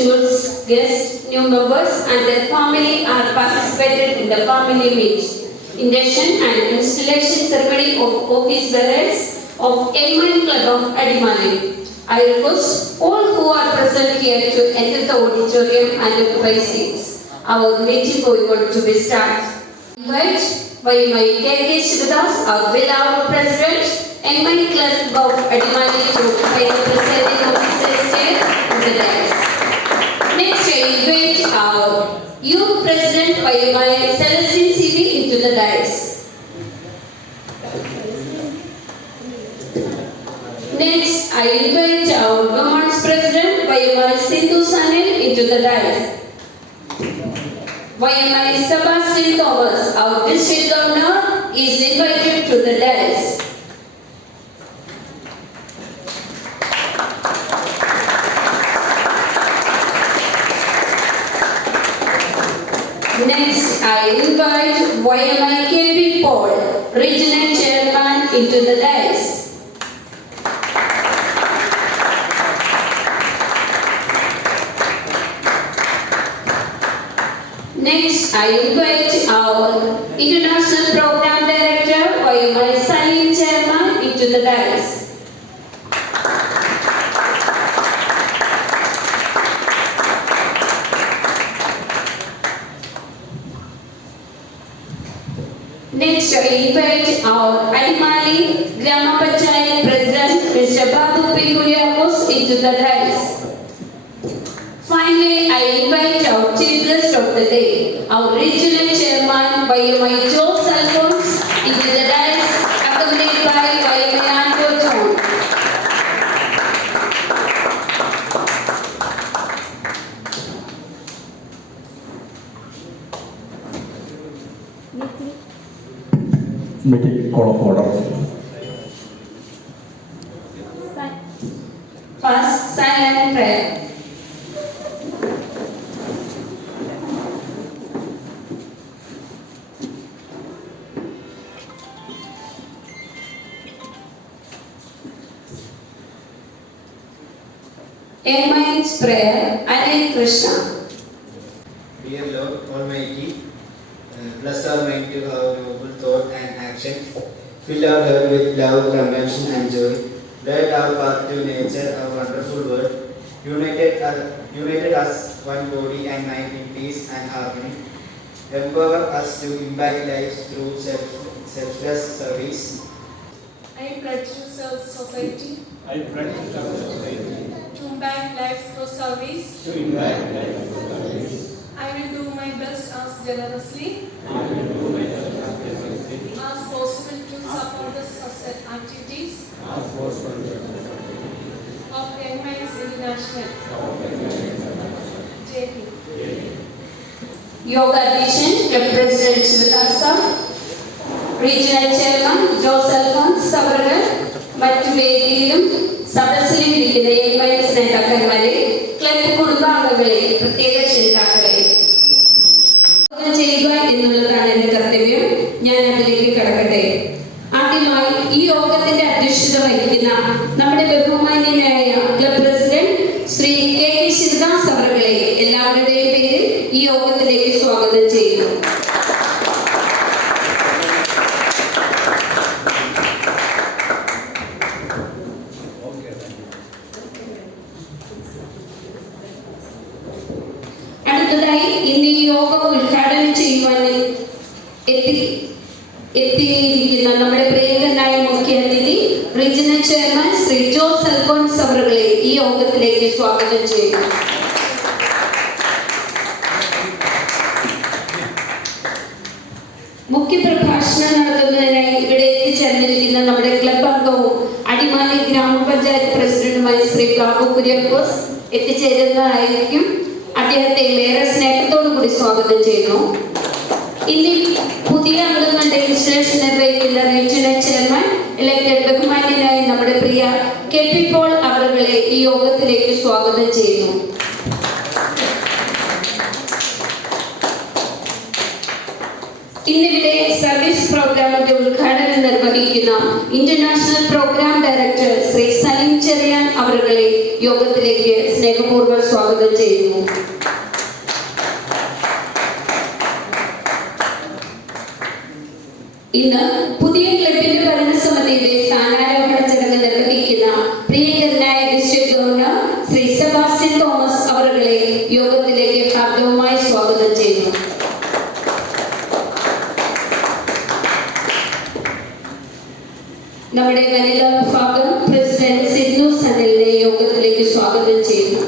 distinguished guests, new members, and their family are participated in the family meet, induction and installation ceremony of office bearers of M1 Club of Adimali. I request all who are present here to enter the auditorium and occupy seats. Our meeting going to be started. Invite by my K.K. Shivadas, our beloved President, M1 Club of Adimali to occupy the presiding officer's chair in the dais. Next, I invite our youth president by my Celestine CV into the dais. Next, I invite our women's president by my Sindhu Sanil into the dais. YMI Sebastian Thomas, our district governor, is invited to the dais. Next, I invite YMI KP Paul, regional chairman, into the dais. Next, I invite our International Program Director, YMI Salim Chairman, into the dais. Next, I invite our Adimali Grama Panchayat President, Mr. Babu P. Kuriakos, into the dais. Finally, I invite our chief guest of the day, our regional chairman, YMI Jose Alphonse, into the dais, accompanied by YMI Anko John. Meeting call of order. First, silent prayer. M.I.'s prayer, Hare Krishna. Dear Lord Almighty, bless our mind to have noble thought and action. Fill our heart with love, compassion and joy. Guide our path to nature, our wonderful world. United us one body and mind in peace and harmony. Empower us to impact lives through selfless service. I pledge to serve society. I pledge to serve society. To impact lives through service. To impact life through service. I will do my best as generously I will do my best as possible to support the such activities as possible of MIS International. JP. Yoga Vision, President Shivatasa, Regional Chairman Jose Alphonse Savargal, മറ്റു വേദിയിലും സദസ്സിലും ഇരിക്കുന്ന M.I. നേതാക്കന്മാരെ, club കുടുംബാംഗങ്ങളെ, പ്രത്യേക ക്ഷണിതാക്കളെ ചെയ്യുക എന്നുള്ളതാണ് എന്റെ കർത്തവ്യം. ഞാൻ അതിലേക്ക് കടക്കട്ടെ. ആദ്യമായി ഈ യോഗത്തിന്റെ അധ്യക്ഷത വഹിക്കുന്ന നമ്മുടെ ബഹുമാന്യനായ club president Shri K Sivadas അവர்களെ എല്ലാവരുടെയും പേരിൽ ഈ യോഗത്തിലേക്ക് സ്വാഗതം ചെയ്യുന്നു. അടുത്തതായി ഇന്ന് ഈ യോഗം ഉദ്ഘാടനം ചെയ്യുവാൻ എത്തിയിരിക്കുന്ന നമ്മുടെ പ്രിയങ്കരനായ മുഖ്യാതിഥി regional chairman Shri Jose Alphons അവர்களെ ഈ യോഗത്തിലേക്ക് സ്വാഗതം ചെയ്യുന്നു. മുഖ്യപ്രഭാഷണം നടത്തുന്നതിനായി ഇവിടെ എത്തിച്ചേർന്നിരിക്കുന്ന നമ്മുടെ ക്ലബ് അംഗവും അടിമാലി ഗ്രാമപഞ്ചായത്ത് പ്രസിഡന്റുമായ ശ്രീ ബാബു കുര്യാക്കോസ് എത്തിച്ചേരുന്നതായിരിക്കും. അദ്ദേഹത്തെ ഏറെ സ്നേഹത്തോടു കൂടി സ്വാഗതം ചെയ്യുന്നു. ഇനി പുതിയ അംഗങ്ങളുടെ രജിസ്ട്രേഷൻ നിർവഹിക്കുന്ന റീജിയണൽ ചെയർമാൻ ഇലക്ടഡ് ബഹുമാന്യനായ നമ്മുടെ പ്രിയ കെ പി പോൾ അവരുടെ ഈ യോഗത്തിലേക്ക് സ്വാഗതം ചെയ്യുന്നു. ഇന്നിവിടെ സർവീസ് പ്രോഗ്രാമിന്റെ ഉദ്ഘാടനം നിർവഹിക്കുന്ന international programme director Shri Salim Cherian അവരുടെ യോഗത്തിലേക്ക് സ്നേഹപൂർവ്വം സ്വാഗതം ചെയ്യുന്നു. ഇന്ന് പുതിയ ക്ലബിന്റെ ഭരണസമിതിയുടെ സ്ഥാനാരോഹണ ചടങ്ങ് നിർവഹിക്കുന്ന പ്രിയങ്കരനായ district governor Shri Sebastian Thomas അവരുടെ യോഗത്തിലേക്ക് ഹാർദവമായി സ്വാഗതം ചെയ്യുന്നു. നമ്മുടെ വനിതാ വിഭാഗം പ്രസിഡന്റ് സിന്ധു സനലിനെ യോഗത്തിലേക്ക് സ്വാഗതം ചെയ്യുന്നു.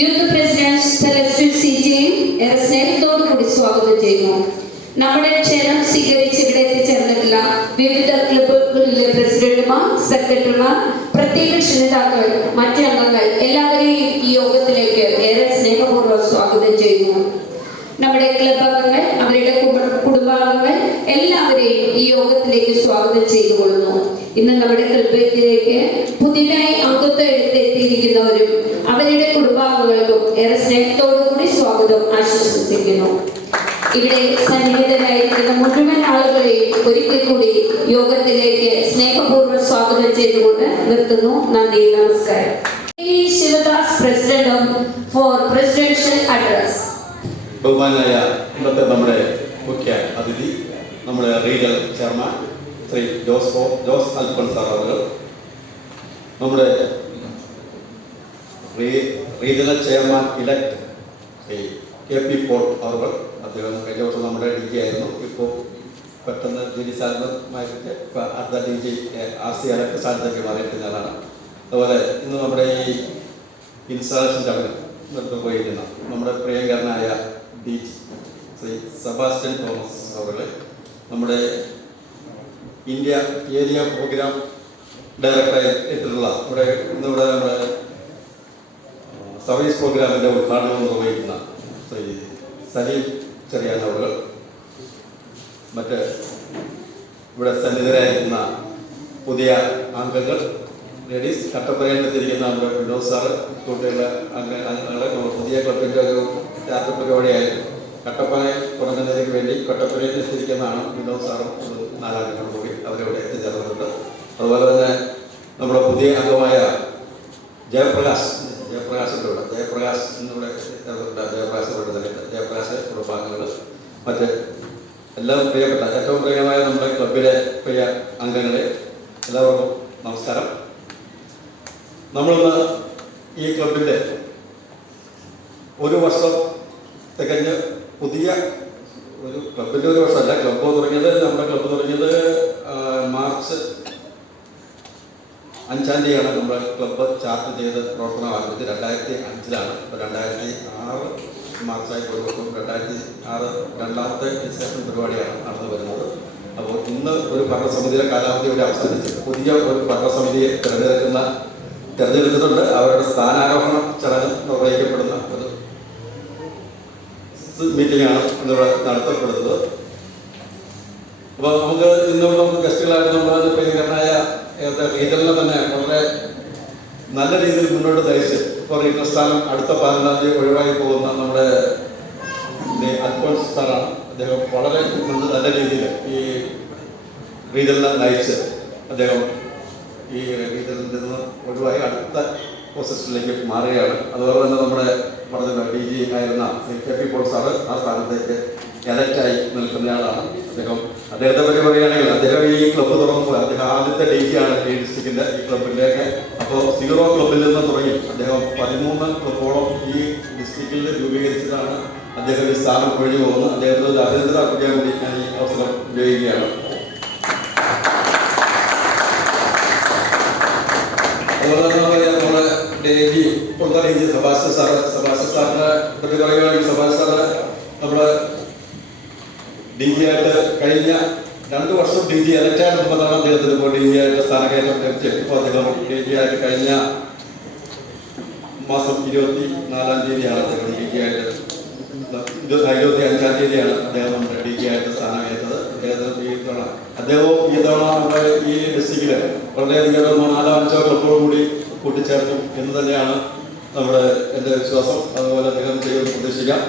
യൂത്ത് പ്രസിഡന്റ് സെലസ്റ്റ്യൻ സിജിയും ഏറെ സ്നേഹത്തോടു കൂടി സ്വാഗതം ചെയ്യുന്നു. നമ്മുടെ ക്ഷണം സ്വീകരിച്ച് ഇവിടെ എത്തിച്ചേർന്നിട്ടുള്ള വിവിധ ക്ലബുകളിലെ പ്രസിഡന്റുമാർ, സെക്രട്ടറിമാർ, പ്രത്യേക ക്ഷണിതാക്കൾ, മറ്റ് അംഗങ്ങൾ എല്ലാവരെയും ഈ യോഗത്തിലേക്ക് ഏറെ സ്നേഹപൂർവ്വം സ്വാഗതം ചെയ്യുന്നു. നമ്മുടെ ക്ലബ് അംഗങ്ങൾ, അവരുടെ കുടുംബാംഗങ്ങൾ എല്ലാവരെയും ഈ യോഗത്തിലേക്ക് സ്വാഗതം ചെയ്തുകൊള്ളുന്നു. ഇന്ന് നമ്മുടെ ക്ലബിലേക്ക് പുതിയതായി അംഗത്വം എത്തിയിരിക്കുന്നവരും അവരുടെ കുടുംബാംഗങ്ങൾക്കും ഏറെ സ്നേഹത്തോടു കൂടി സ്വാഗതം ആശംസിക്കുന്നു. ഇവിടെ സന്നിഹിതരായിരിക്കുന്ന മുഴുവൻ ആളുകളെയും ഒരിക്കൽ കൂടി യോഗത്തിലേക്ക് സ്നേഹപൂർവ്വം സ്വാഗതം ചെയ്തുകൊണ്ട് നിർത്തുന്നു. നന്ദി, നമസ്കാരം. Sivadas, president for presidential address. ബഹുമാനായ ഇന്നത്തെ നമ്മുടെ മുഖ്യ അതിഥി, നമ്മുടെ regional chairman Shri Jose Alphonse sir അവർ, നമ്മുടെ regional chairman elect Shri KP Paul അവർ, അദ്ദേഹം കഴിഞ്ഞ വർഷം നമ്മുടെ DG ആയിരുന്നു. ഇപ്പോൾ പെട്ടെന്ന് DG സ്ഥാനമായിട്ട് അടുത്ത DG RC ഇലക്ട് സ്ഥാനത്തേക്ക് മാറിയിരിക്കുന്നതാണ്. അതുപോലെ ഇന്ന് നമ്മുടെ ഈ ഇൻസ്റ്റാളേഷൻ ചടങ്ങ് നിർത്തുപോയിരിക്കുന്ന നമ്മുടെ പ്രിയങ്കരനായ DG ശ്രീ സെബാസ്റ്റ്യൻ തോമസ് അവർ, നമ്മുടെ ഇന്ത്യ ഏരിയ പ്രോഗ്രാം ഡയറക്ടറായിട്ടുള്ള ഇന്നിവിടെ നമ്മുടെ സർവീസ് പ്രോഗ്രാമിൻ്റെ ഉദ്ഘാടനം നിർവഹിക്കുന്ന ശ്രീ സലീം ചെറിയാൻ അവർ, മറ്റ് ഇവിടെ സന്നിധരായിരിക്കുന്ന പുതിയ അംഗങ്ങൾ, ലേഡീസ്, കട്ടപ്പനയിലെത്തിയിരിക്കുന്ന നമ്മുടെ വിനോദ് സാറ്, കൂട്ടിയുള്ള അംഗങ്ങളെ പുതിയ ക്ലബിൻ്റെ ഒരു രാത്രി പരിപാടിയായിരുന്നു. കട്ടപ്പന തുടങ്ങുന്നതിന് വേണ്ടി കട്ടപ്പനയിൽ എത്തിയിരിക്കുന്നതാണ് വിനോദ് സാറും 4 അംഗങ്ങൾ കൂടി അവരിവിടെ എത്തിച്ചേർന്നിട്ടുണ്ട്. അതുപോലെ തന്നെ നമ്മുടെ പുതിയ അംഗമായ ജയപ്രകാശ് ഇവിടെ ഇന്നിവിടെ ജയപ്രകാശ് കുടുംബാംഗങ്ങൾ, മറ്റ് എല്ലാം പ്രിയപ്പെട്ട ഏറ്റവും പ്രിയമായ നമ്മുടെ ക്ലബിലെ പ്രിയ അംഗങ്ങളെ എല്ലാവർക്കും നമസ്കാരം. നമ്മളിന്ന് ഈ ക്ലബിൻ്റെ 1 വർഷം തികഞ്ഞ് പുതിയ ഒരു ക്ലബിൻ്റെ 1 വർഷമല്ല, നമ്മുടെ ക്ലബ്ബ് തുടങ്ങിയത് മാർച്ച് 5-ാം തീയതിയാണ് നമ്മുടെ ക്ലബ്ബ് ചാർട്ട് ചെയ്ത് പ്രവർത്തനം ആരംഭിച്ചത്. 2005-ലാണ്. ഇപ്പോൾ 2006 മാർച്ചായി പോയി. 2006 രണ്ടാമത്തെ രജിസ്ട്രേഷൻ പരിപാടിയാണ് നടന്നു വരുന്നത്. അപ്പോൾ ഇന്ന് ഒരു ഭരണസമിതിയുടെ കാലാവധി ഇവിടെ അവസാനിച്ച് പുതിയ ഒരു ഭരണസമിതിയെ തിരഞ്ഞെടുത്തിട്ടുണ്ട്. അവരുടെ സ്ഥാനാരോഹണ ചടങ്ങ് നിർവഹിക്കപ്പെടുന്ന ഒരു മീറ്റിംഗാണ് ഇന്നിവിടെ നടത്തപ്പെടുന്നത്. അപ്പോൾ നമുക്ക് ഇന്നിവിടെ ഗസ്റ്റുകളായിട്ട് നമ്മുടെ പ്രിയങ്കരനായ റീജണലിനെ തന്നെ വളരെ നല്ല രീതിയിൽ മുന്നോട്ട് നയിച്ച് ഇപ്പോൾ റീജണൽ സ്ഥാനം അടുത്ത 15-ാം തീയതി ഒഴിവായി പോകുന്ന നമ്മുടെ അൽഫോൻസ് സാറാണ്. അദ്ദേഹം വളരെ നല്ല രീതിയിൽ ഈ റീജണലിനെ നയിച്ച് അദ്ദേഹം ഈ റീജണലിൽ നിന്ന് ഒഴിവായി അടുത്ത പൊസിഷനിലേക്ക് മാറുകയാണ്. അതുപോലെ തന്നെ നമ്മുടെ DG ആയിരുന്ന KP പോൾ സാറ് ആ സ്ഥാനത്തേക്ക് എലക്റ്റായി നിൽക്കുന്നയാളാണ്. അദ്ദേഹത്തെ പറ്റി പറയുകയാണെങ്കിൽ അദ്ദേഹം ഈ ക്ലബ്ബ് തുറന്നപ്പോൾ അദ്ദേഹം ആദ്യത്തെ DG ആണ് ഈ ഡിസ്ട്രിക്റ്റിൻ്റെ ഈ ക്ലബിൻ്റെയൊക്കെ. അപ്പോൾ 0 ക്ലബിൽ നിന്ന് തുടങ്ങി അദ്ദേഹം 13 ക്ലബ്ബോളം ഈ ഡിസ്ട്രിക്റ്റിൽ രൂപീകരിച്ചിട്ടാണ് അദ്ദേഹം ഈ സ്ഥാനം ഒഴിഞ്ഞു പോകുന്നത്. അദ്ദേഹത്തിന് ഒരു അഭിനന്ദനം അർപ്പിക്കാൻ വേണ്ടി ഞാൻ ഈ അവസരം ഉപയോഗിക്കുകയാണ്. അതുപോലെ തന്നെ നമ്മുടെ DG സെബാസ്റ്റ്യൻ സാറിനെ പറ്റി പറയുകയാണെങ്കിൽ സെബാസ്റ്റ്യൻ സാറ് നമ്മുടെ DG ആയിട്ട് കഴിഞ്ഞ 2 വർഷം DG എലക്റ്റായിരുന്നപ്പോഴാണ് അദ്ദേഹത്തിന് ഇപ്പോൾ DG ആയിട്ട് സ്ഥാനക്കയറ്റം ലഭിച്ചത്. ഇപ്പോൾ അദ്ദേഹം DG ആയിട്ട് കഴിഞ്ഞ മാസം 24-ാം തീയതിയാണ് അദ്ദേഹം DG ആയിട്ട് 25-ാം തീയതിയാണ് അദ്ദേഹം നമ്മുടെ DG ആയിട്ട് സ്ഥാനമേറ്റത്. അദ്ദേഹവും ഈ തവണ നമ്മുടെ ഈ ഡിസ്ട്രിക്റ്റിൽ വളരെയധികം 4-5 ക്ലബ്ബോട് കൂടി കൂട്ടിച്ചേർക്കും എന്ന് തന്നെയാണ് എൻ്റെ വിശ്വാസം. അതുപോലെ അദ്ദേഹം ചെയ്യുമെന്ന് പ്രതീക്ഷിക്കാം.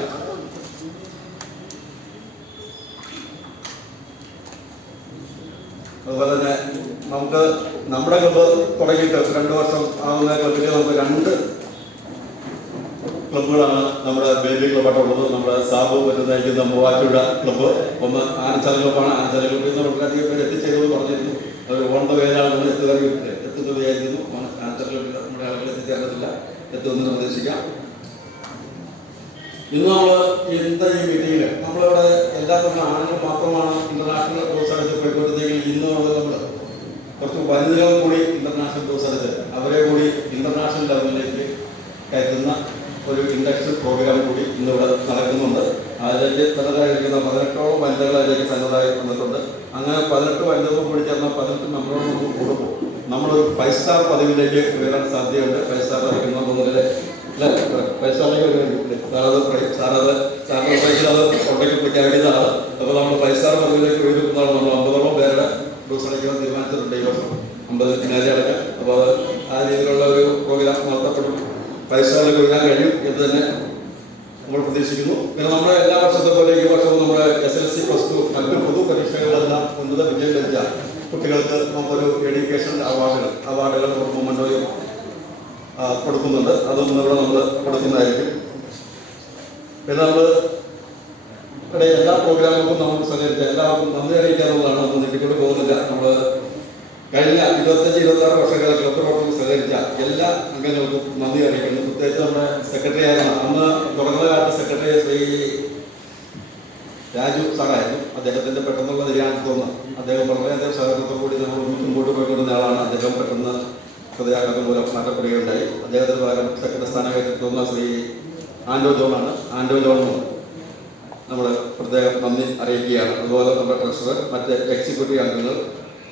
അതുപോലെ തന്നെ നമുക്ക് നമ്മുടെ ക്ലബ്ബ് തുടങ്ങിയിട്ട് 2 വർഷം ആവുന്ന ക്ലബ്ബിൽ നമുക്ക് 2 ക്ലബ്ബുകളാണ് നമ്മുടെ ബേബി ക്ലബ്ബായിട്ടുള്ളത്. നമ്മുടെ സാബു നയിക്കുന്ന മൂവാറ്റുപുഴ ക്ലബ്ബ്, ഒന്ന് ആനച്ചാല ക്ലബ്ബാണ്. ആനച്ചാല ക്ലബ്ബിൽ നിന്ന് നമുക്ക് അധികം പേര് എത്തിച്ചേരുമെന്ന് പറഞ്ഞിരുന്നു. അവർ ഓണ്ട പേരാണ് നമ്മൾ എത്തുന്നത് വിചാരിക്കുന്നു. ആനച്ചാല ക്ലബ്ബിൽ നമ്മുടെ ആളുകൾ എത്തിച്ചേർന്നിട്ടില്ല, എത്തുമെന്ന് പ്രതീക്ഷിക്കാം. ഇന്ന് നമ്മൾ എന്താ ഈ മീറ്റിങ്ങിൽ നമ്മളിവിടെ എല്ലാ തവണ ആണുങ്ങൾ മാത്രമാണ് ഇന്റർനാഷണൽ കോഴ്സ് എടുത്ത് പോയിക്കൊണ്ടിരിക്കുകയും ഇന്ന് നമ്മൾ കുറച്ച് വനിതകൾ കൂടി ഇന്റർനാഷണൽ കോഴ്സ് എടുത്ത് അവരെ കൂടി ഇന്റർനാഷണൽ ലെവലിലേക്ക് കയറ്റുന്ന ഒരു ഇൻഡക്ഷൻ പ്രോഗ്രാം കൂടി ഇന്നിവിടെ നടക്കുന്നുണ്ട്. അതിലേക്ക് സന്നദ്ധരായിരിക്കുന്ന 18ഓളം വനിതകൾ അതിലേക്ക് സന്നദ്ധരായി വന്നിട്ടുണ്ട്. അങ്ങനെ 18 വനിതകൾ കൂടി ചേർന്ന 18 മെമ്പറോടൊപ്പം കൂടുമ്പോൾ നമ്മളൊരു 5 സ്റ്റാർ പദവിയിലേക്ക് ഉയരാൻ സാധ്യതയുണ്ട്. 5 സ്റ്റാർ ആയിരിക്കുന്ന മുതലേ അല്ലേ 5 സ്റ്റാറിലേക്ക് സാറത് പ്രൈസിൽ അത് കൊണ്ടേക്ക് പ്രഖ്യാപിക്കുന്നതാണ്. അപ്പോൾ നമ്മൾ 5 സ്റ്റാർ പദവിയിലേക്ക് ഉയരുന്നതാണ്. നമ്മൾ 50ഓളം പേരുടെ ഡോസ് അടയ്ക്കാൻ തീരുമാനിച്ചിട്ടുണ്ട് ഈ വർഷം, 50 നേരെ അടയ്ക്കാം. അപ്പോൾ ആ രീതിയിലുള്ള ഒരു പ്രോഗ്രാം നടത്തപ്പെടും. 5 സ്റ്റാറിലേക്ക് ഉയരാൻ കഴിയും എന്ന് തന്നെ നമ്മൾ പ്രതീക്ഷിക്കുന്നു. പിന്നെ നമ്മുടെ എല്ലാ വർഷത്തെ പോലെ ഈ വർഷവും നമ്മുടെ SSLC +2 മറ്റ് പൊതു പരീക്ഷകളിലെല്ലാം ഉന്നത വിജയം ലഭിച്ച കുട്ടികൾക്ക് നമുക്കൊരു എഡ്യൂക്കേഷൻ അവാർഡുകൾ മൊമെന്റോയും കൊടുക്കുന്നുണ്ട്. അതും ഇവിടെ നമ്മൾ കൊടുക്കുന്നതായിരിക്കും. പിന്നെ നമ്മൾ ഇവിടെ എല്ലാ പ്രോഗ്രാമുകൾക്കും നമുക്ക് സഹകരിച്ച എല്ലാവർക്കും നന്ദി അറിയിക്കാനുള്ളതാണ്. അത് നീട്ടിക്കൊണ്ട് പോകുന്നില്ല. നമ്മൾ കഴിഞ്ഞ 25-26 വർഷക്കാലം ക്ലബ് പ്രവർത്തനം സഹകരിച്ച എല്ലാ അംഗങ്ങൾക്കും നന്ദി അറിയിക്കുന്നു. പ്രത്യേകിച്ച് നമ്മുടെ സെക്രട്ടറി ആയിരുന്ന അന്ന് തുടങ്ങുന്ന കാലത്ത് സെക്രട്ടറി ശ്രീ രാജു സാറായിരുന്നു. അദ്ദേഹത്തിൻ്റെ പെട്ടെന്നുള്ള നിര്യാണത്തോന്ന് അദ്ദേഹം വളരെയധികം സഹകരണത്തോടു കൂടി നമ്മൾ മുമ്പോട്ട് പോയിക്കൊണ്ടിരുന്ന ആളാണ്. അദ്ദേഹം പെട്ടെന്ന് ഹൃദയാഘാതം മൂലം മാറ്റപ്പെടുകയുണ്ടായി. അദ്ദേഹത്തിന് പകരം സെക്രട്ടറി സ്ഥാനം ഏറ്റെടുക്കുന്ന ശ്രീ ആൻഡോ ജോണാണ്. ആൻഡോ ജോണും നമ്മൾ പ്രത്യേകം നന്ദി അറിയിക്കുകയാണ്. അതുപോലെ നമ്മുടെ ട്രഷറർ, മറ്റ് എക്സിക്യൂട്ടീവ് അംഗങ്ങൾ,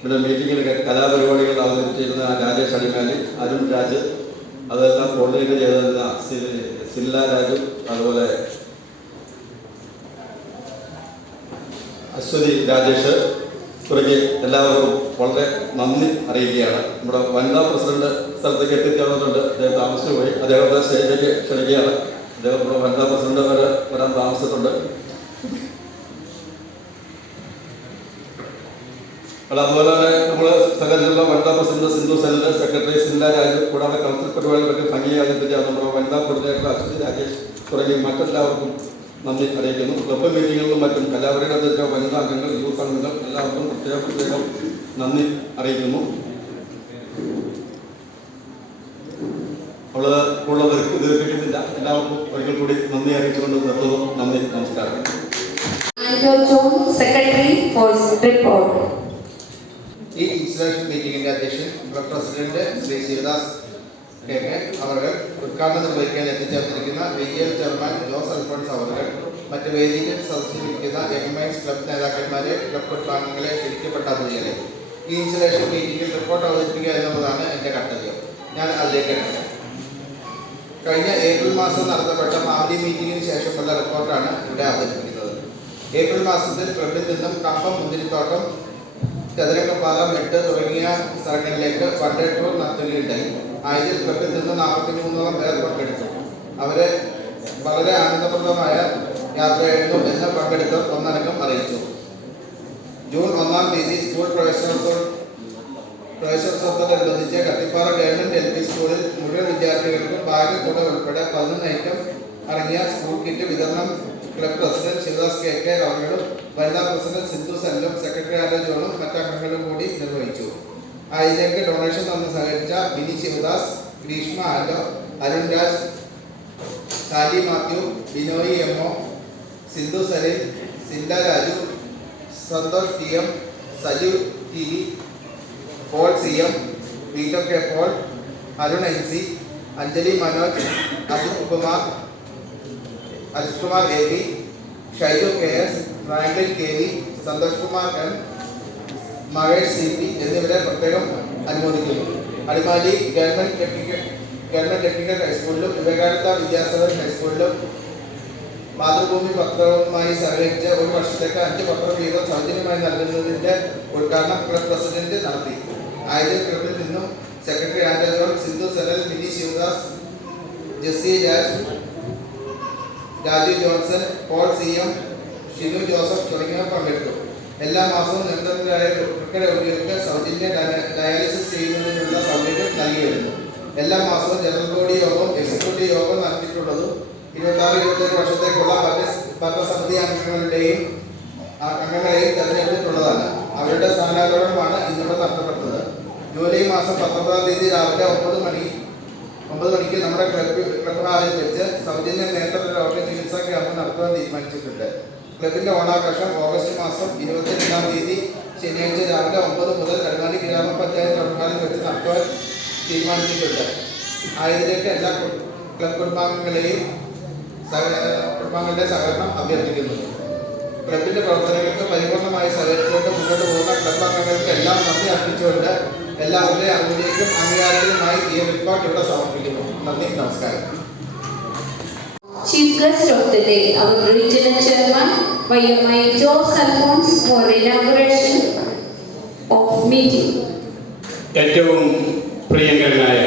പിന്നെ മീറ്റിങ്ങിൽ കലാപരിപാടികൾ അവതരിപ്പിച്ചിരുന്ന രാജേഷ് അടിമാലി, അരുൺ രാജ്, അതെല്ലാം കോർഡിനേറ്റ് ചെയ്തിരുന്ന സില്ല രാജു, അതുപോലെ അശ്വതി രാജേഷ് തുടങ്ങി എല്ലാവർക്കും വളരെ നന്ദി അറിയിക്കുകയാണ്. നമ്മുടെ വനിതാ പ്രസിഡന്റ് സ്ഥലത്തേക്ക് എത്തിച്ചേർന്നിട്ടുണ്ട്. അദ്ദേഹം താമസിച്ചു പോയി. അദ്ദേഹത്തെ സ്റ്റേജിലേക്ക് ക്ഷണിക്കുകയാണ്. അദ്ദേഹം നമ്മുടെ വനിതാ പ്രസിഡന്റ് വരെ വരാൻ താമസിച്ചിട്ടുണ്ട്. അതുപോലെ തന്നെ നമ്മൾ സഹകരിച്ചുള്ള വനിതാ പ്രസിഡന്റ് സിന്ധു സെല്ലിന്റെ സെക്രട്ടറി സില്ല രാജു, കൂടാതെ കൗൺസിൽ പരിപാടികളൊക്കെ ഭംഗിയായി അവതരിപ്പിച്ച നമ്മുടെ വനിതാ കോർഡിനേറ്റർ അശ്വതി രാജേഷ് തുടങ്ങി മറ്റെല്ലാവർക്കും നന്ദി അറിയിക്കുന്നു. ക്ലബ്ബ് മീറ്റിങ്ങുകളിലും മറ്റും കലാപരിപാടികൾ അവതരിച്ച വനിതാ അംഗങ്ങൾ, യൂത്ത് അംഗങ്ങൾ എല്ലാവർക്കും പ്രത്യേകം നന്ദി അറിയിക്കുന്നു. നമ്മൾ കൂടുതൽ ദീർഘിക്കുന്നില്ല. എല്ലാവർക്കും ഒരിക്കൽ കൂടി നന്ദി അറിയിച്ചുകൊണ്ട് നിർത്തുന്നു. നന്ദി, നമസ്കാരം. Secretary for report. ഈ ഇൻസ്റ്റലേഷൻ മീറ്റിംഗിന്റെ അധ്യക്ഷൻ club president Shri Sivadas KK അവർ, ഉദ്ഘാടനം നിർവഹിക്കാൻ എത്തിച്ചേർന്നിരിക്കുന്ന VGL ചെയർമാൻ ജോസ് അൽഫോൺസ് അവർ, മറ്റ് വേദിയിൽ സദസ്സിലിരിക്കുന്ന MMIs ക്ലബ് നേതാക്കന്മാരെ, ക്ലബ് കുടുംബാംഗങ്ങളെ, ക്ഷണിക്കപ്പെട്ട അതിഥികളെ, ഈ ഇൻസ്റ്റലേഷൻ മീറ്റിംഗിൽ റിപ്പോർട്ട് അവതരിപ്പിക്കുക എന്നുള്ളതാണ് എൻ്റെ കർത്തവ്യം. ഞാൻ അതിലേക്ക് കഴിഞ്ഞ ഏപ്രിൽ മാസം നടത്തപ്പെട്ട ഫാമിലി മീറ്റിംഗിന് ശേഷമുള്ള റിപ്പോർട്ടാണ് ഇവിടെ അവതരിപ്പിക്കുന്നത്. ഏപ്രിൽ മാസത്തിൽ ക്ലബിൽ നിന്നും കമ്പം, മുന്തിരിത്തോട്ടം, ചതുരംഗപ്പാറ, മെട്ട് തുടങ്ങിയ സ്ഥലങ്ങളിലേക്ക് വൺഡേ ടൂർ നടത്തുകയുണ്ടായി. ആയതിൽ ക്ലബിൽ നിന്ന് 43ഓളം പേർ പങ്കെടുത്തു. അവരെ വളരെ ആനന്ദപ്രദമായ യാത്രയായിരുന്നു എന്ന് പങ്കെടുത്തവർ ഒന്നടങ്കം അറിയിച്ചു. ജൂൺ 1-ാം തീയതി സ്കൂൾ പ്രവേശനോത്സവത്തോടനുബന്ധിച്ച് കട്ടിപ്പാറ ഗവൺമെന്റ് LP സ്കൂളിൽ മുഴുവൻ വിദ്യാർത്ഥികൾക്കും ബാഗ്, കുട ഉൾപ്പെടെ 11 ഐറ്റം അടങ്ങിയ സ്കൂൾ കിറ്റ് വിതരണം ക്ലബ് പ്രസിഡന്റ് ശിവദാസ് KK അവர்களுം വനിതാ പ്രസിഡന്റ് സിന്ധു സെല്ലും സെക്രട്ടറി ആൻഡോ ജോണും മറ്റംഗങ്ങളും കൂടി നിർവഹിച്ചു. അതിലേക്ക് ഡൊണേഷൻ തന്ന് സഹകരിച്ച Bini Sivadas, Greeshma Anto, Arun Raj, Sally Mathew, Binoy MO, Sindhu Saleem, Silla Raju, Santhosh TM, Sajeev TV, Paul CM, Peter K Paul, Arun NC, Anjali Manoj, Ajith Kumar AB, Shaiju KS, Franklin KV, Santhosh Kumar M, Mahesh CP എന്നിവരെ പ്രത്യേകം അനുമോദിക്കുന്നു. അടിമാലി ഗവൺമെന്റ് ടെക്നിക്കൽ ഹൈസ്കൂളിലും വിവേകാനന്ദ വിദ്യാസാഗർ ഹൈസ്കൂളിലും മാതൃഭൂമി പത്രവുമായി സഹകരിച്ച് ഒരു വർഷത്തേക്ക് 5 പത്രം വീതം സൗജന്യമായി നൽകുന്നതിന്റെ ഉദ്ഘാടനം ക്ലബ് പ്രസിഡന്റ് നടത്തി. ആയതിൽ ക്ലബിൽ നിന്നും secretary Anto John, Sindhu Senal, Mini Sivadas, Jessy Raj, Raju Johnson, Paul CM, Shinu Joseph തുടങ്ങിയവർ പങ്കെടുത്തു. എല്ലാ മാസവും നിരന്തരമായ വൃക്ക രോഗികൾക്ക് സൗജന്യ ഡയാലിസിസ് ചെയ്യുന്നതിനുള്ള സൗകര്യം നൽകി വരുന്നു. എല്ലാ മാസവും ജനറൽ ബോഡി യോഗം എക്സിക്യൂട്ടീവ് യോഗം നടത്തിയിട്ടുള്ളതും 26-27 വർഷത്തേക്കുള്ള ഭരണസമിതി അംഗങ്ങളെയും തെരഞ്ഞെടുത്തിട്ടുള്ളതാണ്. അവരുടെ സ്ഥാനാരോഹണമാണ് ഇന്നിവിടെ നടത്തപ്പെട്ടത്. ജൂലൈ മാസം 19-ാം തീയതി രാവിലെ 9 മണിക്ക് നമ്മുടെ ക്ലബ് ഹാളിൽ വെച്ച് സൗജന്യ നേത്ര രോഗ ചികിത്സാ ക്യാമ്പ് നടത്തുവാൻ തീരുമാനിച്ചിട്ടുണ്ട്. ക്ലബിന്റെ ഓണാഘോഷം ഓഗസ്റ്റ് മാസം 22-ാം തീയതി ശനിയാഴ്ച രാവിലെ 9 മുതൽ അടിമാലി ഗ്രാമപഞ്ചായത്ത് ക്ലബ് ഹാളിൽ വെച്ച് നടത്തുവാൻ തീരുമാനിച്ചിട്ടുണ്ട്. ആയതിലേക്ക് എല്ലാ ക്ലബ് കുടുംബാംഗങ്ങളുടെയും സഹകരണം അഭ്യർത്ഥിക്കുന്നു. ക്ലബിന്റെ പ്രവർത്തനങ്ങൾക്ക് പരിപൂർണമായി സഹകരിച്ചുകൊണ്ട് മുന്നോട്ട് പോകുന്ന ക്ലബ് അംഗങ്ങൾക്ക് എല്ലാം നന്ദി അർപ്പിച്ചുകൊണ്ട് എല്ലാവരുടെയും അറിവിലേക്കും അംഗീകാരത്തിനുമായി ഈ റിപ്പോർട്ട് ഇവിടെ സമർപ്പിക്കുന്നു. നന്ദി, നമസ്കാരം. Chief guest of the day, our regional chairman, YMI Jose Alphonse, for inauguration of meeting. ഏറ്റവും പ്രിയങ്കരനായ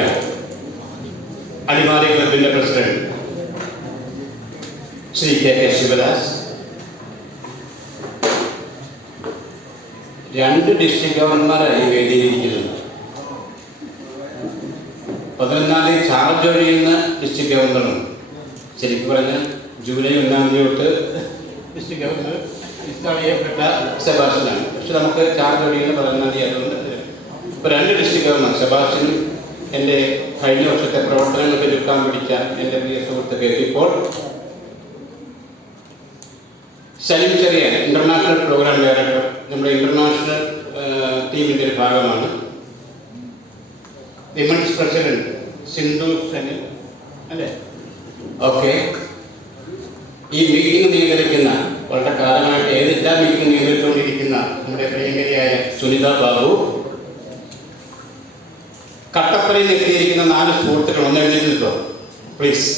അടിമാലി ക്ലബിൻ്റെ president Shri K Sivadas, 2 district ഗവർണർമാരായി വേദിയിരിക്കുന്നത്. 11-ാം തീയതി ചാർജ് ഒഴിയുന്ന ഡിസ്ട്രിക്ട് ഗവർണറും, ശരിക്കും പറഞ്ഞാൽ ജൂലൈ 1-ാം തീയതി തൊട്ട് ഡിസ്ട്രിക്ട് ഗവർണർ ഇൻസ്റ്റാൾ ചെയ്യപ്പെട്ട സെബാസ്റ്റ്യനാണ്. പക്ഷെ നമുക്ക് ചാർജ് ഒഴിയുന്ന 11-ാം തീയതി ആയതുകൊണ്ട് ഇപ്പോൾ 2 ഡിസ്ട്രിക്ട് ഗവർണർ സെബാസ്റ്റ്യനും എൻ്റെ കഴിഞ്ഞ വർഷത്തെ പ്രവർത്തനങ്ങൾക്ക് ചുക്കാൻ പിടിച്ച എൻ്റെ പ്രിയ സുഹൃത്തുക്കൾ, ഇപ്പോൾ Salim Cherian international programme director, നമ്മുടെ ഇൻ്റർനാഷണൽ ടീമിൻ്റെ ഒരു ഭാഗമാണ്. വിമൻസ് പ്രസിഡന്റ് സിന്ധു സനിൽ അല്ലേ? ഓക്കെ. ഈ മീറ്റിംഗ് നിയന്ത്രിക്കുന്ന, വളരെ കാലമായിട്ട് ഏതെല്ലാം മീറ്റിംഗ് നിയന്ത്രിച്ചുകൊണ്ടിരിക്കുന്ന നമ്മുടെ പ്രിയങ്കരിയായ സുനിത ബാബു, കട്ടപ്പനയിൽ എത്തിയിരിക്കുന്ന 4 സുഹൃത്തുക്കൾ ഒന്ന് എഴുന്നേൽക്കോ പ്ലീസ്.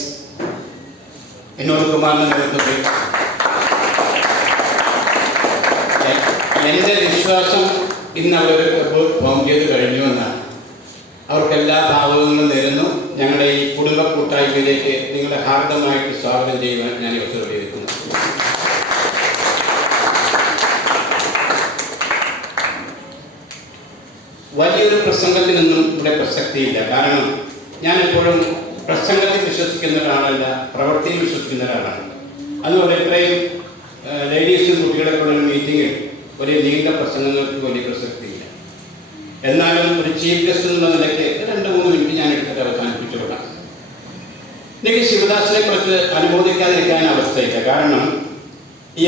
എന്നോട് കുമാറിന്റെ നേതൃത്വത്തിൽ എൻ്റെ വിശ്വാസം ഇന്ന് അവരൊരു ക്ലബ് ഫോം ചെയ്ത് കഴിഞ്ഞു എന്നാണ്. അവർക്കെല്ലാ ഭാവങ്ങളും നേരുന്നു. ഞങ്ങളുടെ ഈ കുടുംബ കൂട്ടായ്മയിലേക്ക് നിങ്ങളെ ഹാർദമായിട്ട് സ്വാഗതം ചെയ്യുവാൻ ഞാൻ അവസരം ചെയ്തിരിക്കുന്നു. വലിയൊരു പ്രസംഗത്തിനൊന്നും ഇവിടെ പ്രസക്തിയില്ല. കാരണം ഞാൻ എപ്പോഴും പ്രസംഗത്തിൽ വിശ്വസിക്കുന്ന ഒരാളല്ല, പ്രവൃത്തിയിൽ വിശ്വസിക്കുന്ന ഒരാളാണ്. അതുപോലെ ഇത്രയും ലേഡീസും കുട്ടികളെക്കുള്ള ഒരു മീറ്റിങ്ങിൽ ഒരു നീണ്ട പ്രസംഗങ്ങൾക്ക് വലിയ പ്രസക്തിയില്ല. എന്നാലും ഒരു ചീഫ് ഗസ്റ്റ് എന്നുള്ള നിലയ്ക്ക് 2-3 മിനിറ്റ് ഞാൻ എടുത്തിട്ട് അവസാനിപ്പിച്ചുകൊള്ളാം. എനിക്ക് ശിവദാസിനെ കുറിച്ച് അനുമോദിക്കാതിരിക്കാൻ അവസ്ഥയില്ല. കാരണം ഈ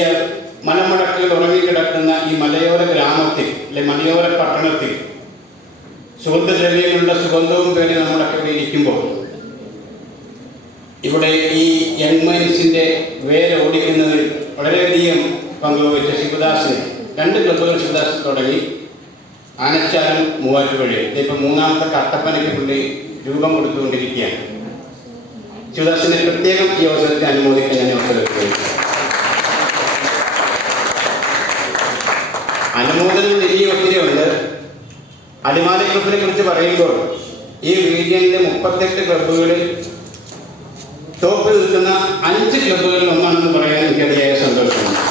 മലമുടക്കിൽ ഉറങ്ങിക്കിടക്കുന്ന ഈ മലയോര ഗ്രാമത്തിൽ അല്ലെ മലയോര പട്ടണത്തിൽ സുഗന്ധദ്രവ്യങ്ങളുടെ സുഗന്ധവും പേര് നമ്മളൊക്കെ ഇവിടെ ഇരിക്കുമ്പോൾ ഇവിടെ ഈ യങ് മൈൻസിൻ്റെ വേരോടിക്കുന്നതിൽ വളരെയധികം പങ്കുവച്ച ശിവദാസിനെ 2 ക്ലബ്ബുകൾ ശിവദാസ് തുടങ്ങി. ആനച്ചാലും മൂവാറ്റുപുഴ, ഇതിപ്പോൾ 3-ാമത്തെ കട്ടപ്പനയ്ക്ക് പുള്ളി രൂപം കൊടുത്തുകൊണ്ടിരിക്കുകയാണ്. ശിവദാസിനെ പ്രത്യേകം ഈ അവസരത്തെ അനുമോദിക്കാൻ ഞാൻ അവസരം. അനുമോദനം ഇനി ഒത്തിരി ഉണ്ട്. അടിമാലി ക്ലബിനെ കുറിച്ച് പറയുമ്പോൾ ഈ റീജിയനിലെ 38 ക്ലബ്ബുകളിൽ ടോപ്പിൽ നിൽക്കുന്ന 5 ക്ലബ്ബുകളിൽ ഒന്നാണെന്ന് പറയാൻ എനിക്ക് അതിയായ സന്തോഷമുണ്ട്.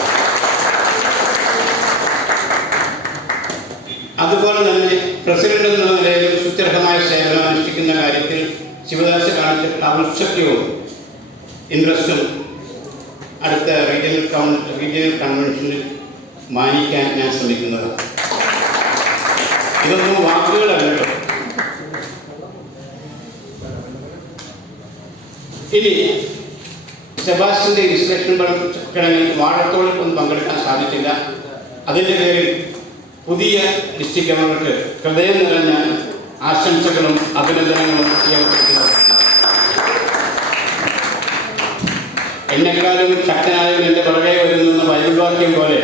അതുപോലെ തന്നെ പ്രസിഡന്റ് എന്നുള്ള നിലയിൽ സുത്യർഹമായ സേവനം അനുഷ്ഠിക്കുന്ന കാര്യത്തിൽ ശിവദാസ് കാണിച്ചിട്ടുള്ള ഔത്സുക്യവും ഇൻട്രസ്റ്റും അടുത്ത റീജിയണൽ കൺവെൻഷനിൽ മാനിക്കാൻ ഞാൻ ശ്രമിക്കുന്നതാണ്. ഇതൊന്നും വാക്കുകളല്ലോ. ഇനി സെബാസ്റ്റ്യന്റെ ഇൻസ്ട്രക്ഷൻ ചടങ്ങിൽ വാഴത്തോടൊപ്പം പങ്കെടുക്കാൻ സാധിച്ചില്ല. അതിൻ്റെ പേരിൽ പുതിയ ഡിസ്ട്രിക്ട് ഗവർണർക്ക് ഹൃദയം നിറഞ്ഞ ആശംസകളും അഭിനന്ദനങ്ങളും രേഖപ്പെടുത്തുന്നു. എന്നെക്കാളും ശക്തനായവൻ എൻ്റെ പുറകെ വരുന്ന ബൈബിൾ വാക്യം പോലെ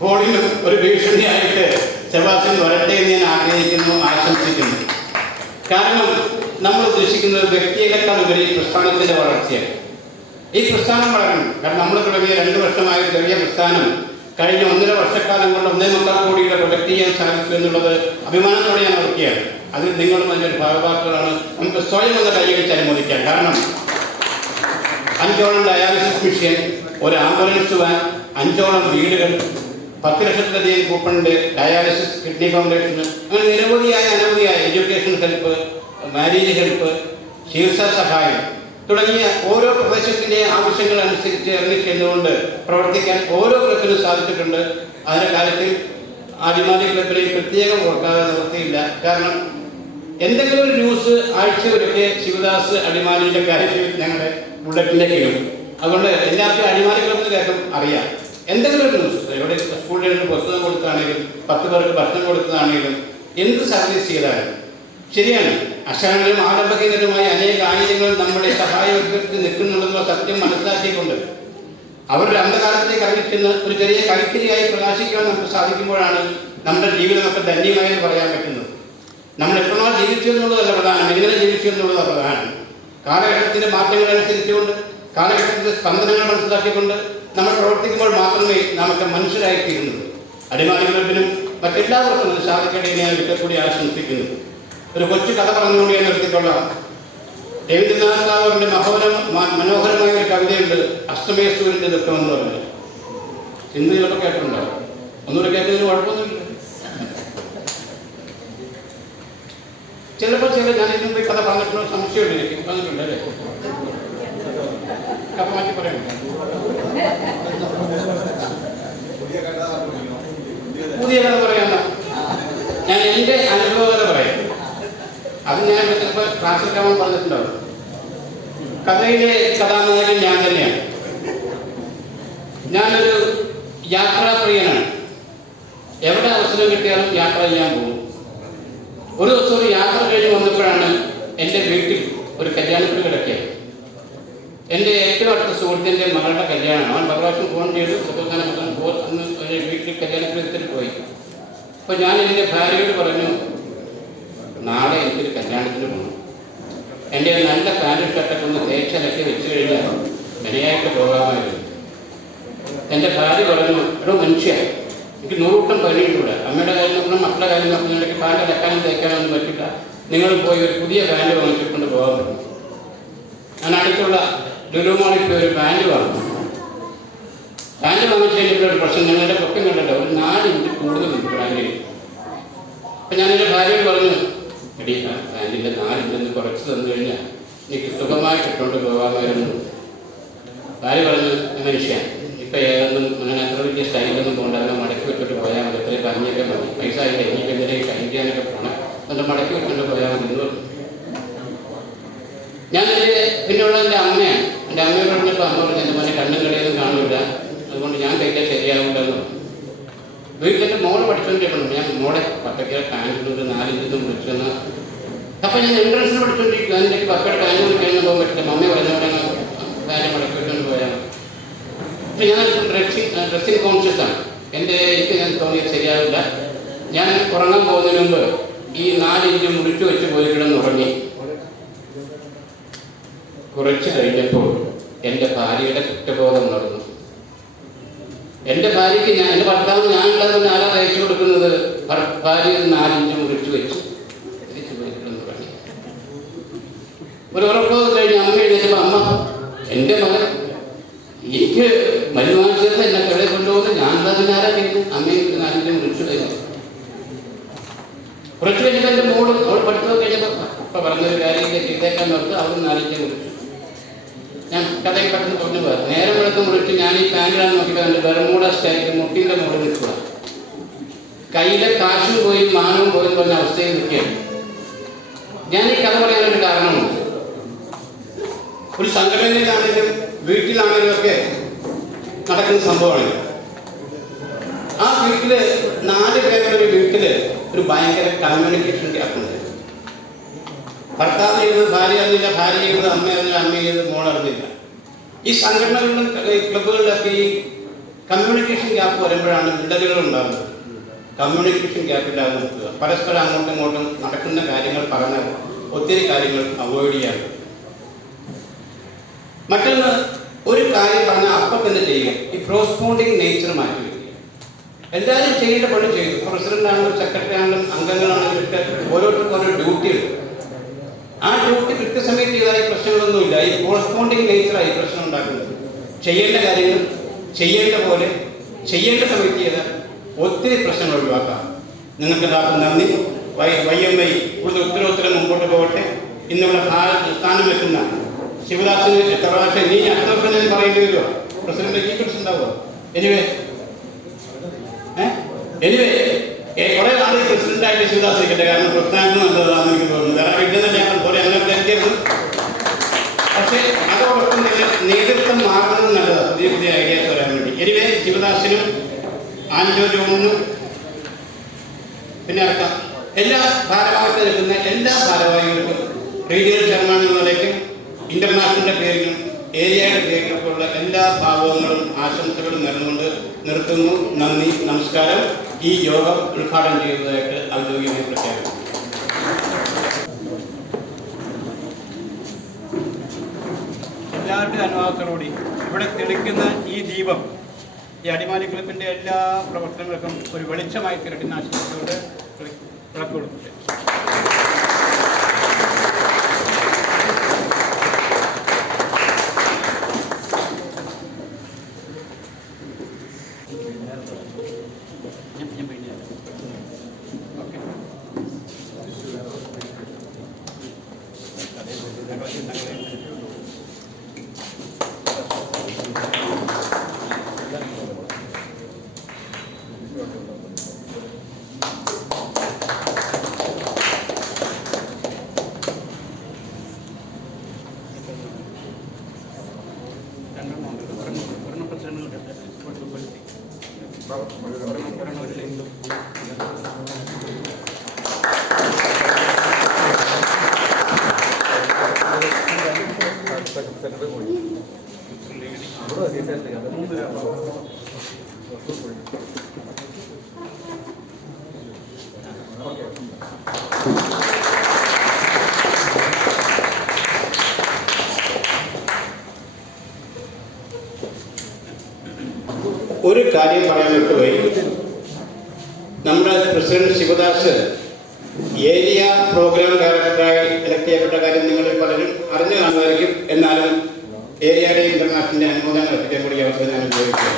ബോർഡിനും ഒരു ഭീഷണിയായിട്ട് സെബാസ്റ്റ്യൻ വരട്ടെ എന്ന് ഞാൻ ആഗ്രഹിക്കുന്നു, ആശംസിക്കുന്നു. കാരണം നമ്മൾ ഉദ്ദേശിക്കുന്നത് വ്യക്തികളെക്കാൾ ഉപരി പ്രസ്ഥാനത്തിൻ്റെ വളർച്ചയാണ്. ഈ പ്രസ്ഥാനം വളരണം. കാരണം നമ്മൾ തുടങ്ങിയ 2 വർഷമായ ചെറിയ പ്രസ്ഥാനം കഴിഞ്ഞ 1.5 വർഷക്കാലം കൊണ്ട് 1.25 കോടിയുടെ പ്രൊജക്ട് ചെയ്യാൻ സാധിച്ചു എന്നുള്ളത് അഭിമാനത്തോടെ ഞാൻ ഓർക്കുകയാണ്. അതിൽ നിങ്ങളും അതിൻ്റെ ഭാഗവാക്കുകളാണ്. നമുക്ക് സ്വയം ഒന്ന് കൈയടിച്ച് അനുമോദിക്കാം. കാരണം 5ഓളം ഡയാലിസിസ് മെഷീൻ, ഒരു ആംബുലൻസ് വാൻ, 5ഓളം വീടുകൾ, 10 ലക്ഷത്തിലധികം കൂപ്പണുണ്ട്. ഡയാലിസിസ്, കിഡ്നി ഫൗണ്ടേഷന്, അങ്ങനെ അനവധിയായ എഡ്യൂക്കേഷൻ ഹെൽപ്പ്, മാരേജ് ഹെൽപ്പ്, ചികിത്സാ സഹായം തുടങ്ങിയ ഓരോ പ്രദേശത്തിൻ്റെ ആവശ്യങ്ങൾ അനുസരിച്ച് ഇറങ്ങിച്ചെന്നുകൊണ്ട് പ്രവർത്തിക്കാൻ ഓരോ ക്ലബിനും സാധിച്ചിട്ടുണ്ട്. അതിൻ്റെ കാര്യത്തിൽ അടിമാലി ക്ലബിനെ പ്രത്യേകം ഓർക്കാതെ നിവൃത്തിയില്ല. കാരണം എന്തെങ്കിലും ഒരു ന്യൂസ് ആഴ്ച ഒരിക്കൽ ശിവദാസ് അടിമാലിയുടെ കാര്യത്തിൽ ഞങ്ങളുടെ ബുള്ളറ്റിലേക്ക് ഇടും. അതുകൊണ്ട് എല്ലാവർക്കും അടിമാലി ക്ലബിന് കേൾക്കും അറിയാം. എന്തെങ്കിലും ഒരു ന്യൂസ്, എവിടെ സ്കൂളിൽ പുസ്തകം കൊടുത്തതാണെങ്കിലും 10 പേർക്ക് ഭക്ഷണം കൊടുത്തതാണെങ്കിലും എന്ത് സർവീസ് ചെയ്താലും ശരിയാണ്. അശാനങ്ങളും ആഡംബരകരമായ അനേക ആയിരങ്ങൾ നമ്മുടെ സഹായത്തിൽ നിൽക്കുന്നുണ്ടെന്നുള്ള സത്യം മനസ്സിലാക്കിക്കൊണ്ട് അവരുടെ അന്ധകാലത്തേക്ക് ഇറങ്ങിച്ചെന്ന് ഒരു ചെറിയ കൈത്തിരിയായി പ്രകാശിക്കാൻ നമുക്ക് സാധിക്കുമ്പോഴാണ് നമ്മുടെ ജീവിതമൊക്കെ ധന്യമായെന്ന് പറയാൻ പറ്റുന്നത്. നമ്മൾ എപ്പോഴാണ് ജീവിച്ചു എന്നുള്ളതല്ല പ്രധാനം, എങ്ങനെ ജീവിച്ചു എന്നുള്ളതാണ് പ്രധാനം. കാലഘട്ടത്തിൻ്റെ മാറ്റങ്ങൾ അനുസരിച്ചുകൊണ്ട്, കാലഘട്ടത്തിൻ്റെ സ്പന്ദനങ്ങൾ മനസ്സിലാക്കിക്കൊണ്ട് നമ്മൾ പ്രവർത്തിക്കുമ്പോൾ മാത്രമേ നമുക്ക് മനുഷ്യരായിത്തീരുന്നത്. അടിമാലി ക്ലബിനും മറ്റെല്ലാവർക്കും അത് സാധിക്കട്ടെ ഞാൻ ഒരിക്കൽ കൂടി ആശംസിക്കുന്നു. ഒരു കൊച്ചു കഥ പറഞ്ഞുകൊണ്ട് ഞാൻ നിർത്തിക്കൊള്ളാം. രവീന്ദ്രനാഥ് ടാഗോറിന്റെ മനോഹരമായ ഒരു കവിതയുണ്ട്, അഷ്ടമയ സൂര്യന്റെ ദുഃഖം എന്ന് പറഞ്ഞത്. ഇന്ന് ചിലപ്പോൾ കേട്ടിട്ടുണ്ടാവും, ഒന്നുകൂടെ കേട്ടതിന് കുഴപ്പമൊന്നുമില്ല. ചിലപ്പോൾ ഞാൻ ഇതിന് പോയി കഥ പറഞ്ഞിട്ടുണ്ടോ സംശയമുണ്ട് എനിക്ക്. പറഞ്ഞിട്ടുണ്ട് അല്ലേ? കഥ മാറ്റി പറയാം. പുതിയ കഥ പറയാമോ? ഞാൻ എൻ്റെ അനുഭവകഥ പറയാം. അത് ഞാൻ ചിലപ്പോൾ ക്ലാസ്സിൽ കാണാൻ പറഞ്ഞിട്ടുണ്ടാവും. കഥയിലെ കഥാനായകൻ ഞാൻ തന്നെയാണ്. ഞാനൊരു യാത്രാപ്രിയനാണ്. എവിടെ അവസരം കിട്ടിയാലും യാത്ര ചെയ്യാൻ പോകും. ഒരു ദിവസം ഒരു യാത്ര കഴിഞ്ഞ് വന്നപ്പോഴാണ് എൻ്റെ വീട്ടിൽ ഒരു കല്യാണത്തിന് കിടക്കിയത്. എൻ്റെ ഏറ്റവും അടുത്ത സുഹൃത്തിൻ്റെ മകളുടെ കല്യാണമാണ്. അവൻ പ്രാവശ്യം ഫോൺ ചെയ്തു, അന്ന് വീട്ടിൽ കല്യാണത്തിന് എടുത്തിട്ട് പോയി. അപ്പോൾ ഞാൻ എൻ്റെ ഭാര്യയോട് പറഞ്ഞു, നാളെ എനിക്കൊരു കല്യാണത്തിന് പോകണം. എൻ്റെ നല്ല പാൻറ് ഷർട്ടൊക്കെ ഒന്ന് തേച്ചലക്കി വെച്ച് കഴിഞ്ഞാൽ മെനയായിട്ട് പോകാമായിരുന്നു. എൻ്റെ ഭാര്യ പറഞ്ഞു, എടോ മനുഷ്യ, എനിക്ക് 100 കൂട്ടം പണിയിട്ടൂടെ. അമ്മയുടെ കാര്യം നോക്കണം, മക്കളുടെ കാര്യം നോക്കണം, എനിക്ക് പാൻറ് അലക്കാനും തേക്കാനൊന്നും പറ്റില്ല. നിങ്ങൾ പോയി ഒരു പുതിയ പാൻറ് വാങ്ങിച്ചിട്ടുണ്ട് പോകാൻ പറ്റും. ഞാൻ അടുത്തുള്ള ലുലു മാളിൽ പോയി ഒരു പാൻറ് വാങ്ങും. പാൻറ് വാങ്ങിച്ചു കഴിഞ്ഞപ്പോൾ ഒരു പ്രശ്നം, ഞങ്ങളുടെ പൊക്കം കണ്ടിട്ട് ഒരു 4 ഇഞ്ച് കൂടുതലുണ്ട് പാൻറ്റിന്. അപ്പം ഞാൻ എൻ്റെ ഭാര്യയോട് പറഞ്ഞു, എടി പാൻറ്റിൻ്റെ 4 ഇഞ്ചൊന്ന് കുറച്ച് തന്നു കഴിഞ്ഞാൽ എനിക്ക് സുഖമായിട്ട് ഇട്ടുകൊണ്ട് പോകാമായിരുന്നു. ഭാര്യ പറഞ്ഞു, മനുഷ്യ ഇപ്പം ഏതൊന്നും അങ്ങനെ അത്ര വലിയ സ്റ്റൈലൊന്നും പോകണ്ടാകുന്ന മടക്കി വെച്ചിട്ട് പോയാൽ മതി, ഇത്രയും ഭംഗിയൊക്കെ മതി, പൈസ ആയിട്ട് എനിക്ക് എന്തെങ്കിലും കഴിക്കാനൊക്കെ പോകണം, എന്നിട്ട് മടക്കി വെച്ചിട്ട് പോയാൽ മതി എന്ന് പറഞ്ഞു. ഞാൻ പിന്നെയുള്ള എൻ്റെ അമ്മയാണ്. എൻ്റെ അമ്മയോട് പറഞ്ഞപ്പോൾ അമ്മ പറഞ്ഞു, എൻ്റെ മോനെ കണ്ണും കടയൊന്നും കാണില്ല, അതുകൊണ്ട് ഞാൻ കഴിക്കാൻ ശരിയാവില്ലെന്ന് പറഞ്ഞു. വീട്ടിലെൻ്റെ മോളെ പഠിച്ചുകൊണ്ടിരിക്കണം. ഞാൻ മോളെ പപ്പയ്ക്ക് പാൻറ്റിനൊരു 4 ഇഞ്ചൊന്നും വിളിച്ചെന്ന്. അപ്പം ഞാൻ എൻട്രൻസിന് പഠിച്ചുകൊണ്ടിരിക്കും. അതിൻ്റെ പപ്പയുടെ പാൻറ്റ് വിളിക്കാനൊന്നും പോകാൻ പറ്റില്ല. മമ്മി പറഞ്ഞ പാൻറ്റ് മടക്കി വെച്ചുകൊണ്ട് പോയാൽ. അപ്പം ഞാൻ ഡ്രസ്സിങ് കോൺഷ്യസ് ആണ്. എനിക്ക് ഞാൻ തോന്നിയത് ശരിയാവില്ല. ഞാൻ ഉറങ്ങാൻ പോകുന്നതിന് മുമ്പ് ഈ 4 ഇഞ്ച് മുറിച്ചു വെച്ച് പോയി കിടന്നുറങ്ങി. കുറച്ച് കഴിഞ്ഞപ്പോൾ എൻ്റെ ഭാര്യയുടെ കുറ്റബോധം നടന്നു. എൻ്റെ ഭാര്യയ്ക്ക് എൻ്റെ ഭർത്താവ് ഞാനുള്ളത് ആരാ തയ്ച്ചു കൊടുക്കുന്നത്? ഭാര്യ 4 ഇഞ്ച് മുറിച്ചു വെച്ച് തിരിച്ചു പോയി കിടന്നുറങ്ങി. ഒരു ഉറപ്പ് കഴിഞ്ഞ് അമ്മ എഴുന്നേറ്റപ്പോൾ, അമ്മ എൻ്റെ മകൻ എനിക്ക് മരുന്ന് ചേർന്ന് എന്നെ കടയിൽ കൊണ്ടുപോകുന്നത് ഞാൻ തന്നെ ആരാ ചെയ്യുന്നത്? അമ്മയും 4 ഇഞ്ച് മുറിച്ചു കഴിഞ്ഞു. കുറച്ച് കഴിഞ്ഞപ്പോൾ എൻ്റെ മോള് അവൾ പഠിത്തം കഴിഞ്ഞപ്പോൾ ഇപ്പം പറഞ്ഞൊരു കാര്യം ചെയ്തേക്കാൻ നോക്ക്, അവൾ 4 ഇഞ്ച് മുറിച്ചു. ഞാൻ കഥയിൽ പെട്ടെന്ന് പറഞ്ഞു പോകാം. നേരം വെളുത്ത് മുറിച്ച് ഞാൻ ഈ പാൻറ്റിലാണ് നോക്കിയിട്ട് എൻ്റെ ബെർമൂഡ സ്റ്റൈലിൽ മുട്ടിൻ്റെ മുകളിൽ നിൽക്കുക. കയ്യിലെ കാശും പോയി മാനവും പോയി പറഞ്ഞ അവസ്ഥയിൽ നിൽക്കുകയാണ്. ഞാൻ ഈ കഥ പറയാനൊരു കാരണമുണ്ട്. ഒരു സംഘടനയിലാണെങ്കിലും വീട്ടിലാണെങ്കിലും ഒക്കെ നടക്കുന്ന സംഭവമാണ്. ആ വീട്ടിൽ 4 പേരുടെ ഒരു വീട്ടിൽ ഒരു ഭയങ്കര കമ്മ്യൂണിക്കേഷൻ ഗ്യാപ്പുണ്ട്. ഭർത്താവ് ചെയ്തത് ഭാര്യ അറിഞ്ഞില്ല, ഭാര്യ ചെയ്തത് അമ്മ അറിഞ്ഞില്ല, അമ്മ ചെയ്തത് മോളറിഞ്ഞില്ല. ഈ സംഘടനകളിലും ക്ലബുകളിലൊക്കെ ഈ കമ്മ്യൂണിക്കേഷൻ ഗ്യാപ്പ് വരുമ്പോഴാണ് വിള്ളലുകൾ ഉണ്ടാകുന്നത്. കമ്മ്യൂണിക്കേഷൻ ഗ്യാപ്പ് ഇല്ലാതെ നോക്കുക, പരസ്പരം അങ്ങോട്ടും ഇങ്ങോട്ടും നടക്കുന്ന കാര്യങ്ങൾ പറഞ്ഞാൽ ഒത്തിരി കാര്യങ്ങൾ അവോയ്ഡ് ചെയ്യാൻ. മറ്റൊന്ന്, ഒരു കാര്യം പറഞ്ഞാൽ അപ്പം തന്നെ ചെയ്യുക. ഈ പ്രോസ്പോണ്ടിങ് നേച്ചർ മാറ്റി വയ്ക്കുക. എല്ലാവരും ചെയ്യേണ്ട പണി ചെയ്തു. പ്രസിഡന്റ് ആണെങ്കിലും സെക്രട്ടറി ആണെങ്കിലും അംഗങ്ങളാണെങ്കിലും ഒക്കെ ഓരോരുത്തർക്കും ഓരോ ഡ്യൂട്ടി ഉണ്ട്. ആ ഡ്യൂട്ടി കൃത്യസമയത്ത് ചെയ്താൽ പ്രശ്നങ്ങളൊന്നുമില്ല. ഈ കോറസ്പോണ്ടിങ് നേച്ചറായി പ്രശ്നം ഉണ്ടാക്കുന്നത്. ചെയ്യേണ്ട കാര്യങ്ങൾ ചെയ്യേണ്ട പോലെ ചെയ്യേണ്ട സമയത്ത് ചെയ്താൽ ഒത്തിരി പ്രശ്നങ്ങൾ ഒഴിവാക്കാം. നിങ്ങൾക്ക് എല്ലാവർക്കും നന്ദി. YMI കൂടുതൽ ഉത്തരോത്തരം മുമ്പോട്ട് പോകട്ടെ. ഇന്നുള്ള സ്ഥാനം വെക്കുന്ന ശിവദാസിന് എത്ര പ്രാവശ്യം നീ അടുത്ത വർഷം ഞാൻ പറയേണ്ടി വരുമോ? പ്രസിഡന്റ് ഈക്വൽസ് ഉണ്ടാവുമോ? എനിവേ കുറെ നാൾ പ്രസിഡന്റായിട്ട് ശിവദാസ് ഇരിക്കട്ടെ. കാരണം പ്രസ്ഥാനം നല്ലതാണെന്ന് എനിക്ക് തോന്നുന്നു. വേറെ വീട്ടിൽ പോലെ അങ്ങനെ ധരിക്കരുത്. പക്ഷേ അതോടൊപ്പം തന്നെ നേതൃത്വം മാറുന്നത് നല്ലതാണ്, പുതിയ പുതിയ ഐഡിയാസ് വരാൻ വേണ്ടി. എനിവേ ശിവദാസിനും ആൻജോ ജോണിനും പിന്നെ അടക്കം എല്ലാ ഭാരവാഹികൾ നിൽക്കുന്ന എല്ലാ ഭാരവാഹികൾക്കും റീജിയണൽ ചെയർമാൻ എന്ന നിലയ്ക്കും ഇന്റർനാഷണലിന്റെ പേരിലും ഏരിയയുടെ പേരിലൊക്കെയുള്ള എല്ലാ ഭാവങ്ങളും ആശംസകളും നേർന്നുകൊണ്ട് നിർത്തുന്നു. നന്ദി, നമസ്കാരം. ഈ യോഗം ഉദ്ഘാടനം ചെയ്യുന്നതായിട്ട് ഔദ്യോഗികമായി പ്രഖ്യാപിക്കുന്നു. എല്ലാവരുടെയും അനുഭവത്തോടുകൂടി ഇവിടെ തെളിക്കുന്ന ഈ ദീപം ഈ അടിമാലി ക്ലബിൻ്റെ എല്ലാ പ്രവർത്തനങ്ങൾക്കും ഒരു വെളിച്ചമായി തീരട്ടെന്ന് ആശംസിച്ചുകൊണ്ട് വിളക്ക് കൊടുക്കട്ടെ. ഒരു കാര്യം പറയാൻ വിട്ടുപോയി. നമ്മുടെ പ്രസിഡന്റ് ശിവദാസ് ഏരിയ പ്രോഗ്രാം ഡയറക്ടറായി ഇലക്ട് ചെയ്യപ്പെട്ട കാര്യം നിങ്ങളിൽ പലരും അറിഞ്ഞു കാണുമായിരിക്കും. എന്നാലും ഏരിയയുടെ ഇന്റർനാഷണലിന്റെ അനുമോദനം എത്തിക്കാൻ കൂടി അവസരം ഞാൻ ഉപയോഗിക്കുക.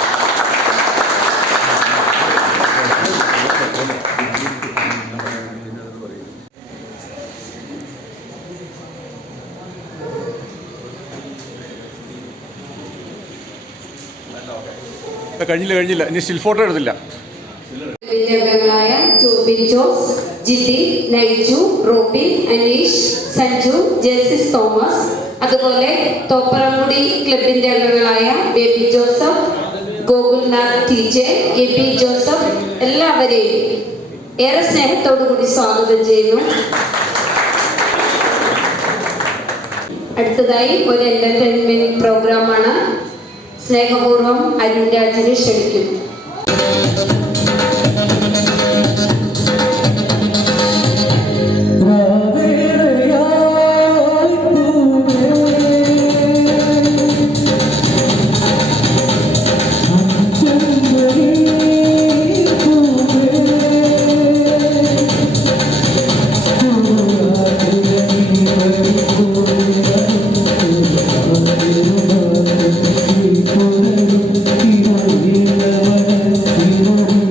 കഴിഞ്ഞില്ല ഇനി സ്റ്റിൽ ഫോട്ടോ എടുത്തില്ല. അംഗങ്ങളായ ജോബിൻ ജോസ്, ജിതി, നൈജു, റോബിൻ, അനീഷ്, സഞ്ജു, ജെസിസ് തോമസ്, അതുപോലെ തോപ്പറമുടി ക്ലബിന്റെ അംഗങ്ങളായ Baby Joseph, Gokulnath TJ, AB Joseph, എല്ലാവരെയും ഏറെ സ്നേഹത്തോടു കൂടി സ്വാഗതം ചെയ്യുന്നു. അടുത്തതായി ഒരു എന്റർടൈൻമെന്റ് പ്രോഗ്രാമാണ്. സ്നേഹപൂർവ്വം അരുൺ രാജിനെ ക്ഷണിക്കുന്നു. Thank you.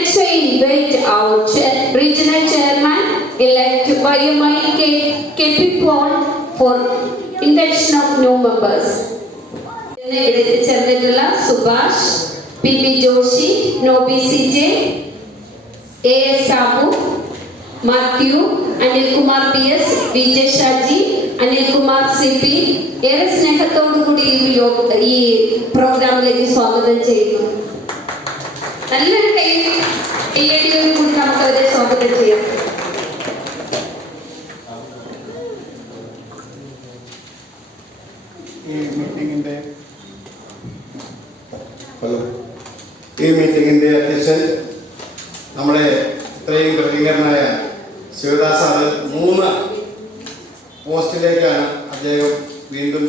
Next, I invite our regional chairman elect YMI KP Paul for induction of new members. ചേർന്നിട്ടുള്ള Subhash, PP Joshi, Noby CJ, AS Sabu, Mathew, Anilkumar PS, VJ Shaji, Anilkumar CP ഏറെ സ്നേഹത്തോടുകൂടി ഈ പ്രോഗ്രാമിലേക്ക് സ്വാഗതം ചെയ്യുന്നു. നല്ലൊരു കയ്യടിയോട് കൂടി നമുക്ക് അവരെ സ്വാഗതം ചെയ്യാം. ഈ മീറ്റിംഗിന്റെ അധ്യക്ഷൻ നമ്മുടെ ഇത്രയും പ്രതികരണനായ ശിവദാസ് സാറ് 3 പോസ്റ്റിലേക്കാണ് അദ്ദേഹം വീണ്ടും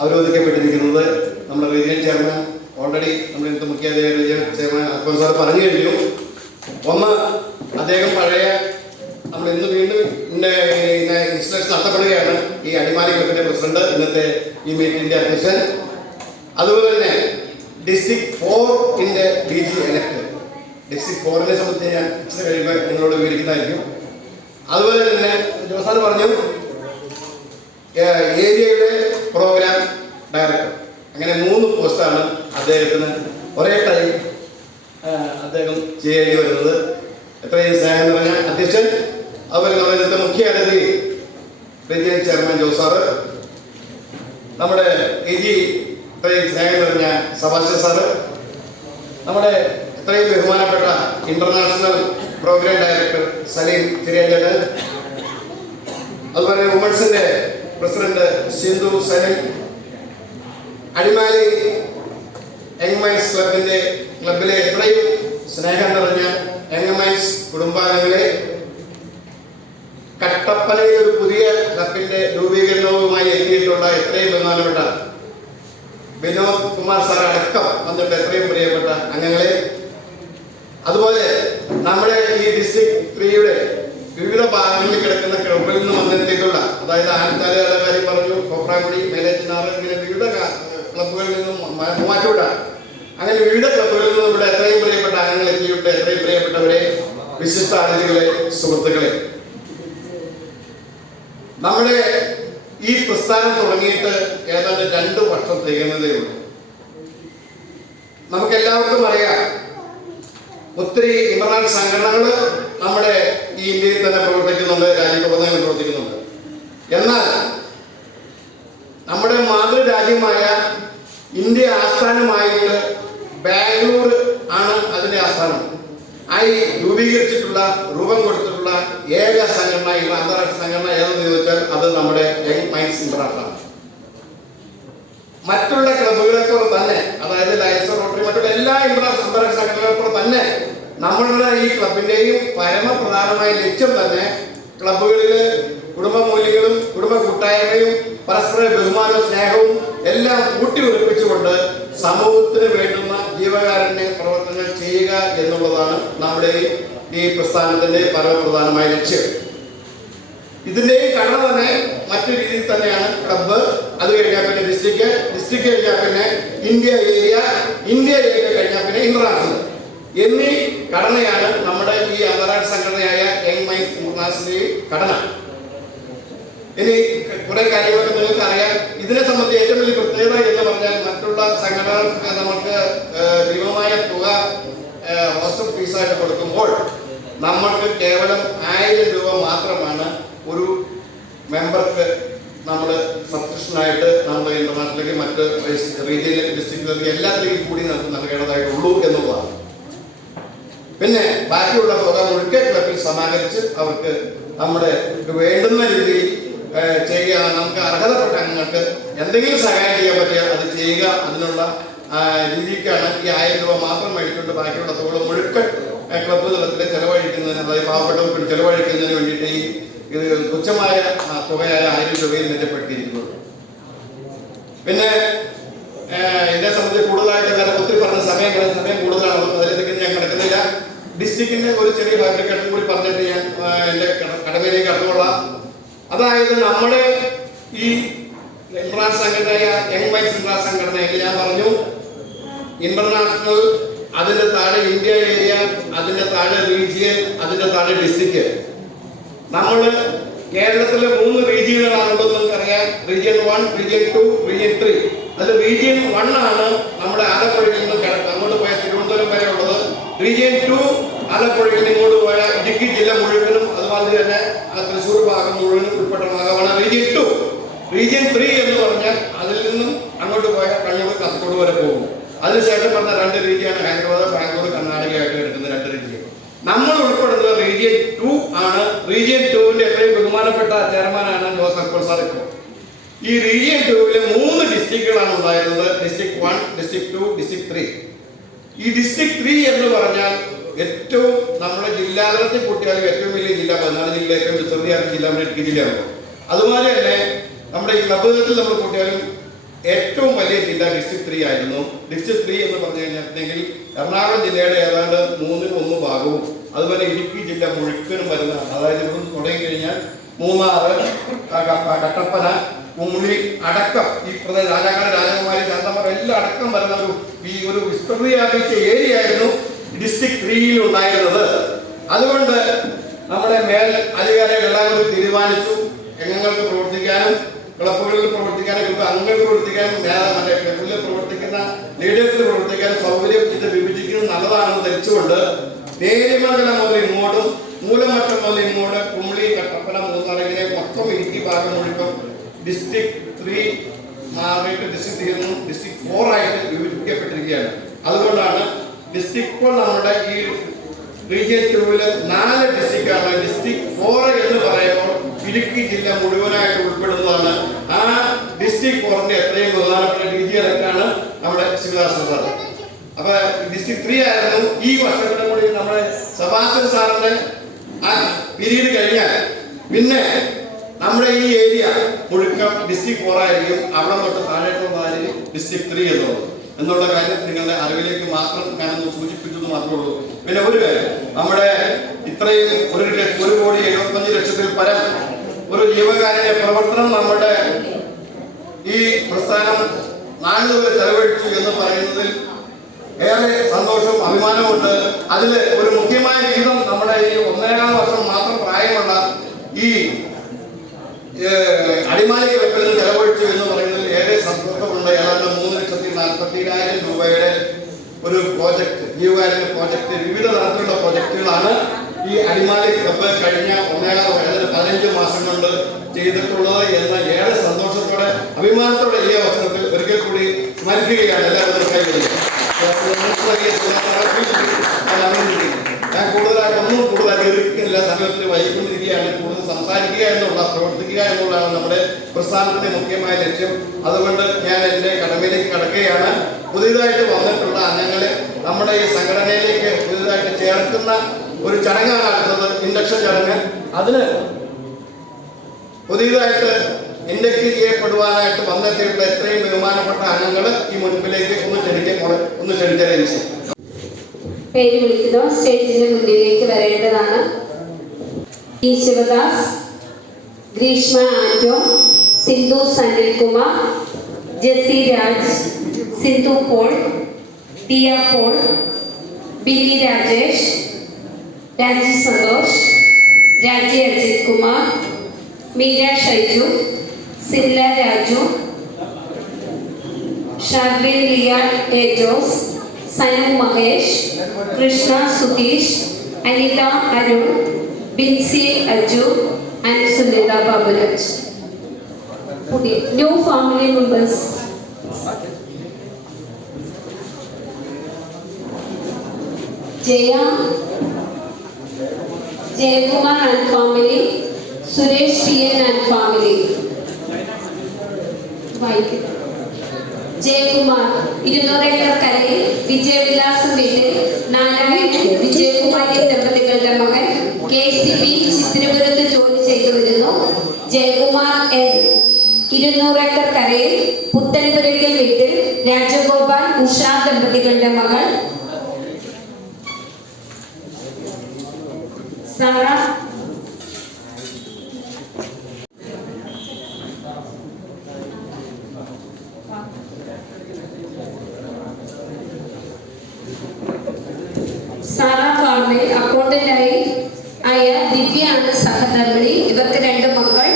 അവരോധിക്കപ്പെട്ടിരിക്കുന്നത്. നമ്മുടെ റീജിയൻ ചെയർമാൻ ഓൾറെഡി നമ്മുടെ ഇന്നത്തെ മുഖ്യ റീജിയൻ ചെയർമാൻ അക്ബർ സാർ പറഞ്ഞു കഴിഞ്ഞു. ഒന്ന്, അദ്ദേഹം പഴയ നമ്മൾ ഇന്ന് വീണ്ടും ഇൻസ്റ്റലേഷൻ നടത്തപ്പെടുകയാണ്. ഈ അടിമാലി ക്ലബിന്റെ പ്രസിഡന്റ്, ഇന്നത്തെ ഈ മീറ്റിംഗിന്റെ അധ്യക്ഷൻ. അതുപോലെ തന്നെ ഡിസ്ട്രിക്ട് 4 DG എലക്ട്. ഡിസ്ട്രിക്ട് 4 സംബന്ധിച്ച് ഞാൻ ഇച്ചിരി കഴിയുമ്പോൾ നിങ്ങളോട് വിവരിക്കുന്നതായിരിക്കും. അതുപോലെ തന്നെ ജോസാർ പറഞ്ഞു ഏരിയയുടെ പ്രോഗ്രാം ഡയറക്ടർ. അങ്ങനെ 3 പോസ്റ്റാണ് അദ്ദേഹത്തിന് ഒരേ ടൈം അദ്ദേഹം ചെയ്യേണ്ടി വരുന്നത്. എത്രയും സ്നേഹം നിറഞ്ഞ അധ്യക്ഷൻ, അതുപോലെ നമ്മുടെ ഇന്നത്തെ മുഖ്യ അതിഥി റീജിയൻ ചെയർമാൻ ജോസാറ്, നമ്മുടെ AG ഇത്രയും സ്നേഹം നിറഞ്ഞ സബാസ്റ്റ്യൻ സാറ്, നമ്മുടെ ഇത്രയും ബഹുമാനപ്പെട്ട ഇന്റർനാഷണൽ പ്രോഗ്രാം ഡയറക്ടർ സലീം ചിരിയാഞ്ചേട്ടൻ, അതുപോലെ വുമൻസിന്റെ president Sindhu Salim, Adimali young minds ക്ലബിലെ എത്രയും സ്നേഹം നിറഞ്ഞ യങ് മൈൻസ് കുടുംബാംഗങ്ങളെ, കട്ടപ്പനയിൽ ഒരു പുതിയ ക്ലബിന്റെ രൂപീകരണവുമായി എത്തിയിട്ടുള്ള എത്രയും ബഹുമാനപ്പെട്ട വിനോദ് കുമാർ സാർ അടക്കം വന്നിട്ട് എത്രയും പ്രിയപ്പെട്ട അംഗങ്ങളെ, അതുപോലെ നമ്മുടെ ഈ ഡിസ്ട്രിക്ട് 3 വിവിധ ഭാഗങ്ങളിൽ കിടക്കുന്ന ക്ലബിൽ നിന്ന് വന്നെത്തിയിട്ടുള്ള, അതായത് ആനത്താലുകളുടെ കാര്യം പറഞ്ഞു, കോപ്രാങ്കുടി, മേലേച്ചിനാറ്, ഇങ്ങനെ വിവിധ ക്ലബുകളിൽ നിന്നും മൂവാറ്റുപുഴ, അങ്ങനെ വിവിധ ക്ലബുകളിൽ നിന്നും ഇവിടെ എത്രയും പ്രിയപ്പെട്ട അംഗങ്ങൾ എത്തിയിട്ട് എത്രയും പ്രിയപ്പെട്ടവരെ, വിശിഷ്ട അതിഥികളെ, സുഹൃത്തുക്കളെ, നമ്മുടെ ഈ പ്രസ്ഥാനം തുടങ്ങിയിട്ട് ഏതാണ്ട് 2 വർഷം തികയുന്നതേ ഉള്ളൂ. നമുക്കെല്ലാവർക്കും അറിയാം, ഒത്തിരി ഇന്റർനാഷണൽ സംഘടനകൾ നമ്മുടെ ഈ ഇന്ത്യയിൽ തന്നെ പ്രവർത്തിക്കുന്നുണ്ട്, രാജ്യത്തുടനീളം പ്രവർത്തിക്കുന്നുണ്ട്. എന്നാൽ നമ്മുടെ മാതൃരാജ്യമായ ഇന്ത്യ ആസ്ഥാനമായിട്ട് ബാംഗ്ലൂർ ആണ് അതിന്റെ ആസ്ഥാനം ആയി രൂപീകരിച്ചിട്ടുള്ള, രൂപം കൊടുത്തിട്ടുള്ള ഏക സംഘടന, ഈ അന്താരാഷ്ട്ര സംഘടന ഏതെന്ന് ചോദിച്ചാൽ അത് നമ്മുടെ യങ് മൈൻഡ്സ് ഇന്റർനാഷണൽ. മറ്റുള്ള ക്ലബുകളെപ്പോലെ തന്നെ, അതായത് ലയൺസ്, റോട്ടറി, മറ്റുള്ള എല്ലാ ഇന്റർനാഷണൽ അന്താരാഷ്ട്ര സംഘടനകളെപ്പോലെ തന്നെ നമ്മളുടെ ഈ ക്ലബിന്റെയും പരമപ്രധാനമായ ലക്ഷ്യം തന്നെ ക്ലബുകളിൽ കുടുംബ മൂല്യങ്ങളും കുടുംബ കൂട്ടായ്മയും പരസ്പര ബഹുമാനവും സ്നേഹവും എല്ലാം കൂട്ടിയുറപ്പിച്ചുകൊണ്ട് സമൂഹത്തിന് വേണ്ടുന്ന ജീവകാരുണ്യ പ്രവർത്തനങ്ങൾ ചെയ്യുക എന്നുള്ളതാണ് നമ്മുടെ ഈ പ്രസ്ഥാനത്തിന്റെ പരമപ്രധാനമായ ലക്ഷ്യം. ഇതിന്റെയും ഘടന തന്നെ മറ്റു രീതിയിൽ തന്നെയാണ് ക്ലബ്ബ്, അത് കഴിഞ്ഞാൽ പിന്നെ ഡിസ്ട്രിക്ട് കഴിഞ്ഞാൽ പിന്നെ ഇന്ത്യ ഏരിയ കഴിഞ്ഞാൽ പിന്നെ ഇന്റർനാഷണൽ എന്നീ ഘടനയാണ് നമ്മുടെ ഈ അന്താരാഷ്ട്ര സംഘടനയായ യങ് മൈൻഡ്സ് ഇന്റർനാഷണൽ ഘടന. ഇനി കുറെ കാര്യങ്ങളൊക്കെ നിങ്ങൾക്ക് അറിയാം. ഇതിനെ സംബന്ധിച്ച് ഏറ്റവും വലിയ പ്രത്യേകത എന്ന് പറഞ്ഞാൽ, മറ്റുള്ള സംഘടനകൾക്ക് നമുക്ക് ഭീമമായ തുക ഹോസ്റ്റൽ ഫീസായിട്ട് കൊടുക്കുമ്പോൾ നമ്മൾക്ക് കേവലം 1000 രൂപ മാത്രമാണ് ഒരു മെമ്പർക്ക് നമ്മൾ സബ്സ്ക്രിപ്ഷനായിട്ട് നമ്മുടെ ഇന്റർനാഷണലിലേക്ക്, മറ്റ് റീജിയനിലേക്ക്, ഡിസ്ട്രിക്റ്റിലേക്ക് എല്ലാത്തിലേക്കും കൂടി നമുക്ക് നൽകേണ്ടതായിട്ടുള്ളൂ എന്നുള്ളതാണ്. പിന്നെ ബാക്കിയുള്ള തുക മുഴുക്കെ ക്ലബിൽ സമാഹരിച്ച് അവർക്ക് നമ്മുടെ വേണ്ടുന്ന രീതിയിൽ ചെയ്യുക. നമുക്ക് അർഹതപ്പെട്ട അംഗങ്ങൾക്ക് എന്തെങ്കിലും സഹായം ചെയ്യാൻ പറ്റിയാൽ അത് ചെയ്യുക. അതിനുള്ള രീതിക്കാണ് ഈ 1000 രൂപ മാത്രം മേടിച്ചുകൊണ്ട് ബാക്കിയുള്ള തുക മുഴുക്കൻ ക്ലബ്ബ് തലത്തിൽ ചെലവഴിക്കുന്നതിന്, അതായത് പാവപ്പെട്ടവർക്ക് ചെലവഴിക്കുന്നതിന് വേണ്ടിയിട്ട് ഈ തുച്ഛമായ തുകയായ 1000 രൂപയിൽ മെച്ചപ്പെടുത്തിയിരിക്കുന്നത്. പിന്നെ ഇതിനെ സംബന്ധിച്ച് കൂടുതലായിട്ട് വേറെ ഒത്തിരി പറഞ്ഞ സമയം കൂടുതലാണ്, അതിലേക്ക് ഞാൻ കിടക്കുന്നില്ല. ഡിസ്ട്രിക്റ്റിന്റെ ഒരു ചെറിയ ഫാബ്രിക്കേഷൻ കൂടി പറഞ്ഞിട്ട് ഞാൻ എൻ്റെ കടമയിലേക്ക് കടന്നുകൊള്ളാം. അതായത് നമ്മുടെ ഈ ഇന്റർനാഷണൽ സംഘടനയായ യങ് മൈൻഡ്സ് ഇന്റർനാഷണൽ സംഘടനയിൽ ഞാൻ പറഞ്ഞു, ഇന്റർനാഷണൽ അതിൻ്റെ താഴെ ഇന്ത്യ ഏരിയ, അതിൻ്റെ താഴെ റീജിയൻ, അതിൻ്റെ താഴെ ഡിസ്ട്രിക്റ്റ്. നമ്മൾ കേരളത്തിലെ 3 റീജിയനുകളാണുള്ളത് നമുക്കറിയാം. Region 1, region 2, region 3. അത് റീജിയൻ 1 ആണ് നമ്മുടെ ആലപ്പുഴയിൽ നിന്ന് അങ്ങോട്ട് പോയ തിരുവനന്തപുരം വരെ ഉള്ളത്. റീജിയൻ 2 ആലപ്പുഴയിൽ നിന്ന് ഇങ്ങോട്ട് പോയ ഇടുക്കി ജില്ല മുഴുവനും അതുമാതിരി തന്നെ തൃശ്ശൂർ ഭാഗം മുഴുവനും ഉൾപ്പെട്ട ഭാഗമാണ് റീജിയൻ 2. റീജിയൻ 3 എന്ന് പറഞ്ഞാൽ അതിൽ നിന്നും അങ്ങോട്ട് പോയ കണ്ണൂർ കാസർഗോഡ് വരെ പോകും. അതിനുശേഷം പറഞ്ഞ 2 റീജിയനാണ് ഹൈദരാബാദ്, ബാംഗ്ലൂർ, കർണാടകയായിട്ട് എടുക്കുന്ന 2 റീജിയൻ. നമ്മൾ ഉൾപ്പെടുന്നത് റീജിയൻ 2 ആണ്. റീജിയൻ 2വിന്റെ എത്രയും ബഹുമാനപ്പെട്ട ചെയർമാനാണ് ജോസഫ് പ്രസാദ്. ഈ റീജിയൻ 2വിലെ 3 ഡിസ്ട്രിക്റ്റുകളാണ് ഉണ്ടായിരുന്നത്. District 1, district 2, district 3. ഈ ഡിസ്ട്രിക്ട് 3 എന്ന് പറഞ്ഞാൽ ഏറ്റവും നമ്മുടെ ജില്ലാതലത്തിൽ കൂട്ടിയാലും ഏറ്റവും വലിയ ജില്ല 14 ജില്ല, ഏറ്റവും ചെറിയ ജില്ല ഇടുക്കി ജില്ലയാണ്. അതുപോലെ തന്നെ നമ്മുടെ ഈ ക്ലബ് തലത്തിൽ നമ്മൾ കൂട്ടിയാലും ഏറ്റവും വലിയ ജില്ല ഡിസ്ട്രിക്ട് 3 ആയിരുന്നു. ഡിസ്ട്രിക്ട് 3 എന്ന് പറഞ്ഞു കഴിഞ്ഞിട്ടുണ്ടെങ്കിൽ എറണാകുളം ജില്ലയുടെ ഏതാണ്ട് 1/3 ഭാഗവും അതുപോലെ ഇടുക്കി ജില്ല മുഴുവനും വരുന്ന, അതായത് ഇവിടെ തുടങ്ങി കഴിഞ്ഞാൽ മൂന്നാറ്, കട്ടപ്പന, കുമുളി അടക്കം ഈ പ്രദേശം രാജാക്കാട്, രാജകുമാരി, ശാന്തമർ എല്ലാം അടക്കം വരുന്ന ഒരു വിസ്തൃതിയാക്കിയ ഏരിയ ആയിരുന്നു ഡിസ്ട്രിക്ട് 3 ഉണ്ടായിരുന്നത്. അതുകൊണ്ട് നമ്മുടെ മേൽ അധികാരികളെല്ലാം തീരുമാനിച്ചു എങ്ങൾക്ക് പ്രവർത്തിക്കാനും ക്ലബുകളിൽ പ്രവർത്തിക്കാനും അംഗങ്ങൾക്ക് പ്രവർത്തിക്കാനും ക്ലബിൽ പ്രവർത്തിക്കുന്ന ലീഡേഴ്സിൽ പ്രവർത്തിക്കാനും സൗകര്യം ഇത് വിഭജിക്കുന്നത് നല്ലതാണെന്ന് ധരിച്ചുകൊണ്ട് നേരിമംഗലം മുതൽ ഇങ്ങോട്ടും മൂലമറ്റം മുതൽ ഇങ്ങോട്ട് കുമളി, കട്ടപ്പന, മൂന്നാർ ഇങ്ങനെ മൊത്തം ഇടുക്കി ഭാഗം മുഴുവൻ ഡിസ്ട്രിക്ട് 3 മാറിയിട്ട് ഡിസ്ട്രിക്ട് 3 നിന്നും ഡിസ്ട്രിക്ട് 4 ആയിട്ട് വിഭജിക്കപ്പെട്ടിരിക്കുകയാണ്. അതുകൊണ്ടാണ് ഡിസ്ട്രിക്ട് ഇപ്പോൾ നമ്മുടെ ഈ റീജിയൻ 2വിൽ 4 ഡിസ്ട്രിക്റ്റാണ്. ഡിസ്ട്രിക്ട് 4 എന്ന് പറയുമ്പോൾ ഇടുക്കി ജില്ല മുഴുവനായിട്ട് ഉൾപ്പെടുന്നതാണ്. ആ ഡിസ്ട്രിക്ട് 4ന്റെ എത്രയും പ്രധാനപ്പെട്ട രീതിയിലൊക്കെയാണ് നമ്മുടെ ശിവദാസൻ സാർ. അപ്പൊ ഡിസ്ട്രിക്ട് 3 ആയിരുന്നു. ഈ വർഷത്തിലും കൂടി നമ്മുടെ സെബാസ്റ്റ്യൻ സാറിന്റെ ആ പീരീഡ് കഴിഞ്ഞാൽ പിന്നെ നമ്മുടെ ഈ ഏരിയ മുഴുക്കം ഡിസ്ട്രിക്ട് 4 ആയിരിക്കും. അവിടെ തൊട്ട് താഴേക്കുള്ള ഡിസ്ട്രിക്ട് 3 എന്നുള്ള കാര്യം നിങ്ങളുടെ അറിവിലേക്ക് മാത്രം ഞാനൊന്ന് സൂചിപ്പിച്ചെന്ന് മാത്രമേ ഉള്ളൂ. പിന്നെ ഒരു കാര്യം, നമ്മുടെ ഇത്രയും 1,75,00,000 പരം ഒരു ജീവകാരുണ്യ പ്രവർത്തനം നമ്മുടെ ഈ പ്രസ്ഥാനം നാളിതുവരെ ചെലവഴിച്ചു എന്ന് പറയുന്നതിൽ ഏറെ സന്തോഷവും അഭിമാനമുണ്ട്. അതിൽ ഒരു മുഖ്യമായ വിഹിതം നമ്മുടെ ഈ 1.25 വർഷം മാത്രം പ്രായമുള്ള ഈ അടിമാലി ക്ലബിൽ നിന്ന് ചെലവഴിച്ചു എന്ന് പറയുന്നതിൽ ഏറെ സന്തോഷമുണ്ട്. ഏതാണ്ട് 3,40,000 രൂപയുടെ ഒരു പ്രോജക്റ്റ്, ജീവകാരുണ്യ പ്രോജക്റ്റ്, വിവിധ തരത്തിലുള്ള പ്രോജക്റ്റുകളാണ് ഈ അടിമാലി ക്ലബ് കഴിഞ്ഞ 15 മാസം കൊണ്ട് ചെയ്തിട്ടുള്ളത് എന്ന ഏറെ സന്തോഷത്തോടെ അഭിമാനത്തോടെ ഈ അവസരത്തിൽ ഒരിക്കൽ കൂടി സ്മരിക്കുകയാണ്. എല്ലാവരും കൈവരിക. ഞാൻ ഒന്നും കൂടുതലായിട്ട് എല്ലാ സമയത്തിന് വൈകിക്കൊണ്ടിരിക്കുകയാണ്. കൂടുതൽ സംസാരിക്കുക എന്നുള്ള, പ്രവർത്തിക്കുക എന്നുള്ളതാണ് നമ്മുടെ പ്രസ്ഥാനത്തിന്റെ മുഖ്യമായ ലക്ഷ്യം. അതുകൊണ്ട് ഞാൻ എൻ്റെ കടമയിലേക്ക് കടക്കുകയാണ്. പുതിയതായിട്ട് വന്നിട്ടുള്ള അംഗങ്ങളെ നമ്മുടെ ഈ സംഘടനയിലേക്ക് പുതിയതായിട്ട് ചേർക്കുന്ന ഒരു ചടങ്ങാണ് അടുത്തത്, ഇൻഡക്ഷൻ ചടങ്ങ്. അതിന് പുതിയതായിട്ട് ഇൻഡക്ട് ചെയ്യപ്പെടുവാനായിട്ട് വന്നെത്തിയിട്ടുള്ള എത്രയും ബഹുമാനപ്പെട്ട അംഗങ്ങൾ ഈ മുൻപിലേക്ക് ഒന്ന് ക്ഷണിച്ചറിയിച്ചു. പേര് വിളിക്കുന്നു. സ്റ്റേജിന്റെ മുന്നിലേക്ക് വരേണ്ടതാണ്. T Sivadas, Greeshma Anto, Sindhu Sanilkumar, Jessy Raj, Sindhu Paul, Tia Paul, Bini Rajesh, Raji Santhosh, Raji Ajith Kumar, Meera Shaiju, Silla Raju, Sharvin Liya A Jose, Sanu Mahesh, Krishna Sudheesh, Anitha Arun, Binsy Aju and Sunitha Baburaj. പുതിയ new family members. Jayakumar and family, Suresh T N and family. Jayakumar 200 acre കരയിൽ വിജയവിലാസം വീട്ടിൽ നാരായണൻ വിജയകുമാരി ദമ്പതികളുടെ മകൻ KCB ചിത്തിരപുരത്ത് ജോലി ചെയ്തു വരുന്നു. ജയകുമാർ N 200 ഏക്കർ കരയിൽ പുത്തൻപുരയ്ക്കൽ വീട്ടിൽ രാജഗോപാൽ ഉഷ ദമ്പതികളുടെ മകൾ സാറ. സാറ ഫാർമയിൽ അക്കൗണ്ടന്റായ ദിവ്യയാണ് സഹധർമ്മിണി. ഇവർക്ക് 2 മക്കൾ.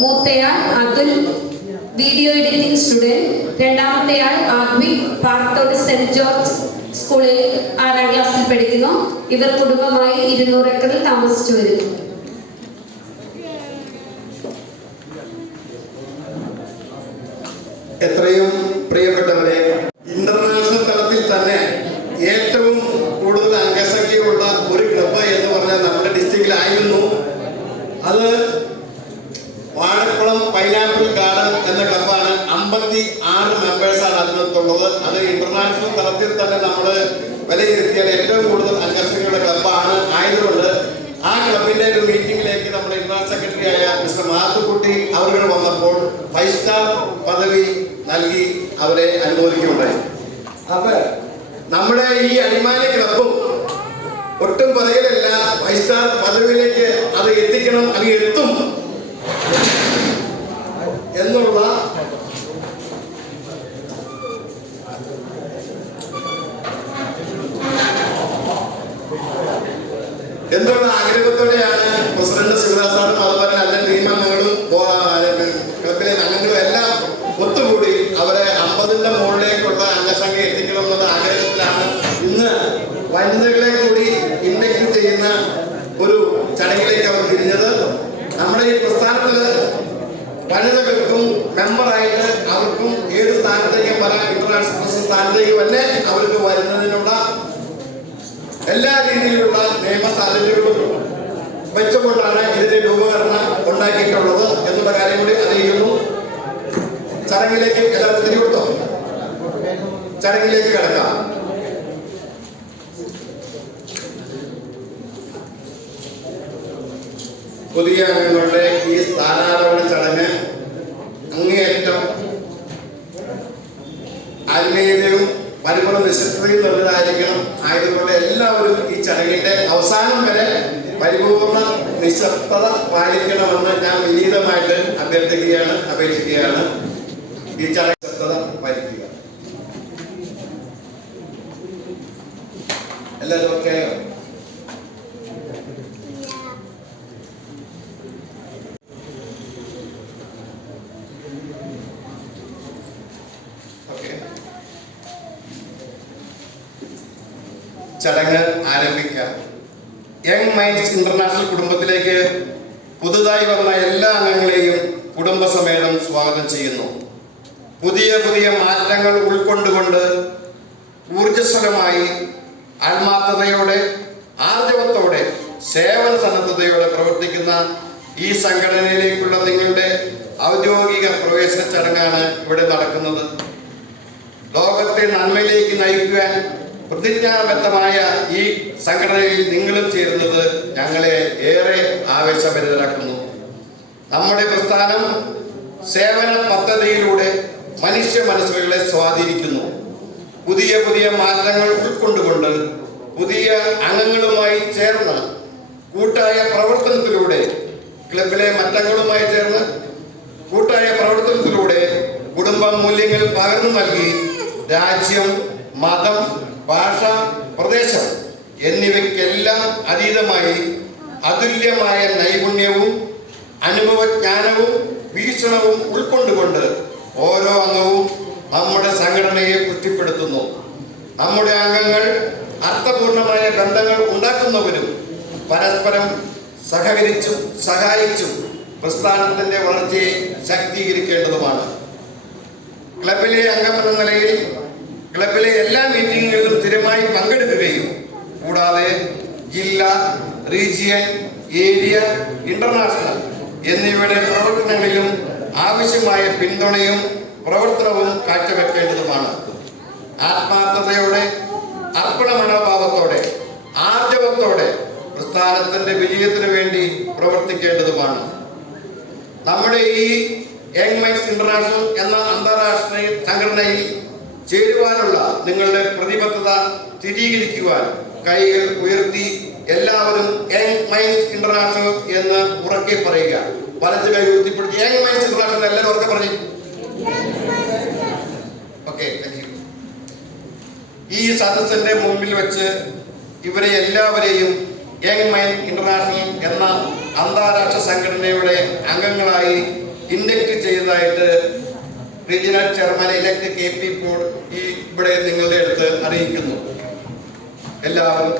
മൂത്തയാൾ അതുൽ, വീഡിയോ എഡിറ്റിംഗ് സ്റ്റുഡന്റ്. രണ്ടാമത്തെയാൾ ആഗ്വിക്, പാർത്തോട് സെന്റ് ജോർജ് സ്കൂളിൽ 6ാം ക്ലാസ്സിൽ പഠിക്കുന്നു. ഇവർ കുടുംബമായി 200 ഏക്കറിൽ താമസിച്ചു വരുന്നു. എത്രയും പ്രിയപ്പെട്ടവരെ, ഇന്റർനാഷണൽ തലത്തിൽ തന്നെ ഏറ്റവും കൂടുതൽ അംഗസംഖ്യയുള്ള ഒരു ക്ലബ്ബ് എന്ന് പറഞ്ഞാൽ നമ്മുടെ ഡിസ്ട്രിക്റ്റിലായിരുന്നു. അത് വാഴക്കുളം പൈനാപ്പിൾ ഗാർഡൻ എന്ന ക്ലബ്ബാണ്. 56 മെമ്പേഴ്സാണ് അതിനകത്തുള്ളത്. അത് ഇന്റർനാഷണൽ തലത്തിൽ തന്നെ നമ്മൾ വിലയിരുത്തിയാൽ ഏറ്റവും കൂടുതൽ അംഗസംഖ്യയുള്ള ക്ലബ്ബാണ്. ആയതുകൊണ്ട് ആ ക്ലബിന്റെ ഒരു മീറ്റിംഗിലേക്ക് നമ്മുടെ ഇന്റർനാഷണൽ സെക്രട്ടറി ആയ മിസ്റ്റർ മാത്തുക്കുട്ടി അവർ വന്നപ്പോൾ 5 സ്റ്റാർ പദവി നൽകി അവരെ അനുമോദിക്കുകയുണ്ടായി. അപ്പൊ നമ്മുടെ ഈ അടിമാലി ക്ലബും ഒട്ടും പദവിയിലല്ല 5 സ്റ്റാർ പദവിയിലേക്ക് അത് എത്തിക്കണം, അല്ലെങ്കിൽ എത്തും എന്നുള്ള ആഗ്രഹത്തോടെയാണ് പ്രസിഡന്റ് ശിവദാസ് സാറും അതുപോലെ നല്ല ടീം അംഗങ്ങളും ക്ലബിലെ അംഗങ്ങളും എല്ലാം ഒത്തുകൂടി അവരെ 50ന്റെ മുകളിലേക്കുള്ള അംഗസംഖ്യ എത്തിക്കണം എന്നുള്ള ആഗ്രഹത്തിലാണ് ഇന്ന് വനിതകളെ കൂടി ഇൻവൈറ്റ് ചെയ്യുന്ന ഒരു ചടങ്ങിലേക്ക് അവർ തിരിഞ്ഞത്. നമ്മുടെ ഈ പ്രസ്ഥാനത്തില് വനിതകൾക്കും മെമ്പറായിട്ട് അവർക്കും ഏത് സ്ഥാനത്തേക്കും വരാൻ, ഇന്റർനാഷണൽ സ്ഥാനത്തേക്ക് തന്നെ അവർക്ക് വരുന്നതിനുള്ള എല്ലാ രീതിയിലുള്ള നിയമ സാധ്യതകളും വെച്ചുകൊണ്ടാണ് ഇതിന്റെ രൂപകരണം ഉണ്ടാക്കിയിട്ടുള്ളത് എന്നുള്ള കാര്യം കൂടി അറിയിക്കുന്നു. ചടങ്ങിലേക്ക് എല്ലാവരും തിരികൊടുത്തോ? ചടങ്ങിലേക്ക് കിടക്കാം. പുതിയ അംഗങ്ങളുടെ ഈ സ്ഥാനാരോഹണ ചടങ്ങ് അങ്ങേയറ്റം ആത്മീയതയും പരിപൂർണ്ണ നിശബ്ദതയും നിറഞ്ഞതായിരിക്കണം. ആയതുകൊണ്ട് എല്ലാവരും ഈ ചടങ്ങിന്റെ അവസാനം വരെ പരിപൂർണ്ണ നിശബ്ദത പാലിക്കണമെന്ന് ഞാൻ വിനീതമായിട്ട് അപേക്ഷിക്കുകയാണ്. ഈ ചടങ്ങ് നിശബ്ദത പാലിക്കുക. എല്ലാവരും ഓക്കെ? ചടങ്ങ് ആരംഭിക്കാം. യങ് മൈൻഡ്സ് ഇന്റർനാഷണൽ കുടുംബത്തിലേക്ക് പുതുതായി വന്ന എല്ലാ അംഗങ്ങളെയും കുടുംബസമേതം സ്വാഗതം ചെയ്യുന്നു. പുതിയ പുതിയ മാറ്റങ്ങൾ ഉൾക്കൊണ്ടുകൊണ്ട് ഊർജ്ജസ്വലമായി ആത്മാർത്ഥതയോടെ ആർജവത്തോടെ സേവന സന്നദ്ധതയോടെ പ്രവർത്തിക്കുന്ന ഈ സംഘടനയിലേക്കുള്ള നിങ്ങളുടെ ഔദ്യോഗിക പ്രവേശന ചടങ്ങാണ് ഇവിടെ നടക്കുന്നത്. ലോകത്തെ നന്മയിലേക്ക് നയിക്കുവാൻ പ്രതിജ്ഞാബദ്ധമായ ഈ സംഘടനയിൽ നിങ്ങളും ചേരുന്നത് ഞങ്ങളെ ഏറെ ആവേശഭരിതരാക്കുന്നു. നമ്മുടെ പ്രസ്ഥാനം സേവന പദ്ധതിയിലൂടെ മനുഷ്യ മനസ്സുകളെ സ്വാധീനിക്കുന്നു. പുതിയ പുതിയ മാറ്റങ്ങൾ ഉൾക്കൊണ്ടുകൊണ്ട് പുതിയ അംഗങ്ങളുമായി ചേർന്ന് കൂട്ടായ പ്രവർത്തനത്തിലൂടെ ക്ലബിലെ മറ്റംഗങ്ങളുമായി ചേർന്ന് കൂട്ടായ പ്രവർത്തനത്തിലൂടെ കുടുംബ മൂല്യങ്ങൾ പകർന്നു നൽകി രാജ്യം, മതം, ഭാഷ, പ്രദേശം എന്നിവയ്ക്കെല്ലാം അതീതമായി അതുല്യമായ നൈപുണ്യവും അനുഭവജ്ഞാനവും വീക്ഷണവും ഉൾക്കൊണ്ടുകൊണ്ട് ഓരോ അംഗവും നമ്മുടെ സംഘടനയെ പുഷ്ടിപ്പെടുത്തുന്നു. നമ്മുടെ അംഗങ്ങൾ അർത്ഥപൂർണമായ ബന്ധങ്ങൾ ഉണ്ടാക്കുന്നവരും പരസ്പരം സഹകരിച്ചും സഹായിച്ചും പ്രസ്ഥാനത്തിന്റെ വളർച്ചയെ ശാക്തീകരിക്കേണ്ടതുമാണ്. ക്ലബിലെ അംഗമെന്ന നിലയിൽ ക്ലബിലെ എല്ലാ മീറ്റിങ്ങുകളിലും സ്ഥിരമായി പങ്കെടുക്കുകയും കൂടാതെ ജില്ല, റീജിയൻ, ഏരിയ, ഇന്റർനാഷണൽ എന്നിവയുടെ പ്രവർത്തനങ്ങളിലും ആവശ്യമായ പിന്തുണയും പ്രവർത്തനവും കാഴ്ചവെക്കേണ്ടതുമാണ്. ആത്മാർത്ഥതയോടെ, അർപ്പണ മനോഭാവത്തോടെ, ആർജവത്തോടെ പ്രസ്ഥാനത്തിന്റെ വിജയത്തിനു വേണ്ടി പ്രവർത്തിക്കേണ്ടതുമാണ്. നമ്മുടെ ഈ യങ് മൈൻഡ്സ് ഇന്റർനാഷണൽ എന്ന അന്താരാഷ്ട്ര സംഘടനയിൽ ചേരുവാനുള്ള നിങ്ങളുടെ പ്രതിബദ്ധത സ്ഥിരീകരിക്കുവാൻ കൈകൾ ഉയർത്തി എല്ലാവരും യങ് മൈൻഡ്സ് ഇന്റർനാഷണൽ എന്ന് ഉറക്കെ പറയുക. വലത് കൈ ഉയർത്തിപ്പിടിച്ച് യങ് മൈൻഡ്സ് ഇന്റർനാഷണൽ എല്ലാവരും ഉറക്കെ പറഞ്ഞു. Okay, thank U. ഈ സദസ്സിന്റെ മുമ്പിൽ വെച്ച് ഇവരെ എല്ലാവരെയും യങ് മൈൻഡ് ഇന്റർനാഷണൽ എന്ന അന്താരാഷ്ട്ര സംഘടനയുടെ അംഗങ്ങളായി ഇൻഡക്ട് ചെയ്തതായിട്ട് regional chairman elect KP Paul ഇവിടെ നിങ്ങളുടെ അടുത്ത് അറിയിക്കുന്നു. എല്ലാവരും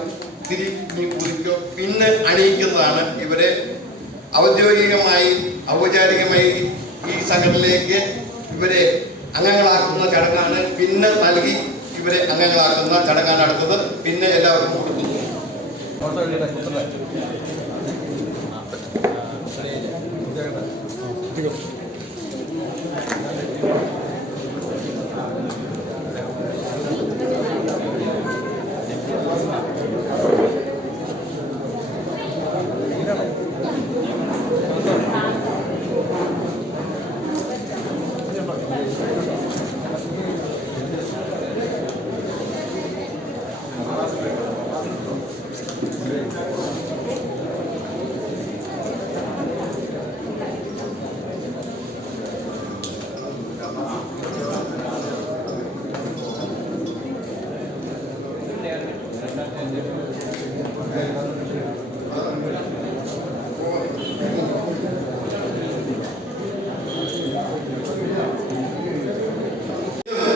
തിരിഞ്ഞു കുറിക്കോ പിന്നെ അണിയിക്കുന്നതാണ് ഇവരെ ഔപചാരികമായി ഈ സംഘടനയിലേക്ക് ഇവരെ അംഗങ്ങളാക്കുന്ന ചടങ്ങാണ്. പിന്നെ നൽകി ഇവരെ അംഗങ്ങളാക്കുന്ന ചടങ്ങാണ് അടുത്തത്. പിന്നെ എല്ലാവർക്കും കൊടുക്കുന്നു.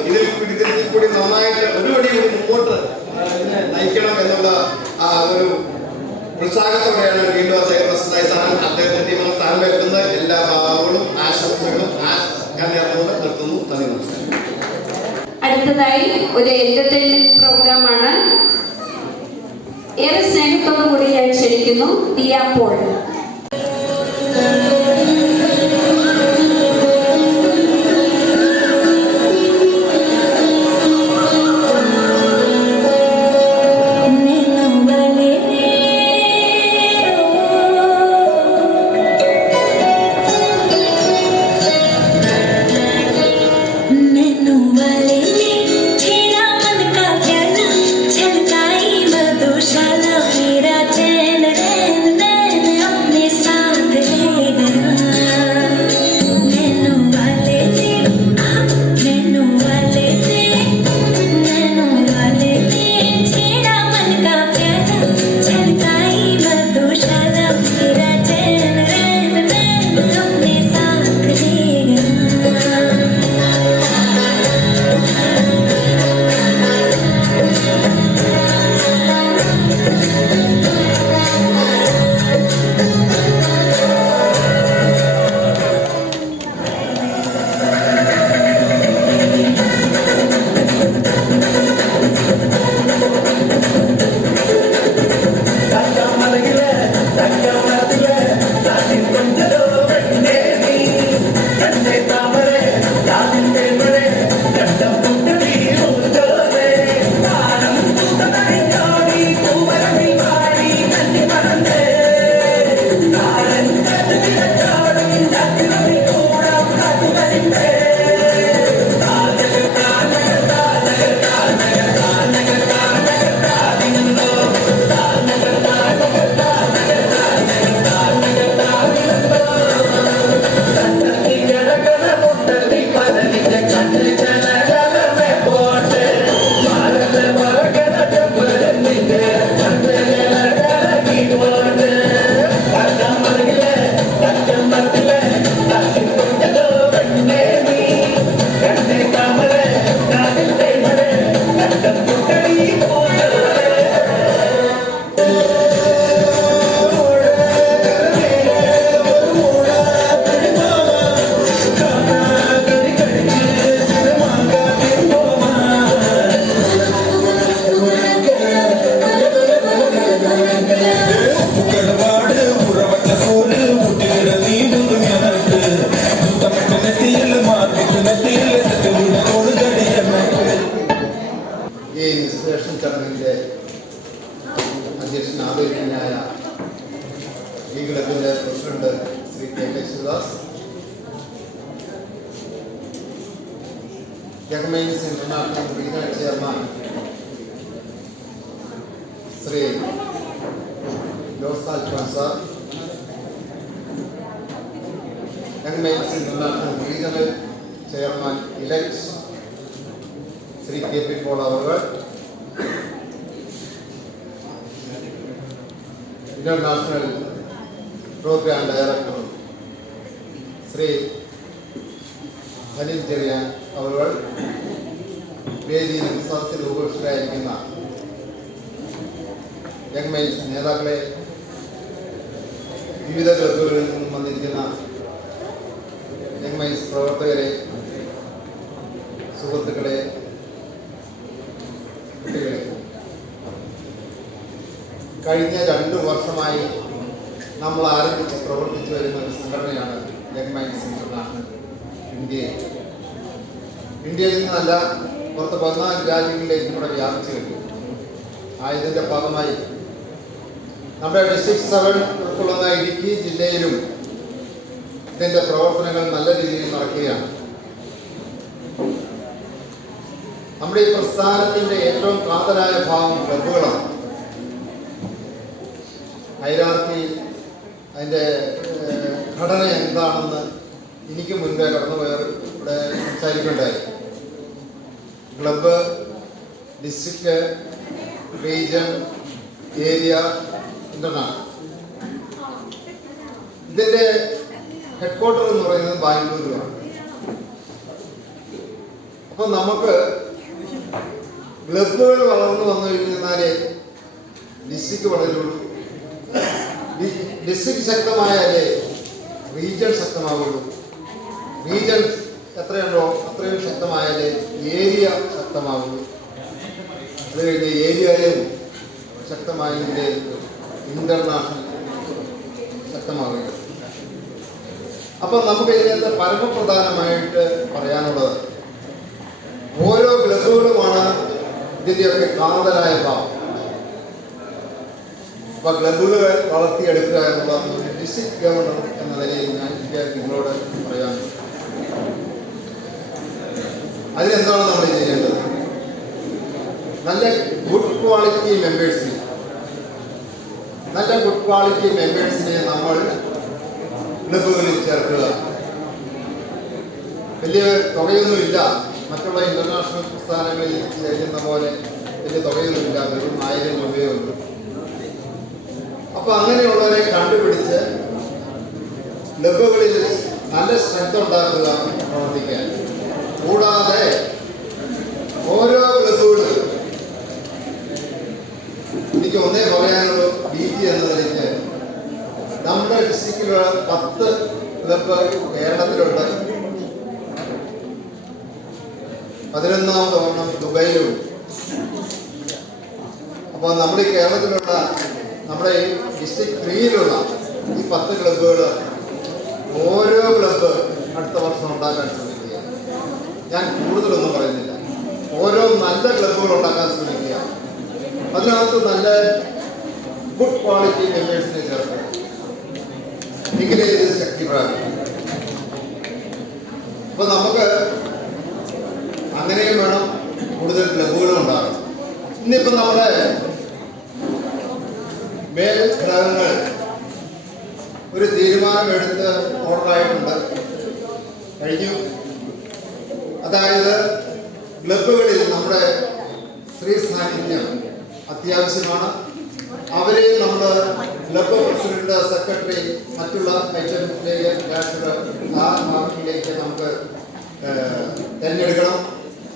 ഇതിൽ കൂടി നന്നായിട്ട് ഒരുപടി മുമ്പോട്ട് നയിക്കണം എന്നുള്ള ഒരു ഉത്സാഹത്തോടെയാണ് വീണ്ടും അദ്ദേഹത്തിന്റെ സ്ഥാനമേൽക്കുന്ന എല്ലാ ഭാവങ്ങളും ആശംസകളും ഞാൻ നേർന്നുകൊണ്ട് നിർത്തുന്നു. നന്ദി, നമസ്കാരം. അടുത്തതായി ഒരു എന്റർടൈൻമെന്റ് പ്രോഗ്രാമാണ്. ഏറെ സ്നേഹത്തോടു കൂടി ഞാൻ ക്ഷണിക്കുന്നു Diya Paul. International Regional Chairman Sri Josal Alfonso, Young Men's International Regional Chairman elect Sri KP Paul Awarward, international programme director Shri Anil Cherian അവർ വേദിയിലും സദസ്സിൽ ഉപവിഷ്ടരായിരിക്കുന്ന യങ് മൈൻസ് നേതാക്കളെ, വിവിധ ക്ലബ്ബുകളിൽ നിന്നും വന്നിരിക്കുന്ന യങ് മൈൻസ് പ്രവർത്തകരെ, സുഹൃത്തുക്കളെ, കുട്ടികളെ, കഴിഞ്ഞ 2 വർഷമായി നമ്മൾ ആരംഭിച്ച് പ്രവർത്തിച്ചു വരുന്ന ഒരു സംഘടനയാണ് യങ് മൈൻഡ്സ് ഇന്റർനാഷണൽ. ഇന്ത്യയിൽ നിന്നല്ല, പുറത്ത് 14 രാജ്യങ്ങളിലേക്ക് കൂടെ വ്യാപിച്ചു കഴിഞ്ഞു. ആയതിൻ്റെ ഭാഗമായി നമ്മുടെ ഡിസ്ട്രിക്ട് 7 ഉൾക്കൊള്ളുന്ന ഇടുക്കി ജില്ലയിലും ഇതിൻ്റെ പ്രവർത്തനങ്ങൾ നല്ല രീതിയിൽ നടക്കുകയാണ്. നമ്മുടെ ഈ പ്രസ്ഥാനത്തിൻ്റെ ഏറ്റവും കാതലായ ഭാഗം ക്ലബ്ബുകളാണ്. ഹൈറാർക്കി, അതിൻ്റെ ഘടന എന്താണെന്ന് എനിക്ക് മുൻപേ കടന്നുപോയവർ ഇവിടെ സംസാരിക്കുകയുണ്ടായി. Club, district, region, area, international. ഇതിൻ്റെ ഹെഡ്ക്വാർട്ടർ എന്ന് പറയുന്നത് ബാംഗ്ലൂരിലാണ്. അപ്പം നമുക്ക് ക്ലബ്ബുകൾ വളർന്നു വന്നു കഴിഞ്ഞാലേ ഡിസ്ട്രിക്ട് വളരുള്ളൂ. ഡിസ്ട്രിക്ട് ശക്തമായാലേ റീജൻ ശക്തമാവുള്ളൂ. റീജൻ എത്രയുണ്ടോ അത്രയും ശക്തമായാലേ ഏരിയ ശക്തമാവുള്ളൂ. അത് കഴിഞ്ഞ് ഏരിയയും ശക്തമായതിൻ്റെ ഇന്റർനാഷണൽ ശക്തമാവുകയുള്ളൂ. അപ്പം നമുക്ക് ഇതിനകത്ത് പരമപ്രധാനമായിട്ട് പറയാനുള്ളത്, ഓരോ ക്ലബ്ബുകളുമാണ് ഇതിൻ്റെയൊക്കെ കാതലായ ഭാവം. അപ്പോൾ ക്ലബ്ബുകൾ വളർത്തിയെടുക്കുക എന്നുള്ള ഡിസ്ട്രിക്ട് ഗവർണർ എന്ന നിലയിൽ ഞാൻ നിങ്ങളോട് പറയാൻ, അതിനെന്താണ് നമ്മൾ ചെയ്യേണ്ടത്? നല്ല ഗുഡ് ക്വാളിറ്റി മെമ്പേഴ്സിനെ നമ്മൾ ക്ലബ്ബുകളിൽ ചേർക്കുക. വലിയ തുകയൊന്നുമില്ല, മറ്റുള്ള ഇന്റർനാഷണൽ പ്രസ്ഥാനങ്ങളിൽ ചെയ്യുന്ന പോലെ വലിയ തുകയൊന്നുമില്ല, വെറും 1000 രൂപയേ ഉള്ളൂ. അപ്പൊ അങ്ങനെയുള്ളവരെ കണ്ടുപിടിച്ച് ക്ലബ്ബുകളിൽ നല്ല സ്ട്രെങ്ത് ഉണ്ടാക്കുക, പ്രവർത്തിക്കാൻ. കൂടാതെ ഓരോ ക്ലബ്ബുകളും, എനിക്ക് ഒന്നേ പറയാനുള്ളൂ, DG എന്ന നിലയ്ക്ക് നമ്മുടെ ഡിസ്ട്രിക്റ്റിലുള്ള 10 ക്ലബ്ബ് കേരളത്തിലുണ്ട്. 11ാമത് ഒരെണ്ണം ദുബൈയിലും. അപ്പോൾ നമ്മൾ ഈ കേരളത്തിലുള്ള നമ്മുടെ ഈ ഡിസ്ട്രിക്ട് 3യിലുള്ള ഈ 10 ക്ലബ്ബുകൾ, ഓരോ ക്ലബ്ബ് അടുത്ത വർഷം ഉണ്ടാക്കാൻ ശ്രമിക്കുക. ഞാൻ കൂടുതലൊന്നും പറയുന്നില്ല, ഓരോ നല്ല ക്ലബ്ബുകൾ ഉണ്ടാക്കാൻ ശ്രമിക്കുക. അതിനകത്ത് നല്ല ഗുഡ് ക്വാളിറ്റി മെമ്പേഴ്സിനെ ചേർക്കുക. ഇങ്ങനെ ഇത് ശക്തി പ്രാപിക്കും. അപ്പൊ നമുക്ക് അങ്ങനെയും വേണം, കൂടുതൽ ക്ലബ്ബുകളും ഉണ്ടാകണം. ഇന്നിപ്പം നമ്മുടെ മേൽഘടകങ്ങൾ ഒരു തീരുമാനമെടുത്ത് ഓർഡറായിട്ടുണ്ട്, കഴിഞ്ഞു. അതായത് ക്ലബ്ബുകളിൽ നമ്മുടെ സ്ത്രീ സാന്നിധ്യം അത്യാവശ്യമാണ്. അവരെ നമ്മൾ ക്ലബ്ബ് പ്രസിഡന്റ്, സെക്രട്ടറി, മറ്റുള്ള ഐറ്റംസിലേക്ക്, ആ മാർക്കിലേക്ക് നമുക്ക് തിരഞ്ഞെടുക്കണം.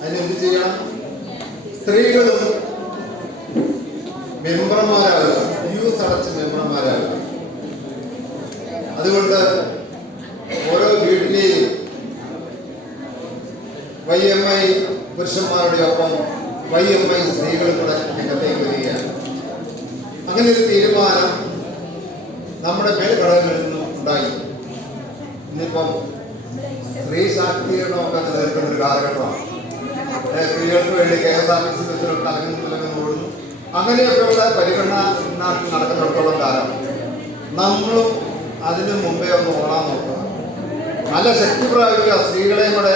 അതിനെന്ത് ചെയ്യണം? സ്ത്രീകളും മെമ്പർമാരാകുക, ഡ്യൂസ് അടച്ച് മെമ്പർമാരാകുക. അതുകൊണ്ട് ഓരോ വീട്ടിലെയും YMI പുരുഷന്മാരുടെ ഒപ്പം YMI സ്ത്രീകളും കൂടെ രംഗത്തേക്ക് വരികയാണ്. അങ്ങനെ ഒരു തീരുമാനം നമ്മുടെ മേൽഘടകങ്ങളിൽ നിന്നും ഉണ്ടായി. ഇന്നിപ്പം സ്ത്രീ ശാക്തീകരണമൊക്കെ നിലനിൽക്കുന്ന ഒരു കാലഘട്ടമാണ്. സ്ത്രീകൾക്ക് വേണ്ടി KSRTC ബസ്സുകൾ കലങ്ങുന്നു ഓടുന്നു. അങ്ങനെയൊക്കെയുള്ള പരിഗണന നാട്ടിൽ നടക്കുന്നിടത്തോളം കാലം നമ്മളും അതിന് മുമ്പേ ഒന്ന് ഓടാൻ നോക്കുക. നല്ല ശക്തി പ്രാപിക്കുക. സ്ത്രീകളെയും കൂടെ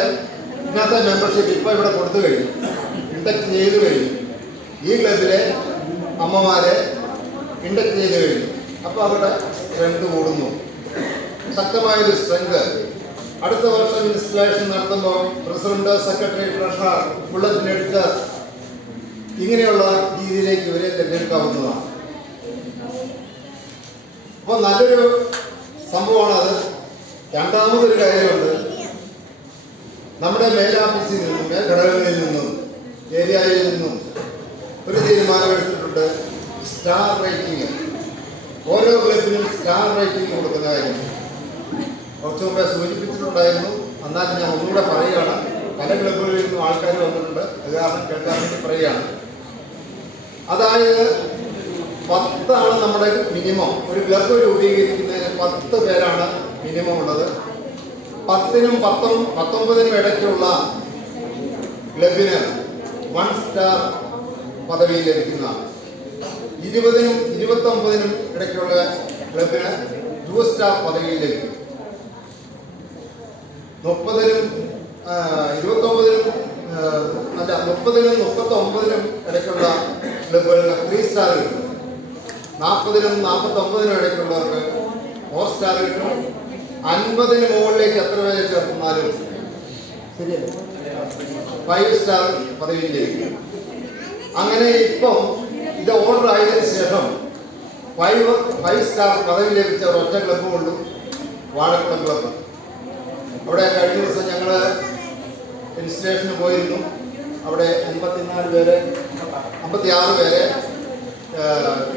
ഇതിനകത്തെ മെമ്പർഷിപ്പ് ഇപ്പോൾ ഇവിടെ കൊടുത്തു കഴിഞ്ഞു, ഇൻഡക്ട് ചെയ്ത് കഴിഞ്ഞു. ഈ ക്ലബിലെ അമ്മമാരെ ഇൻഡക്ട് ചെയ്ത് കഴിഞ്ഞു. അപ്പോൾ അവരുടെ സ്ട്രെങ്ത് കൂടുന്നു, ശക്തമായൊരു സ്ട്രെങ്ത്. അടുത്ത വർഷം ഇൻസ്റ്റലേഷൻ നടത്തുമ്പോൾ president, secretary, treasurer, bulletin editor, ഇങ്ങനെയുള്ള രീതിയിലേക്ക് ഇവരെ തിരഞ്ഞെടുക്കാവുന്നതാണ്. അപ്പോൾ നല്ലൊരു സംഭവമാണത്. രണ്ടാമതൊരു കാര്യമുണ്ട്, നമ്മുടെ മേലാഫീസിൽ നിന്നും മേൽഘടകങ്ങളിൽ നിന്നും ഏരിയയിൽ നിന്നും ഒരു തീരുമാനമെടുത്തിട്ടുണ്ട്. സ്റ്റാർ റേറ്റിംഗ്, ഓരോ ക്ലബിനും സ്റ്റാർ റേറ്റിംഗ് കൊടുക്കുന്ന കാര്യം കുറച്ചു മുമ്പേ സൂചിപ്പിച്ചിട്ടുണ്ടായിരുന്നു. എന്നാലും ഞാൻ ഒന്നുകൂടെ പറയുകയാണ്. പല ക്ലബുകളിൽ നിന്നും ആൾക്കാർ വന്നിട്ടുണ്ട്, അത് കാരണം കേൾക്കാൻ വേണ്ടി പറയുകയാണ്. അതായത് 10 നമ്മുടെ മിനിമം. ഒരു ക്ലബ് രൂപീകരിക്കുന്നതിന് 10 പേരാണ് മിനിമം ഉള്ളത്. 10നും 19നും ഇടയ്ക്കുള്ള ക്ലബിന് 1 സ്റ്റാർ പദവി ലഭിക്കുന്ന, 20നും 29നും ഇടയ്ക്കുള്ള ക്ലബിന് 2 സ്റ്റാർ പദവി ലഭിക്കും. 30നും 29നും 30നും 39നും ഇടയ്ക്കുള്ള ക്ലബുകൾക്ക് 3 സ്റ്റാർ കിട്ടും. 40നും 49നും ഇടയ്ക്കുള്ളവർക്ക് 4 സ്റ്റാർ കിട്ടും. 50ന് മുകളിലേക്ക് എത്ര പേരെ ചേർന്നാലും 5 സ്റ്റാർ പദവി ലഭിക്കും. അങ്ങനെ ഇപ്പം ഇത് ഓർഡർ ആയതിനു ശേഷം 5 സ്റ്റാർ പദവി ലഭിച്ച ഒറ്റ ക്ലബ്ബുള്ളൂ, വാഴക്കുളം ക്ലബ്ബ്. അവിടെ കഴിഞ്ഞ ദിവസം ഞങ്ങൾ ഇൻസ്റ്റലേഷന് പോയിരുന്നു. അവിടെ 56 പേരെ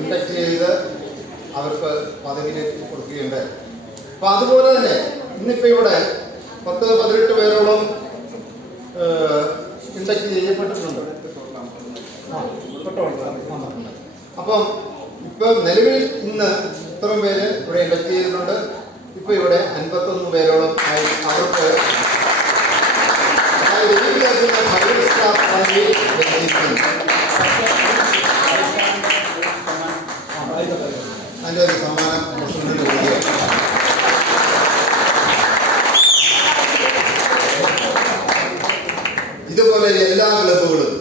ഇൻഡക്ട് ചെയ്ത് അവർക്ക് പദവി കൊടുക്കുകയുണ്ടായി. അപ്പം അതുപോലെ തന്നെ ഇന്നിപ്പോൾ ഇവിടെ 10-18 പേരോളം ഇൻഡക്ട് ചെയ്യപ്പെട്ടിട്ടുണ്ട്. അപ്പം ഇപ്പം നിലവിൽ ഇന്ന് ഇത്രയും പേര് ഇവിടെ ഇൻഡക്ട് ചെയ്തിട്ടുണ്ട്. ഇപ്പം ഇവിടെ 51 പേരോളം ആയി അവർക്ക് അതിൻ്റെ ഒരു സമ്മാനം പ്രസിഡന്റിന് കൊടുക്കുക. ഇതുപോലെ എല്ലാ ക്ലബുകളും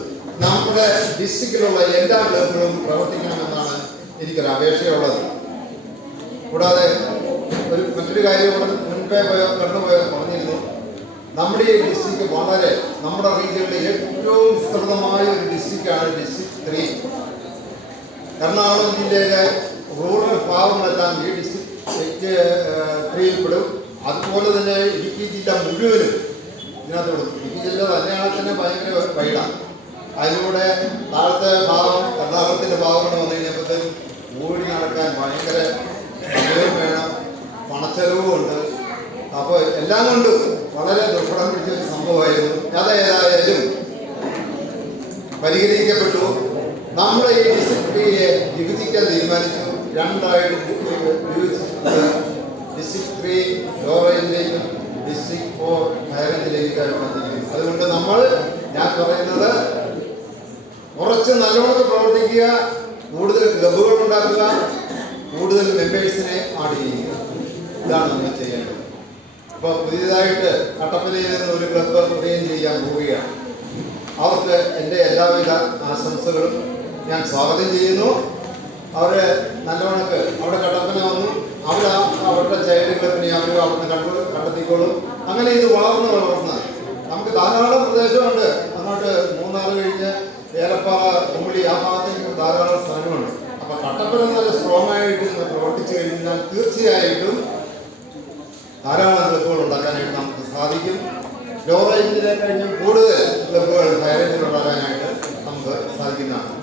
നമ്മുടെ ഡിസ്ട്രിക്റ്റിലുള്ള എല്ലാ ക്ലബുകളും പ്രവർത്തിക്കണമെന്നാണ് എനിക്കൊരു അപേക്ഷയുള്ളത്. കൂടാതെ മറ്റൊരു കാര്യം മുൻപേ പറഞ്ഞിരുന്നു. നമ്മുടെ ഈ ഡിസ്ട്രിക്ട് വളരെ നമ്മുടെ റീജിയനിലെ ഏറ്റവും വിസ്തൃതമായ ഒരു ഡിസ്ട്രിക്റ്റാണ് ഡിസ്ട്രിക്ട് 3. എറണാകുളം ജില്ലയിലെ റൂറൽ ഭാഗങ്ങളെല്ലാം ഈ ഡിസ്ട്രിക്ട് 3യിൽ പെടും. അതുപോലെ തന്നെ ഇടുക്കി ജില്ല മുഴുവനും ഇതിനകത്ത് പെടും. ഇടുക്കി ജില്ല തന്നെ ഭയങ്കര വൈഡാണ്. അതിലൂടെ താഴത്തെ ഭാഗം എറണാകുളത്തിൻ്റെ ഭാഗങ്ങൾ വന്നു കഴിഞ്ഞപ്പോഴത്തേക്കും ഓടി നടക്കാൻ ഭയങ്കര സമയം വേണം, പണച്ചെലവുമുണ്ട്. അപ്പോൾ എല്ലാം കൊണ്ടും വളരെ ദുർഘടം പിടിച്ച ഒരു സംഭവമായിരുന്നു. അതേതായാലും പരിഹരിക്കപ്പെട്ടു. നമ്മുടെ ഈ ഡിസ്ട്രിക്റ്റിനെ വിഭജിക്കാൻ തീരുമാനിച്ചു. 2ആയിട്ട് വിഭജിച്ചിട്ടുണ്ട്. ഡിസ്ട്രിക്ട് 3 ലോ റേഞ്ചിലേക്കും ഡിസ്ട്രിക്ട് 4 ഹൈ റേഞ്ചിലേക്കാണ് വന്നിരിക്കുന്നത്. അതുകൊണ്ട് ഞാൻ പറയുന്നത് കുറച്ച് നല്ലോണം പ്രവർത്തിക്കുക, കൂടുതൽ ക്ലബുകൾ ഉണ്ടാക്കുക, കൂടുതൽ മെമ്പേഴ്സിനെ ആഡ് ചെയ്യുക. ഇതാണ് നമ്മൾ ചെയ്യേണ്ടത്. ഇപ്പോൾ പുതിയതായിട്ട് കട്ടപ്പനയിൽ നിന്ന് ഒരു ക്ലബ്ബ് ഉദയം ചെയ്യാൻ പോവുകയാണ്. അവർക്ക് എൻ്റെ എല്ലാവിധ ആശംസകളും ഞാൻ സ്വാഗതം ചെയ്യുന്നു. അവർ നല്ലവണ്ണക്ക് അവിടെ കട്ടപ്പന വന്നു, അവരുടെ ചൈൽഡ് ക്ലബിനെ അവർ അവിടുന്ന് കണ്ടെത്തിക്കോളും. അങ്ങനെ ഇത് വളർന്ന് നമുക്ക് ധാരാളം പ്രദേശമുണ്ട്. അങ്ങോട്ട് മൂന്നാർ കഴിഞ്ഞ് ഏലപ്പാറ, കുമ്മിടി ആ ഭാഗത്തേക്ക് ധാരാളം സ്ഥലങ്ങളുണ്ട്. അപ്പം കട്ടപ്പന നല്ല സ്ട്രോങ് ആയിട്ട് പ്രവർത്തിച്ചു കഴിഞ്ഞാൽ തീർച്ചയായിട്ടും ധാരാളം ക്ലബുകൾ ഉണ്ടാക്കാനായിട്ട് നമുക്ക് സാധിക്കും. ലോ റേഞ്ചിലെ കഴിഞ്ഞും കൂടുതൽ ക്ലബുകൾ ഹൈ റേഞ്ചിൽ ഉണ്ടാക്കാനായിട്ട് നമുക്ക് സാധിക്കുന്നതാണ്.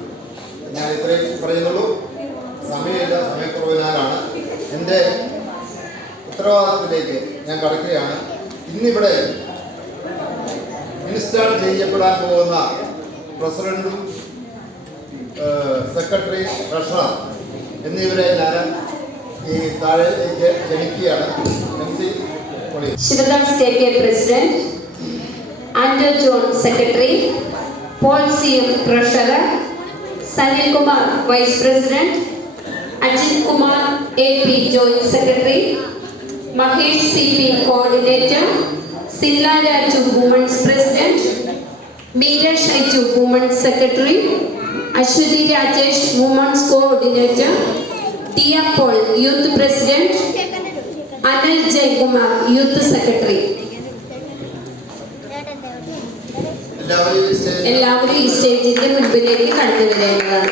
ഞാൻ ഇത്രയും പറയുന്നുള്ളൂ. സമയമില്ല, സമയക്കുറവിനാലാണ്. എൻ്റെ ഉത്തരവാദിത്തത്തിലേക്ക് ഞാൻ കടക്കുകയാണ്. ഇന്നിവിടെ ഇൻസ്റ്റാൾ ചെയ്യപ്പെടാൻ പോകുന്ന പ്രസിഡന്റും സെക്രട്ടറി, ട്രഷറർ എന്നിവരെ ഞാൻ ഈ താഴേക്ക് ക്ഷണിക്കുകയാണ്. Shivadam State President, Andrew John Secretary, Paul C.M. Treasurer, Sanil Kumar Vice President, Ajit Kumar A.P. Joint Secretary, Mahesh C.P. Coordinator, Silla Raju Women's President, Meera Shaitu Women's Secretary, Ashwati Rajesh Women's Coordinator, Tia Paul Youth President, Anil Jaykumar Youth Secretary. എല്ലാവരും ഈ സ്റ്റേജിന്റെ മുൻപിലേക്ക് കടന്നു വരേണ്ടതാണ്.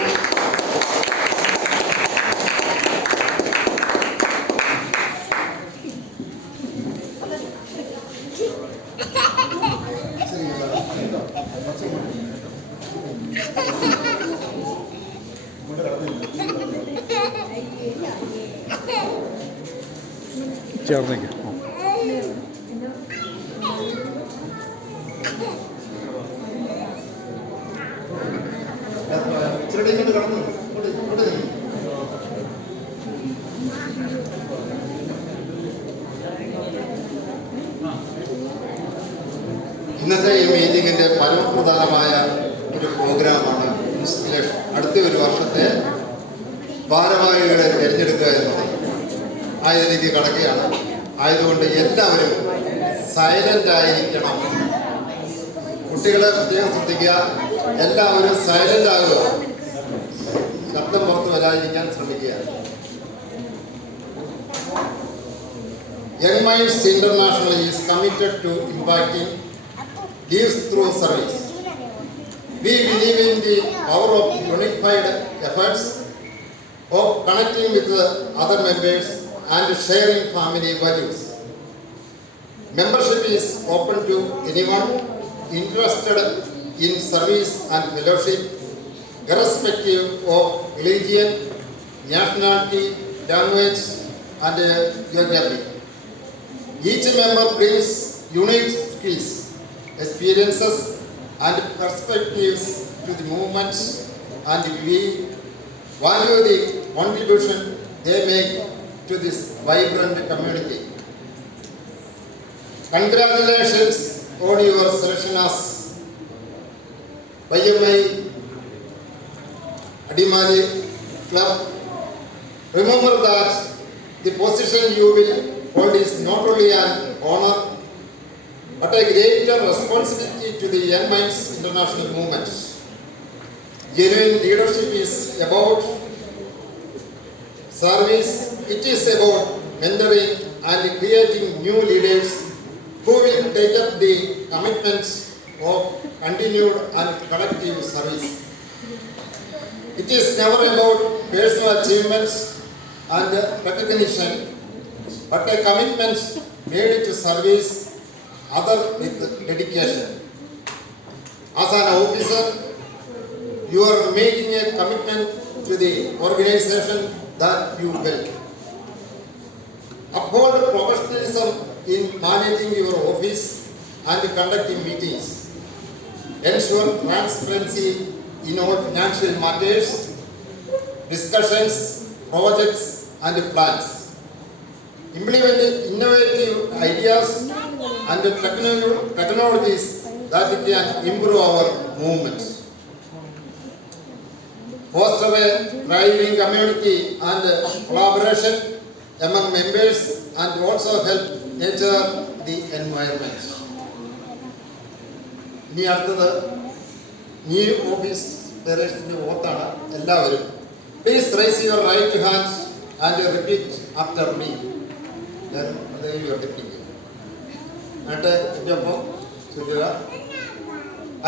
ചേർന്നേക്ക്. ഇച്ചിരി ഇങ്ങോട്ട് കടന്നു ഇങ്ങോട്ട് നീങ്ങ്. ഇന്നത്തെ ഈ മീറ്റിങ്ങിൻ്റെ പരമപ്രധാനമായ ഒരു പ്രോഗ്രാമാണ് ഇൻസ്റ്റലേഷൻ. അടുത്ത ഒരു വർഷത്തെ ഭാരവാഹികളെ തിരഞ്ഞെടുക്കുക എന്നുള്ളത് ആയതിലേക്ക് കടക്കുകയാണ്. ആയതുകൊണ്ട് എല്ലാവരും സൈലൻ്റ് ആയിരിക്കണം. കുട്ടികളെ പ്രത്യേകം ശ്രദ്ധിക്കുക, എല്ലാവരും സൈലൻ്റ് ആകുക, ശബ്ദം പുറത്ത് വരാതിരിക്കാൻ ശ്രമിക്കുക. Young Minds International is committed to impacting lives through service. We believe in the power of unified efforts of connecting with the other members and sharing family values. Membership is open to anyone interested in service and fellowship, irrespective of religion, nationality, language, and geography. Each member brings unique skills, experiences, and perspectives to the movement, and we value the contribution they make to this vibrant community. Congratulations on your selection as YMI Adimali Club. Remember that the position you will hold is not only an honor but a greater responsibility to the Young Minds International movement. Genuine leadership is about service. It is about mentoring and creating new leaders who will take up the commitment of continued and collective service. It is never about personal achievements and recognition, but a commitment made to service others with dedication. As an officer, you are making a commitment to the organization that you built. Uphold professionalism in managing your office and conducting meetings. Ensure transparency in all financial matters, discussions, projects, and plans. Implement innovative ideas and technologies that can improve our movement. Foster a thriving community and collaboration among members and also help nurture the environment. ഇനി അടുത്തത് new office ബെയറേഴ്സിന്റെ ഓത്താണ്. എല്ലാവരും please raise your right hand and repeat after me. എന്നിട്ട് എൻ്റെ ഒപ്പം ചൊല്ലുക.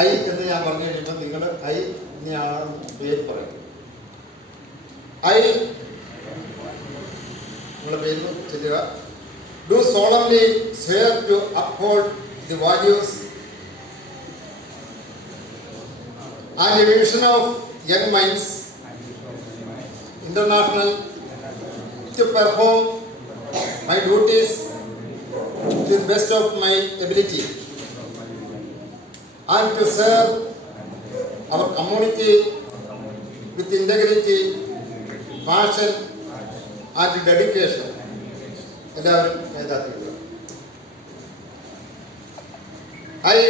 I എന്ന് ഞാൻ പറഞ്ഞു കഴിയുമ്പോൾ നിങ്ങൾ ഐ ഇനിയാണ് പേര് പറയും. ഐ നിങ്ങളുടെ പേര് ചൊല്ലുക. Do solemnly swear to uphold the values and a vision of Young Minds International to perform my duties to the best of my ability and to serve our community with integrity, passion and dedication. എല്ലാവരും എഴുതാത്തില്ല. I,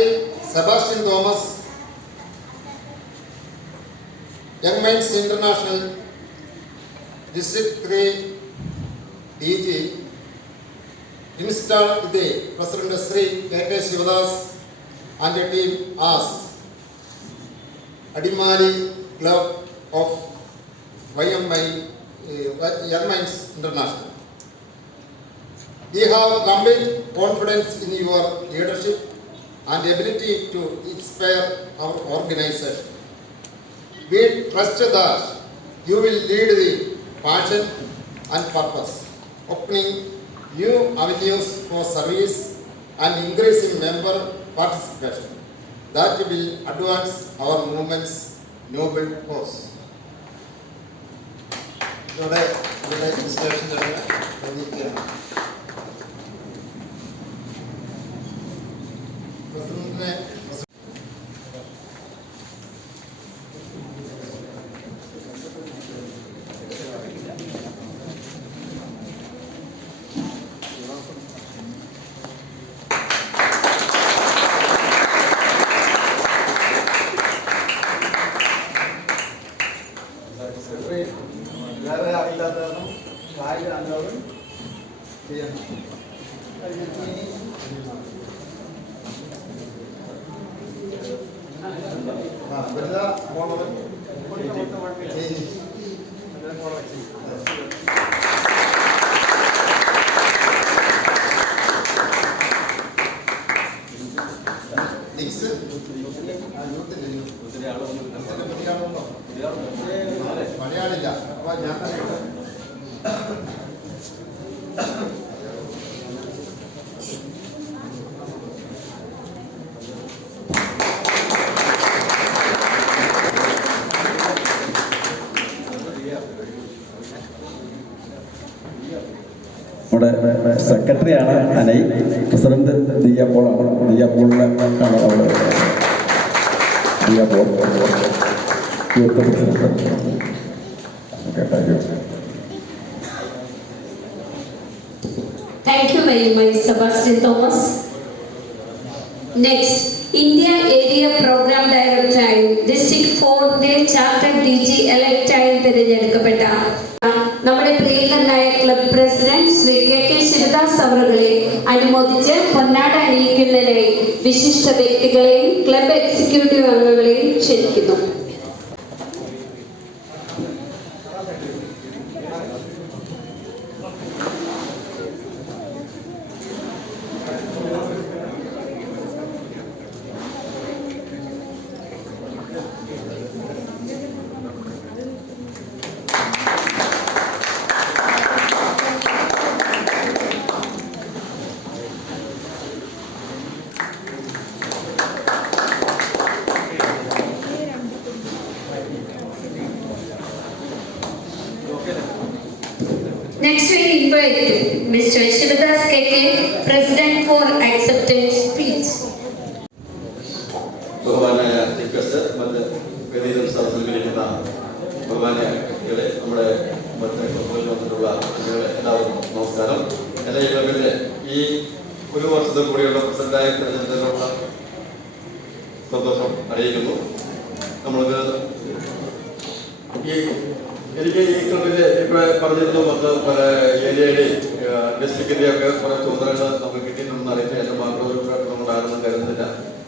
Sebastian Thomas, Young Minds International District 3 DG, installed today President Sri K.K. Shivadas and a team as Adimali Club of YMI Young Minds International. We have complete confidence in your leadership and ability to inspire our organization. We trust that you will lead the passion and purpose, opening new avenues for service and increasing member participation that will advance our movement's noble cause. ഇതോടെ ഇവിടെ discussion കഴിഞ്ഞ് പിന്നെ വേറെ ആളില്ലാത്ത കാരണം കാര്യം എല്ലാവരും ചെയ്യണം. വെറുതെ പോണത് മലയാളില്ല അപ്പൊ ഞാൻ തന്നെ നമ്മുടെ സെക്രട്ടറിയാണ് അനൈ, പ്രസിഡന്റ് ദിയ പോളാണ്. ദിയ പോളിനെ ആണ് അവിടെ Diya Paul youth president. Okay, thank you. Thank you very much, Sebastian Thomas. Next, India Area Program Director District 4 Charter DG എലക്റ്റായി തിരഞ്ഞെടുക്കപ്പെട്ട നമ്മുടെ പ്രിയങ്കരനായ club president Shri KK Sivadas അവറുകളെ അനുമോദിച്ച് പൊന്നാട അണിയിക്കുന്നതിനായി വിശിഷ്ട വ്യക്തികളെയും ക്ലബ് എക്സിക്യൂട്ടീവ് അംഗങ്ങളെയും ക്ഷണിക്കുന്നു. Next we invite Mr. Shivadas KK, President for acceptance speech. ബഹുമാനായ ചീഫ് ഗസ്റ്റ്, മറ്റ് വേദിയിൽ സദസ്സിലിരിക്കുന്ന ബഹുമാനായ വ്യക്തികളെ, നമ്മുടെ മറ്റ് ക്ലബുകളിൽ വന്നിട്ടുള്ള കുട്ടികളെ എല്ലാവർക്കും നമസ്കാരം. എല്ലാ ഈ ക്ലബിൻ്റെ ഈ ഒരു വർഷത്തിൽ കൂടിയുള്ള പ്രസിഡന്റായി തിരഞ്ഞെടുത്തതിനുള്ള സന്തോഷം അറിയിക്കുന്നു. നമ്മൾക്ക് എനിക്ക് ഈ ക്ലബിൻ്റെ ഇപ്പോൾ പറഞ്ഞിരുന്നു പല ഏരിയയുടെയും ഡിസ്ട്രിക്റ്റിൻ്റെയും ഒക്കെ കുറേ ചുമതലകൾ നമുക്ക് കിട്ടിയിട്ടുണ്ടെന്ന് അറിയിച്ച് എൻ്റെ മാത്രം ഒരു നമ്മളുണ്ടാകുമെന്ന് കരുതുന്നില്ല.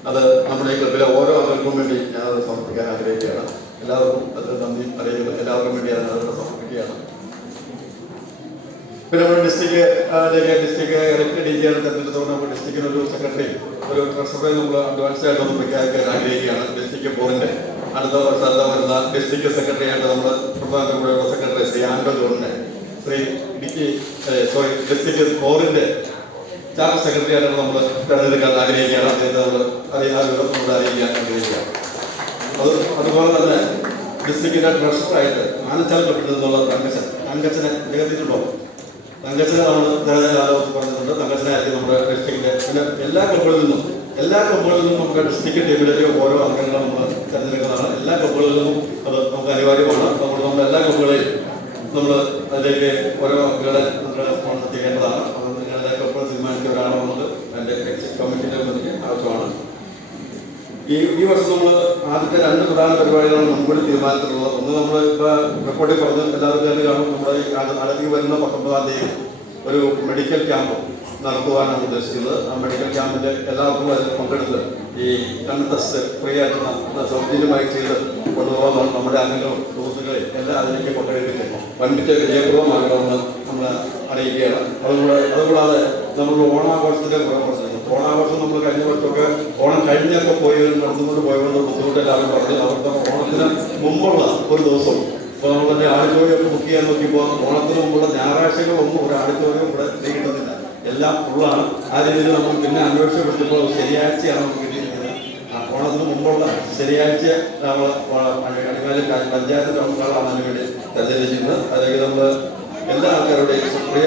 അത് നമ്മുടെ ഈ ക്ലബിലെ ഓരോ അംഗങ്ങൾക്കും വേണ്ടി ഞാനത് സമർപ്പിക്കാൻ ആഗ്രഹിക്കുകയാണ്. എല്ലാവർക്കും അത് നന്ദി അറിയിക്കുന്നു. എല്ലാവർക്കും വേണ്ടി അത് സമർപ്പിക്കുകയാണ്. പിന്നെ നമ്മുടെ ഡിസ്ട്രിക്ട് ഇലക്ട് DG തെരഞ്ഞെടുത്തോടെ നമ്മുടെ ഡിസ്ട്രിക്റ്റിന് ഒരു സെക്രട്ടറി, ഒരു ട്രഷററെ നമ്മൾ അഡ്വാൻസ് ആയിട്ടൊന്ന് പ്രഖ്യാപിക്കാൻ ആഗ്രഹിക്കുകയാണ്. ഡിസ്ട്രിക്ട് 4 അടുത്ത വർഷം വരുന്ന ഡിസ്ട്രിക്ട് സെക്രട്ടറി ആയിട്ട് നമ്മൾ പ്രധാന കൂടെയുള്ള സെക്രട്ടറി ശ്രീ ആൻഡോ ജോണിനെ, ഡിസ്ട്രിക്ട് 4 ചാർട്ടർ സെക്രട്ടറി ആയിട്ടാണ് നമ്മൾ തെരഞ്ഞെടുക്കാൻ ആഗ്രഹിക്കുകയാണ്. അദ്ദേഹത്തെ നമ്മൾ നമ്മൾ അറിയിക്കാൻ ആഗ്രഹിക്കുകയാണ്. അതുപോലെ തന്നെ ഡിസ്ട്രിക്റ്റിന്റെ ട്രഷറായിട്ട് ആനച്ചാൽപ്പെട്ടിൽ നിന്നുള്ള തങ്കച്ചനെ അദ്ദേഹത്തിനുണ്ടോ തങ്കച്ചനാണ് പറഞ്ഞിട്ടുണ്ട്. തങ്കച്ചനായിരിക്കും നമ്മുടെ ഡിസ്ട്രിക്റ്റിന്റെ പിന്നെ എല്ലാ ക്ലബുകളിൽ നിന്നും നമുക്ക് ഡിസ്ട്രിക്ട് ടീമിലേക്ക് ഓരോ അംഗങ്ങളും നമ്മൾ തിരഞ്ഞെടുക്കുന്നതാണ്. എല്ലാ ക്ലബുകളിൽ നിന്നും അത് നമുക്ക് അനിവാര്യമാണ്. നമ്മുടെ എല്ലാ ക്ലബുകളെയും നമ്മൾ അതിലേക്ക് ഓരോ അംഗങ്ങളെ ചെയ്യേണ്ടതാണ്. അത് നിങ്ങളുടെ ക്ലബുകൾ തീരുമാനിച്ചവരാണോ എന്നത് അതിൻ്റെ എക്സിറ്റ് കമ്മിറ്റിയുടെ ആവശ്യമാണ്. ഈ വർഷം നമ്മൾ ആദ്യത്തെ 2 പ്രധാന പരിപാടികളാണ് മുൻകൂട്ടി തീരുമാനിച്ചിട്ടുള്ളത്. ഒന്ന് നമ്മൾ ഇപ്പോൾ റെക്കോർഡിൽ പറഞ്ഞ് എല്ലാവർക്കും തന്നെ കാണും. നമ്മുടെ അടുത്തേക്ക് വരുന്ന 19-ാം തീയതി ഒരു മെഡിക്കൽ ക്യാമ്പ് നടത്തുവാനാണ് ഉദ്ദേശിക്കുന്നത്. ആ മെഡിക്കൽ ക്യാമ്പിൻ്റെ എല്ലാവർക്കും അതിൽ പങ്കെടുത്ത് ഈ 2 ടെസ്റ്റ് ഫ്രീ ആയിട്ട് സൗജന്യമായി ചെയ്ത് കൊണ്ടുപോകാൻ നമ്മുടെ അംഗങ്ങളും സുഹൃത്തുക്കളെ എല്ലാം അതിലേക്ക് പങ്കെടുപ്പിക്കുന്നു. വൻപിച്ച വിജയപൂർവ്വമാകണമെന്ന് നമ്മൾ അറിയിക്കുകയാണ്. അതുകൂടാതെ നമ്മൾ ഓണാഘോഷത്തിൻ്റെ ഓണാഘോഷം നമ്മൾ കഴിഞ്ഞ വർഷമൊക്കെ ഓണം കഴിഞ്ഞൊക്കെ പോയി നടന്നുകൊണ്ട് പോയതുകൊണ്ട് ബുദ്ധിമുട്ട് എല്ലാവരും പറഞ്ഞ് അവർക്ക് ഓണത്തിന് മുമ്പുള്ള ഒരു ദിവസം ഇപ്പോൾ നമ്മൾ തന്നെ ആഡിറ്റോറിയം ബുക്ക് ചെയ്യാൻ നോക്കിയപ്പോൾ ഓണത്തിന് മുമ്പുള്ള ഞായറാഴ്ചകളൊന്നും ഒരു ആഡിറ്റോറിയം ഇവിടെ കിട്ടുന്നില്ല, എല്ലാം ഫുള്ളാണ്. ആ രീതിയിൽ നമ്മൾ പിന്നെ അന്വേഷിച്ചപ്പോൾ ശനിയാഴ്ചയാണ് നമുക്ക് കിട്ടിയിരിക്കുന്നത്. ഓണത്തിന് മുമ്പുള്ള ശനിയാഴ്ച നമ്മൾ അടിമാലി പഞ്ചായത്ത് കൗൺസിലറാണ് അതിനുവേണ്ടി തെരഞ്ഞെടുക്കുന്നത്. അതിലേക്ക് നമ്മൾ എല്ലാ ആൾക്കാരുടെയും സക്രിയ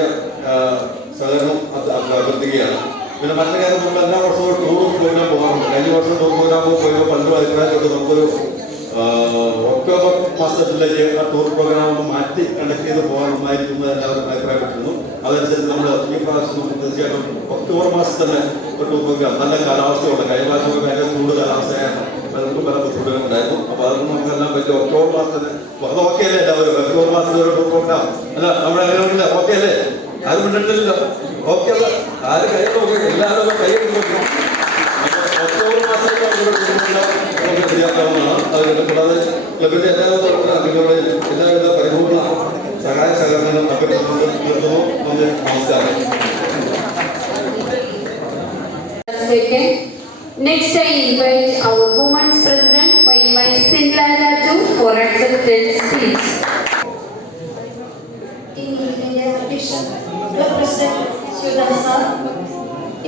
സഹകരണം അഭ്യർത്ഥിക്കുകയാണ്. പിന്നെ മറ്റു കാര്യം നമ്മൾ എല്ലാ വർഷവും ടൂറും പ്രോഗ്രാം പോകാറുണ്ട്. കഴിഞ്ഞ വർഷം ടൂർ പ്രോഗ്രാം പോയപ്പോൾ പലരും അഭിപ്രായപ്പെട്ടു നമുക്കൊരു ഒക്ടോബർ മാസത്തിലേക്ക് ആ ടൂർ പ്രോഗ്രാം ഒന്ന് മാറ്റി കണ്ടക്ട് ചെയ്ത് പോകാൻ നന്നായിരിക്കും എല്ലാവരും അഭിപ്രായപ്പെട്ടിരുന്നു. അതനുസരിച്ച് നമ്മൾ ഈ പ്രാവശ്യം നമുക്ക് തീർച്ചയായിട്ടും ഒക്ടോബർ മാസത്തിൽ തന്നെ ഒരു ടൂർ പ്രോഗ്രാം നല്ല കാലാവസ്ഥയുണ്ട്. കഴിഞ്ഞ പ്രാവശ്യം ഭയങ്കര ചൂട് കാലാവസ്ഥയായിരുന്നു, പലർക്കും പല ബുദ്ധിമുട്ടുകൾ ഉണ്ടായിരുന്നു. അപ്പോൾ അതുകൊണ്ട് നമുക്കെല്ലാം പറ്റും ഒക്ടോബർ മാസത്തിന് അത് ഓക്കെ അല്ലേ എല്ലാവരും? ഒക്ടോബർ മാസത്തിൽ ഒരു ടൂർ പ്രോഗ്രാം അല്ല നമ്മുടെ അങ്ങനെ ഓക്കെ അല്ലേ? ആരും മിണ്ടല്ലോ ഓക്കെ അല്ല ആരും കൈ നോക്കി എല്ലാവരും കൈ കൊടുക്കും. ഒക്ടോബർ മാസത്തിൽ നമുക്ക് ശരിയാക്കാവുന്നതാണ്. അതുകൊണ്ട് കൂടാതെ ക്ലബിന്റെ എല്ലാവിധ പരിപൂർണ സഹായ സഹകരണം അഭ്യർത്ഥിച്ചുകൊണ്ട് നിർത്തുന്നു. നന്ദി, നമസ്കാരം. Next, I invite our Women's President, Y.Y. Sindla Raju, for acceptance speech.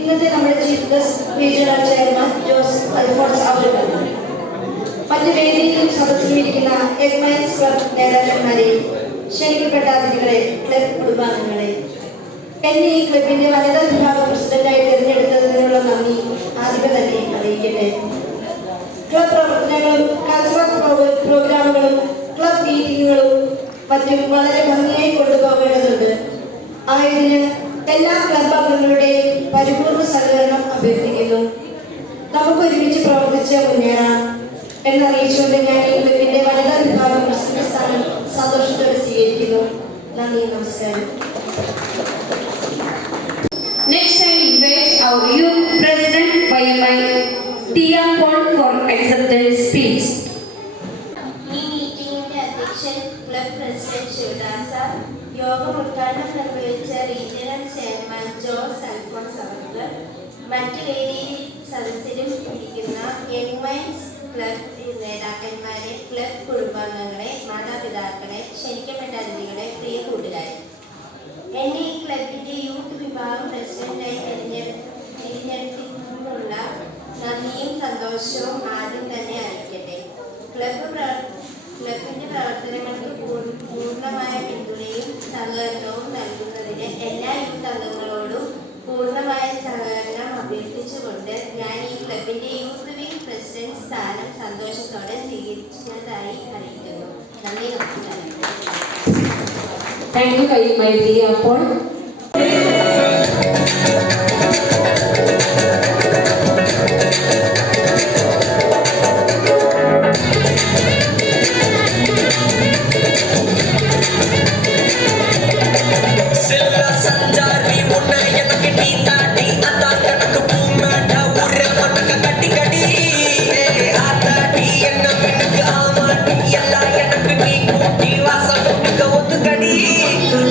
ഇന്നത്തെ നമ്മുടെ chief guest regional chairman Joseph Alphonse അവറുകൾ, മറ്റു വേദിയിലും സദസ്സിലും ഇരിക്കുന്ന എഗ്മൈൻസ് ക്ലബ് നേതാക്കന്മാരെയും ക്ഷണിക്കപ്പെട്ട അതിഥികളെ, ക്ലബ് കുടുംബാംഗങ്ങളെ, എന്നെ ഈ ക്ലബിന്റെ വനിതാ വിഭാഗം പ്രസിഡന്റായി തിരഞ്ഞെടുത്തതിനുള്ള നന്ദി ആദ്യമേ തന്നെ അറിയിക്കട്ടെ. ക്ലബ് പ്രവർത്തനങ്ങളും കൾച്ചറൽ പ്രോഗ്രാമുകളും ക്ലബ് മീറ്റിങ്ങുകളും മറ്റും വളരെ ഭംഗിയായി കൊണ്ടുപോകേണ്ടതുണ്ട്. ആയതിന് എല്ലാ ക്ലബ് അംഗങ്ങളുടെയും പരിപൂർണ്ണ സഹകരണം അഭ്യർത്ഥിക്കുന്നു. നമുക്ക് ഒരുമിച്ച് പ്രവർത്തിച്ച് മുന്നേറാം എന്നറിയിച്ചുകൊണ്ട് ഞാൻ ഈ ക്ലബിന്റെ വനിതാ വിഭാഗം പ്രസിഡന്റ് സ്ഥാനം സന്തോഷത്തോടെ സ്വീകരിക്കുന്നു. നന്ദി, നമസ്കാരം. Next, I invite our youth president, Y.Y. Tia Paul, for acceptance speech. ഈ മീറ്റിംഗിന്റെ അധ്യക്ഷൻ ക്ലബ് പ്രസിഡന്റ് ശിവദാസ, യോഗം ഉദ്ഘാടനം നിർവഹിച്ച റീജിയണൽ ചെയർമാൻ ജോസ് അൽഫോൺസ് അവറുകൾ, മറ്റു വേദിയിൽ സദസ്സിലും ഇരിക്കുന്ന യങ് മൈൻഡ്സ് ക്ലബ് നേതാക്കന്മാരെ, ക്ലബ് കുടുംബാംഗങ്ങളെ, മാതാപിതാക്കളെ, ക്ഷണിക്കപ്പെട്ട അതിഥികളെ, പ്രിയ കൂട്ടുകാരെ, എന്നെ ഈ ക്ലബിന്റെ യൂത്ത് വിഭാഗം പ്രസിഡന്റായി തിരഞ്ഞെടുത്തിനുള്ള നന്ദിയും സന്തോഷവും ആദ്യം തന്നെ അറിയിക്കട്ടെ. ക്ലബിന്റെ പ്രവർത്തനങ്ങൾക്ക് പൂർണ്ണമായ പിന്തുണയും സഹകരണവും നൽകുന്നതിന് എല്ലാ യൂത്ത് അംഗങ്ങളോടും പൂർണ്ണമായ സഹകരണം അഭ്യർത്ഥിച്ചുകൊണ്ട് ഞാൻ ഈ ക്ലബിന്റെ യൂത്ത് വിംഗ് പ്രസിഡന്റ് സ്ഥാനം സന്തോഷത്തോടെ സ്വീകരിച്ചതായി അറിയിക്കുന്നു. നന്ദി, നമസ്കാരം. Thank you, Y.Y. Tia Paul.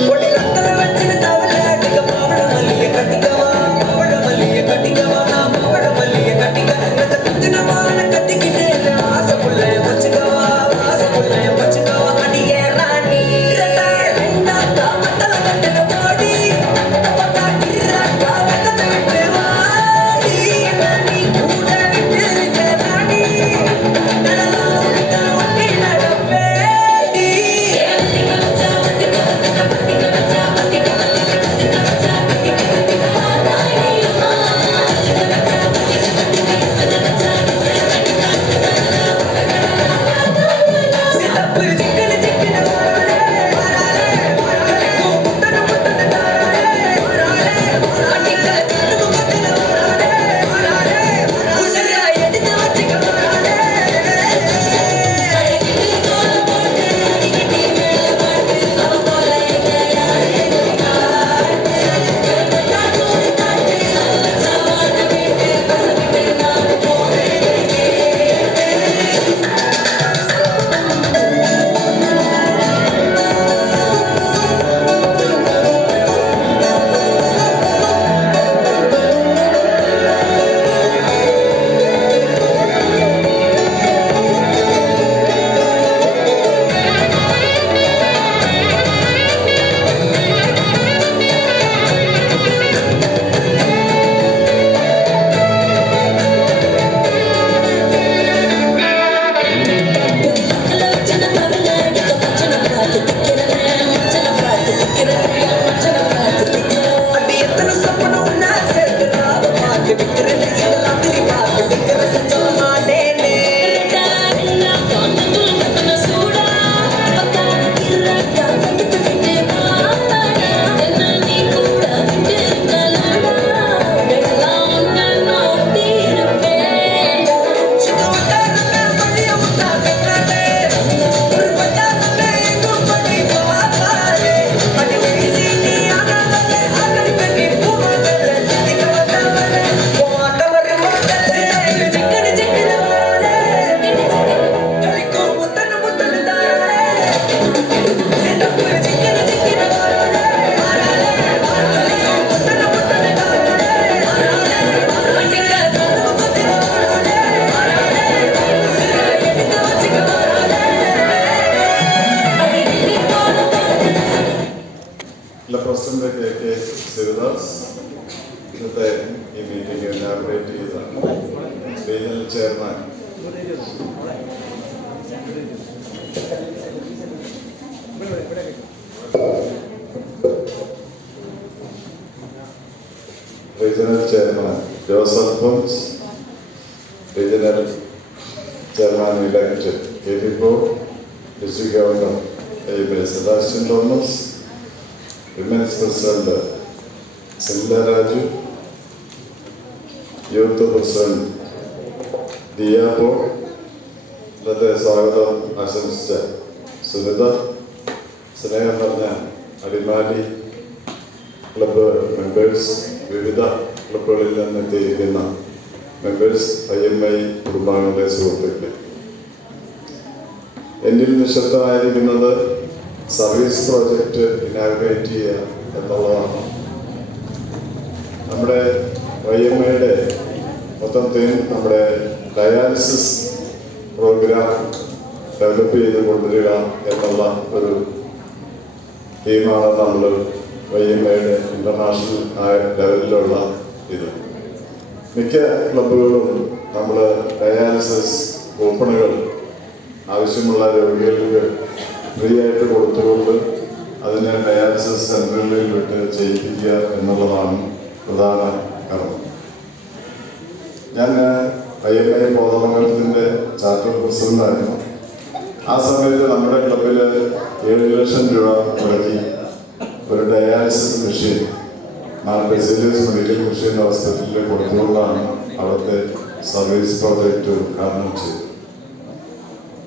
What club president K Sivadas ഇന്നത്തെ ഈ മീറ്റിംഗ് ഇനാഗുറേറ്റ് ചെയ്തതാണ്. റീജിയണൽ ചെയർമാൻ ജോസഫ് പോഞ്ച്, regional chairman elect KP4, district governor Sebastian Thomas, women's president Silla Raju, youth president Diya Paul, ഇന്നത്തെ സ്വാഗതം ആശംസിച്ച സുനിത, സ്നേഹം പറഞ്ഞ അടിമാലി ക്ലബ്ബ് മെമ്പേഴ്സ്, വിവിധ ക്ലബ്ബുകളിൽ നിന്നെത്തിയിരിക്കുന്ന മെമ്പേഴ്സ്, IMI കുടുംബാംഗങ്ങളുടെ സുഹൃത്തുക്കളെ, എന്നിൽ നിശബ്ദമായിരിക്കുന്നത് സർവീസ് പ്രോജക്റ്റ് ഇനാഗുറേറ്റ് ചെയ്യുക എന്നുള്ളതാണ്. നമ്മുടെ IMIയുടെ മൊത്തം തീം നമ്മുടെ ഡയാലിസിസ് പ്രോഗ്രാം ഡെവലപ്പ് ചെയ്ത് കൊണ്ടുവരിക എന്നുള്ള ഒരു തീമാണ് നമ്മൾ IMIയുടെ ഇന്റർനാഷണൽ ലെവലിലുള്ള ഇത്. മിക്ക ക്ലബുകളും നമ്മൾ ഡയാലിസിസ് കൂപ്പണുകൾ ആവശ്യമുള്ള രോഗികൾക്ക് ഫ്രീ ആയിട്ട് കൊടുത്തുകൊണ്ട് അതിനെ ഡയാലിസിസ് സെൻ്ററുകളിൽ വിട്ട് ചെയ്യിപ്പിക്കുക എന്നുള്ളതാണ് പ്രധാന കർമ്മം. ഞാൻ IMI ബോധമംഗലത്തിൻ്റെ ചാർട്ടർ പ്രസിഡന്റായിരുന്നു. ആ സമയത്ത് നമ്മുടെ ക്ലബിൽ 7 ലക്ഷം രൂപ മുടക്കി ഒരു dialysis machine Baselios medical mission ഹോസ്പിറ്റലിൽ കൊടുത്തുകൊണ്ടാണ് അവിടുത്തെ സർവീസ് പ്രോജക്റ്റ് ഉദ്ഘാടനം ചെയ്തത്.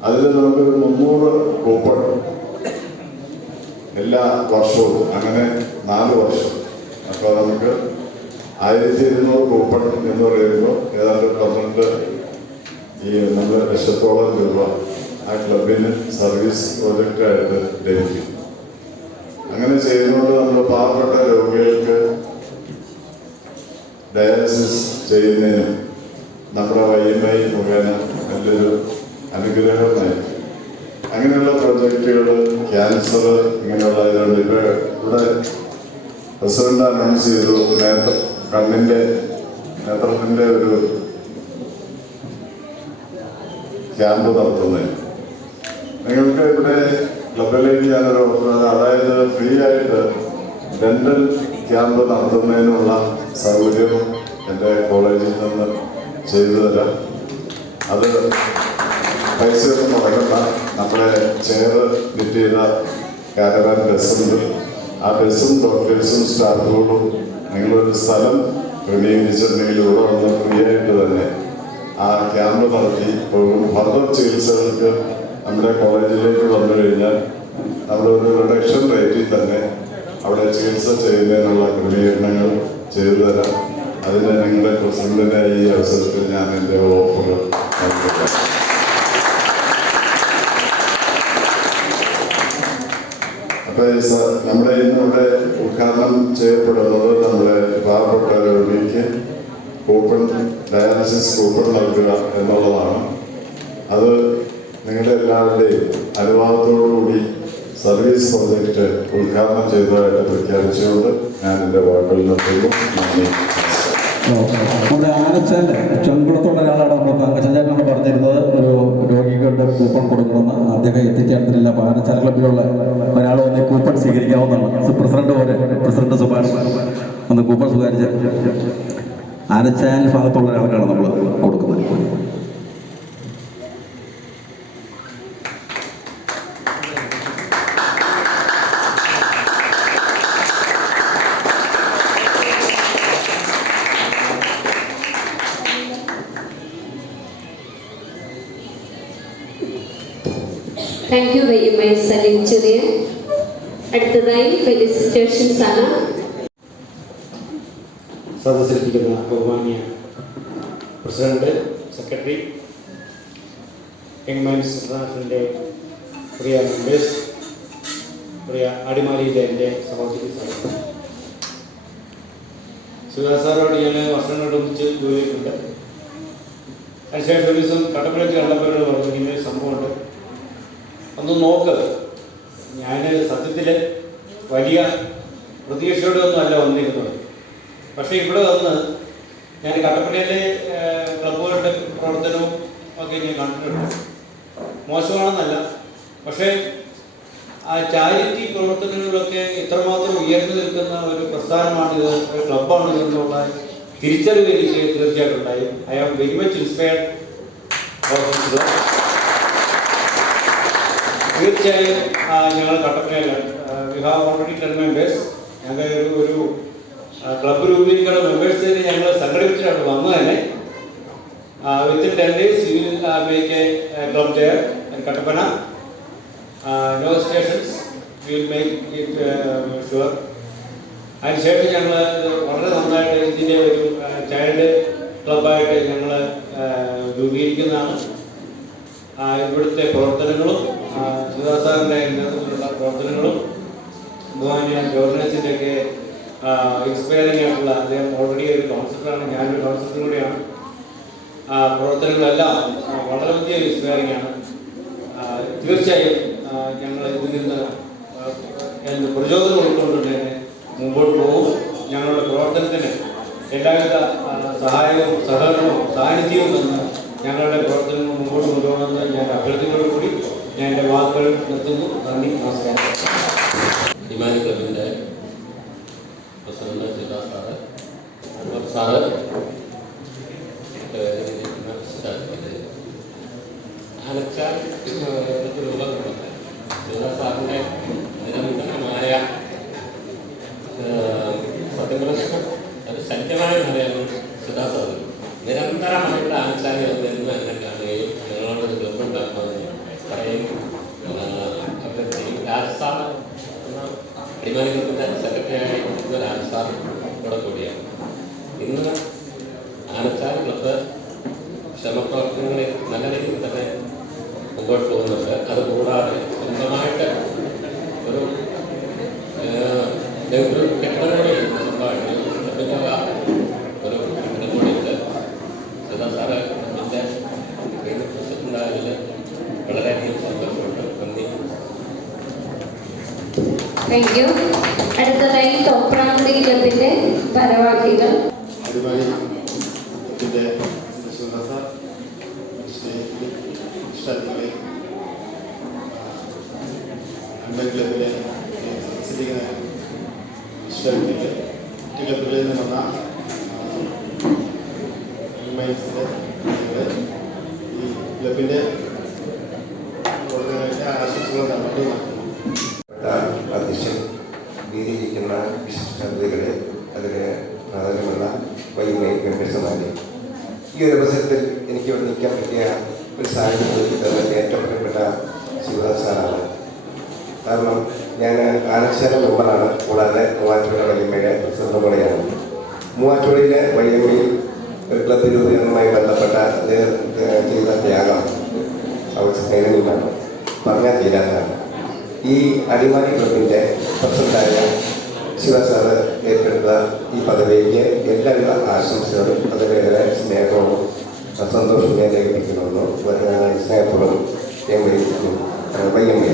അതിൽ നമുക്കൊരു 300 കൂപ്പൺ എല്ലാ വർഷവും, അങ്ങനെ 4 വർഷം, അപ്പോൾ നമുക്ക് 1200 കൂപ്പൺ എന്ന് പറയുമ്പോൾ ഏതാണ്ട് 12 ലക്ഷത്തോളം രൂപ ആ ക്ലബിന് സർവീസ് പ്രോജക്റ്റായിട്ട് ലഭിക്കും. അങ്ങനെ ചെയ്യുന്നത് നമ്മൾ പാവപ്പെട്ട രോഗികൾക്ക് ഡയാലിസിസ് ചെയ്യുന്നതിനും നമ്മുടെ IMI മുഖേന നല്ലൊരു അനുഗ്രഹമായിരിക്കും. അങ്ങനെയുള്ള പ്രൊജക്റ്റുകൾ, ക്യാൻസർ, ഇങ്ങനെയുള്ള ഇതുണ്ട്. ഇപ്പോൾ ഇവിടെ പ്രസിഡന്റ് അനൗൺസ് ചെയ്തു നേത്രത്തിൻ്റെ ഒരു ക്യാമ്പ് നടത്തുന്നത്. നിങ്ങൾക്ക് ഇവിടെ ക്ലബിലേക്ക് ഞാനൊരു ഓഫർ, അതായത് ഫ്രീ ആയിട്ട് ഡെന്റൽ ക്യാമ്പ് നടത്തുന്നതിനുള്ള സൗകര്യം എൻ്റെ കോളേജിൽ നിന്ന് ചെയ്തു തരാം. അത് പൈസയൊന്നും മുടക്കണ്ട. നമ്മുടെ ചെയർ ഫിറ്റ് ചെയ്ത കാരവാൻ ബസ്സുണ്ട്. ആ ബസ്സും ഡോക്ടേഴ്സും സ്റ്റാഫുകളും നിങ്ങളൊരു സ്ഥലം ക്രമീകരിച്ചിട്ടുണ്ടെങ്കിൽ ഇവിടെ വന്ന് ഫ്രീ ആയിട്ട് തന്നെ ആ ക്യാമ്പ് നടത്തി പോകും. ഫർദർ ചികിത്സകൾക്ക് നമ്മുടെ കോളേജിലേക്ക് വന്നു കഴിഞ്ഞാൽ നമ്മളൊരു റിഡക്ഷൻ റേറ്റിൽ തന്നെ അവിടെ ചികിത്സ ചെയ്യുന്നതിനുള്ള ക്രമീകരണങ്ങൾ ചെയ്തു തരാം. അതിന് നിങ്ങളുടെ പ്രസിഡന്റിനെ ഈ അവസരത്തിൽ ഞാൻ എൻ്റെ ഓഫറുകൾ നൽകുക. അപ്പോൾ നമ്മുടെ ഇന്നിവിടെ ഉദ്ഘാടനം ചെയ്യപ്പെടുന്നത് നമ്മുടെ പാവപ്പെട്ട രോഗിക്ക് ഡയാലിസിസ് കൂപ്പൺ നൽകുക എന്നുള്ളതാണ്. അത് നിങ്ങളുടെ എല്ലാവരുടെയും അനുവാദത്തോടുകൂടി സർവീസ് പ്രോജക്റ്റ് ഉദ്ഘാടനം ചെയ്തതായിട്ട് പ്രഖ്യാപിച്ചുകൊണ്ട് ഞാൻ എൻ്റെ വാക്കുകൾ നിർത്തുന്നു. നന്ദി. നമ്മുടെ ആനച്ചാൻ്റെ ചെങ്കുളത്തുള്ള ഒരാളാണ് നമ്മൾ തങ്കച്ചേട്ടനാണ് പറഞ്ഞിരുന്നത്. ഒരു രോഗികളുടെ കൂപ്പൺ കൊടുക്കണമെന്ന് അദ്ദേഹം എത്തിച്ചേർന്നില്ല. അപ്പോൾ ആനച്ചാൽ ക്ലബിലുള്ള ഒരാൾ വന്ന് കൂപ്പൺ സ്വീകരിക്കാവുന്നതാണ്. പ്രസിഡന്റ് സുഭാഷ് ഒന്ന് കൂപ്പൺ സ്വീകരിച്ച് ആനച്ചാൽ ഭാഗത്തുള്ള ഒരാൾക്കാണ് നമ്മൾ കൊടുക്കുന്നത്. Thank you very much Salim Cherian. അടുത്തതായി ഫെലിസിറ്റേഷൻസ് ആണ്. സദസ്സിലിരിക്കുന്ന ബഹുമാന്യ പ്രസിഡന്റ്, സെക്രട്ടറി, യങ് മൈൻഡ്സ് ഇന്റർനാഷണലിൻ്റെ പ്രിയ മെമ്പേഴ്സ്, പ്രിയ അടിമാലിയിലെ എൻ്റെ സഹോദരി സാർ, സുധാസാറോട് ഞാൻ വർഷങ്ങളോട് ഒന്നിച്ച് ജോലി ചെയ്തിട്ടുണ്ട്. അതിനുശേഷം ഒരു ദിവസം കട്ടപ്പനയ്ക്ക് കണ്ടപ്പോഴോട് പറഞ്ഞു ഇങ്ങനെ സംഭവമുണ്ട്, ഒന്ന് നോക്ക്. ഞാൻ സത്യത്തിൽ വലിയ പ്രതീക്ഷയോടൊന്നും അല്ല വന്നിരുന്നത്. പക്ഷേ ഇവിടെ വന്ന് ഞാൻ കട്ടപ്പനയിലെ ക്ലബ്ബുകളുടെ പ്രവർത്തനവും ഒക്കെ ഞാൻ കണ്ടിട്ടുണ്ട്. മോശമാണെന്നല്ല, പക്ഷേ ആ ചാരിറ്റി പ്രവർത്തനങ്ങളിലൊക്കെ ഇത്രമാത്രം ഉയർന്നു നിൽക്കുന്ന ഒരു പ്രസ്ഥാനമാണിത്, ഒരു ക്ലബ്ബാണിത് എന്നുള്ള തിരിച്ചറിവ് എനിക്ക് തീർച്ചയായിട്ടും ഉണ്ടായി. I am very much inspired. തീർച്ചയായും ഞങ്ങൾ കട്ടപ്പനയിലാണ്. We have already 10 members. ഞങ്ങൾ ഒരു ക്ലബ്ബ് രൂപീകരിക്കുന്ന മെമ്പേഴ്സിനെ ഞങ്ങൾ സംഘടിപ്പിച്ചിട്ടാണ് വന്നത് തന്നെ. Within 10 days we will make a club there in Kattapana. No stations, we will make it sure. അതിനുശേഷം ഞങ്ങൾ വളരെ നന്നായിട്ട് ഇതിൻ്റെ ഒരു ചൈൽഡ് ക്ലബ്ബായിട്ട് ഞങ്ങൾ രൂപീകരിക്കുന്നതാണ്. ഇവിടുത്തെ പ്രവർത്തനങ്ങളും ശിവദാസാറിൻ്റെ നേതൃത്വത്തിലുള്ള പ്രവർത്തനങ്ങളും ബഹുമാന്യ ഗവർണൻസിൻ്റെയൊക്കെ ഇൻസ്പയറിംഗ് ആയിട്ടുള്ള, അദ്ദേഹം ഓൾറെഡി ഒരു കൗൺസിലറാണ്, ഞാനൊരു കൗൺസിലർ കൂടിയാണ്. പ്രവർത്തനങ്ങളെല്ലാം വളരെ വലിയ ഇൻസ്പയറിംഗ് ആണ്. തീർച്ചയായും ഞങ്ങൾ ഇതിൽ നിന്ന് പ്രചോദനം ഉൾക്കൊണ്ടുതന്നെ മുമ്പോട്ട് പോകും. ഞങ്ങളുടെ പ്രവർത്തനത്തിന് എല്ലാവിധ സഹായവും സഹകരണവും സാന്നിധ്യവും തന്ന് ഞങ്ങളുടെ പ്രവർത്തനങ്ങൾ മുമ്പോട്ട് കൊണ്ടുപോകണമെന്ന് ഞാൻ അഭ്യർത്ഥനയോടുകൂടി ഞാൻ എൻ്റെ വാക്കുകൾ നിർത്തുന്നു. നന്ദി, നമസ്കാരം. ഡിമാൻഡ് ക്ലബിൻ്റെ പ്രസിഡന്റ് ജില്ലാ സാറ്, അൻവർ സാറ്, ആനച്ചാൽ രൂപം കൊടുത്ത് ജില്ലാ സാറിൻ്റെ നിരന്തരമായ സത്യം പറഞ്ഞ ഒരു ശക്തമായ നിലയാണ് സുധാ സാർ. നിരന്തരമായിട്ട് ആനച്ചാലി വന്നിരുന്ന് എന്നെ കാണുകയും ഞങ്ങളോടൊരു ക്ലബ് ഉണ്ടാക്കണമെന്ന് പറയും അഭ്യർത്ഥിക്കും. രാജസ്ഥാൻ ഡിമാൻഡ് ക്ലബിൻ്റെ സെക്രട്ടറി ആയിരിക്കുന്ന രാജസ്ഥാൻ കൂടെ കൂടിയാണ്. ഇന്ന് ആനച്ചാൽ ക്ലബ്ബ് ക്ഷേമപ്രവർത്തനങ്ങളിൽ നല്ല രീതിയിൽ തന്നെ മുമ്പോട്ട് പോകുന്നുണ്ട്. അതുകൂടാതെ സ്വന്തമായിട്ട് ഒരു കെട്ടിടം കൂടി സ്വന്തമായിട്ട് ക്ലബിൻ്റെ ഒരു കെട്ടിടം കൂടിയുണ്ട്. സുധാ സാറ് ക്ലബിൻ്റെ പ്രസിഡൻ്റായതിൽ വളരെയധികം സന്തോഷമുണ്ട്. നന്ദി. Thank you. അടുത്തതായി തോപ്രാങ്കുടി ക്ലബിൻ്റെ ഭാരവാഹികൾ. ക്ലബിലെ ക്ലബുകളിൽ നിന്ന് വന്ന ഈ ക്ലബിൻ്റെ പ്രവർത്തനങ്ങൾക്ക് ആശംസകൾ നടത്തുന്നു. അധ്യക്ഷൻ, വീതിയിരിക്കുന്ന വിശിഷ്ടാതിഥികളെ, അതിന് പ്രാധാന്യമുള്ള വൈകുന്നേ മെമ്പേഴ്സുമാരെ, ഈ ഒരു അവസരത്തിൽ എനിക്ക് ഇവിടെ നിൽക്കാൻ പറ്റിയ ഒരു സാഹചര്യത്തിൽ ഏറ്റവും പ്രിയപ്പെട്ട ശിവദാസ് സാറാണ്. കാരണം ഞാൻ ആനച്ചാല മെമ്പറാണ്, കൂടാതെ മൂവാറ്റുപുഴ വൈഎംഎയുടെ പ്രസിഡന്റ് കൂടെയാണ്. മൂവാറ്റുപുഴയിലെ വൈഎംഎയിൽ ഒരു ക്ലബ് രൂപീകരണവുമായി ബന്ധപ്പെട്ട അദ്ദേഹം ചെയ്ത ത്യാഗം അവർ സ്നേഹനീയമാണ്, പറഞ്ഞാൽ തീരാത്തതാണ്. ഈ അടിമാലി ക്ലബിൻ്റെ പ്രസിഡന്റായ ശിവ സാറ് ഏറ്റെടുത്ത ഈ പദവിക്ക് എല്ലാവിധ ആശംസകളും അതിലേറെ സ്നേഹവും സന്തോഷവും ഞാൻ രേഖപ്പെടുത്തുന്നു. സ്നേഹത്തോടും ഞാൻ വൈഎംഎ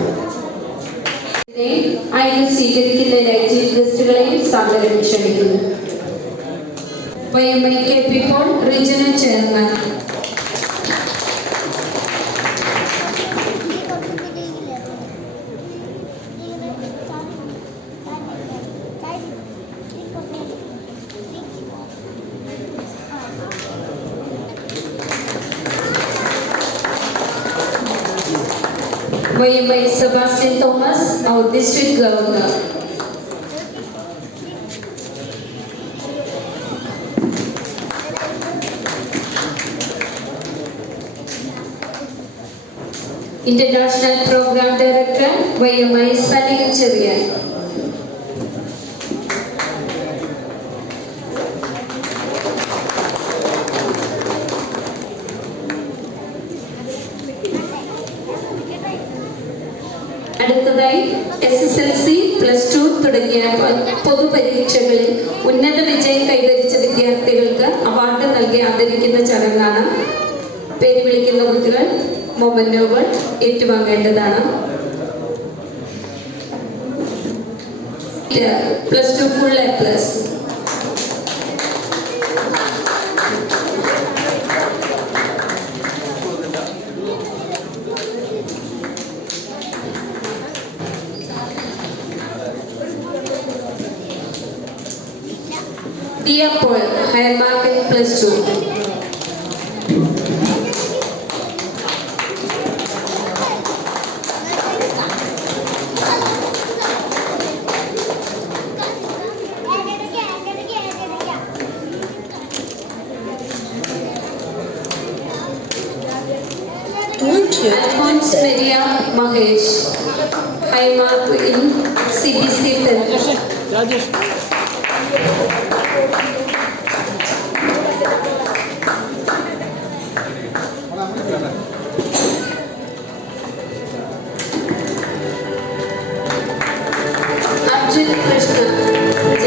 സ്വീകരിക്കുന്ന ചീഫ് ഗസ്റ്റുകളെയും സാദരം ക്ഷണിക്കുന്നു. YMI KP Paul regional chairman. YMI Sebastian Thomas, our district governor. International Program Director, YMI Salim Cherian. അടുത്തതായി SSLC, +2 തുടങ്ങിയ പൊതുപരീക്ഷകളിൽ ഉന്നത വിജയം കൈവരിച്ച വിദ്യാർത്ഥികൾക്ക് അവാർഡ് നൽകി ആദരിക്കുന്ന ചടങ്ങാണ്. പേര് വിളിക്കുന്ന കുട്ടികൾ മൊമെന്റോകൾ ഏറ്റുവാങ്ങേണ്ടതാണ്. +2 full A plus. Dia Paul, higher mark at +2. Alphonse Maria Mahesh, high mark in CBC 10. Arjun Krishna J.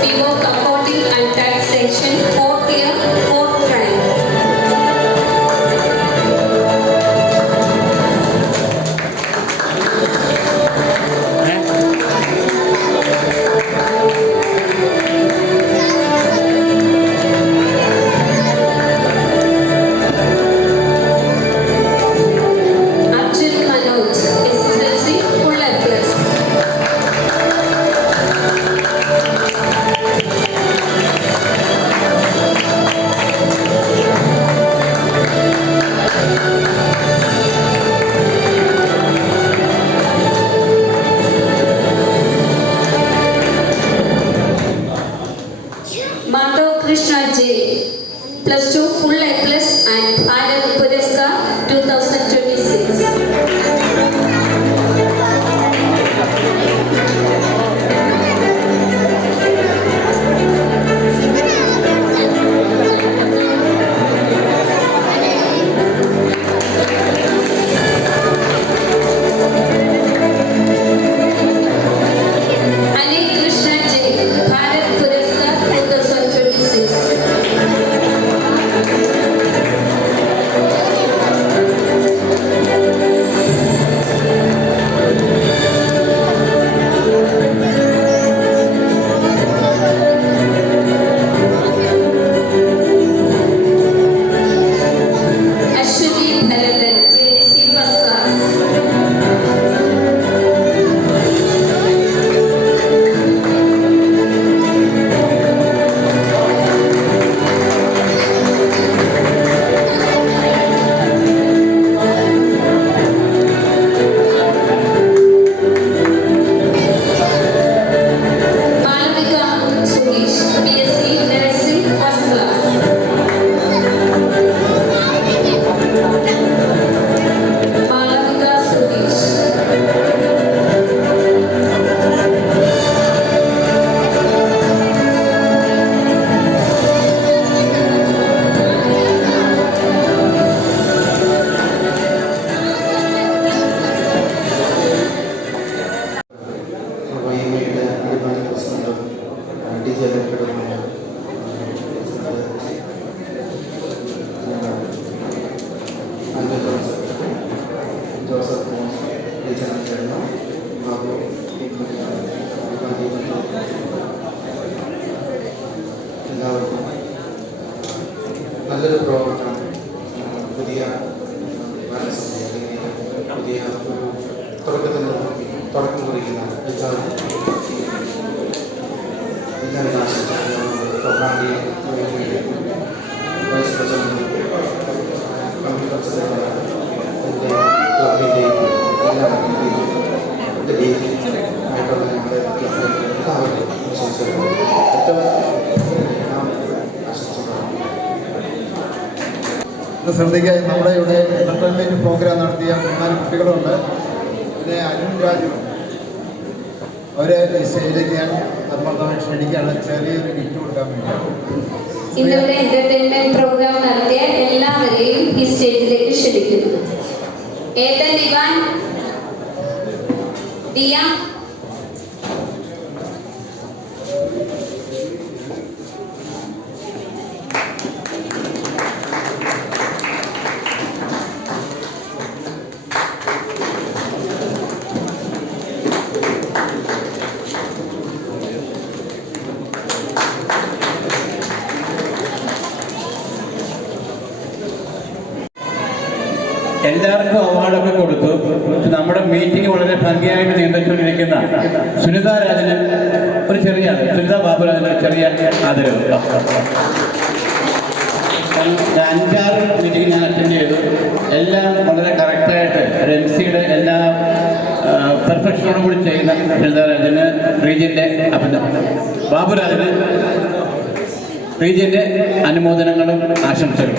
We work accounting and taxation, 4th year, 4th rank. Arjun Manoj, SSLC, full A plus. Madhav Krishna J, +2 full A plus and Bharat Puraskar 2026. Anik Krishna J, Bharat Puraskar 2026. Ashwini Bharathan, JDC first class. Malavika Suresh, BSc Nursing first class. Malavika Suresh. വൈകിട്ട് അടിമാലി പ്രസിഡന്റും D J വെങ്കടമായ Joseph Thomas ടീച്ചറായിരുന്നു ബാബു എല്ലാവർക്കും നല്ലൊരു പ്രവർത്തനം പുതിയ ബാലസമിതി അല്ലെങ്കിൽ പുതിയ ഒരു തുടക്കം കുറിക്കുന്ന എല്ലാവരും ആശംസിക്കുന്നു. പ്രധാനി വൈസ് പ്രസിഡന്റ് കമ്പ്യൂട്ടർ എൻ്റെ ക്ലബിൻ്റെയും എല്ലാ എൻ്റെ ഡെയിലി ആയിട്ടുള്ള ഞങ്ങളുടെ ക്ലബിൽ എല്ലാവരും ആശംസിക്കുന്നു. ഏറ്റവും ആശംസിക്കുന്നു. ശ്രദ്ധിക്കുക, നമ്മുടെ ഇവിടെ എൻ്റർടൈൻമെൻറ്റ് പ്രോഗ്രാം നടത്തിയ 4 കുട്ടികളുണ്ട്. പിന്നെ അരുൺ രാജു അവരെ സ്റ്റേജിലേക്ക് ഞാൻ പരമാർത്ഥമായി ക്ഷണിക്കുകയാണ്. ചെറിയൊരു ഗിഫ്റ്റ് കൊടുക്കാൻ വേണ്ടിയാണ്. ഇന്നിവിടെ എന്റർടൈൻമെന്റ് പ്രോഗ്രാം നടത്തിയ എല്ലാവരെയും ഈ സ്റ്റേജിലേക്ക് ക്ഷണിക്കുന്നു. ഏതൻ ഇവാൻ, ദിയ, എല്ലാവർക്കും അവാർഡൊക്കെ കൊടുത്തു. നമ്മുടെ മീറ്റിംഗ് വളരെ ഭംഗിയായിട്ട് നിയന്ത്രിച്ചുകൊണ്ടിരിക്കുന്ന സുനിത രാജന് ഒരു ചെറിയ സുനിത ബാബുരാജന് ചെറിയ ആദരവ്. 5-6 മീറ്റിംഗ് ഞാൻ അറ്റൻഡ് ചെയ്തു. എല്ലാം വളരെ കറക്റ്റായിട്ട് RMCയുടെ എല്ലാ പെർഫെക്ഷനോടും കൂടി ചെയ്യുന്ന സുനിതാരാജന് റീജിയൻ്റെ ബാബുരാജന് റീജിയൻ്റെ അനുമോദനങ്ങളും ആശംസകളും.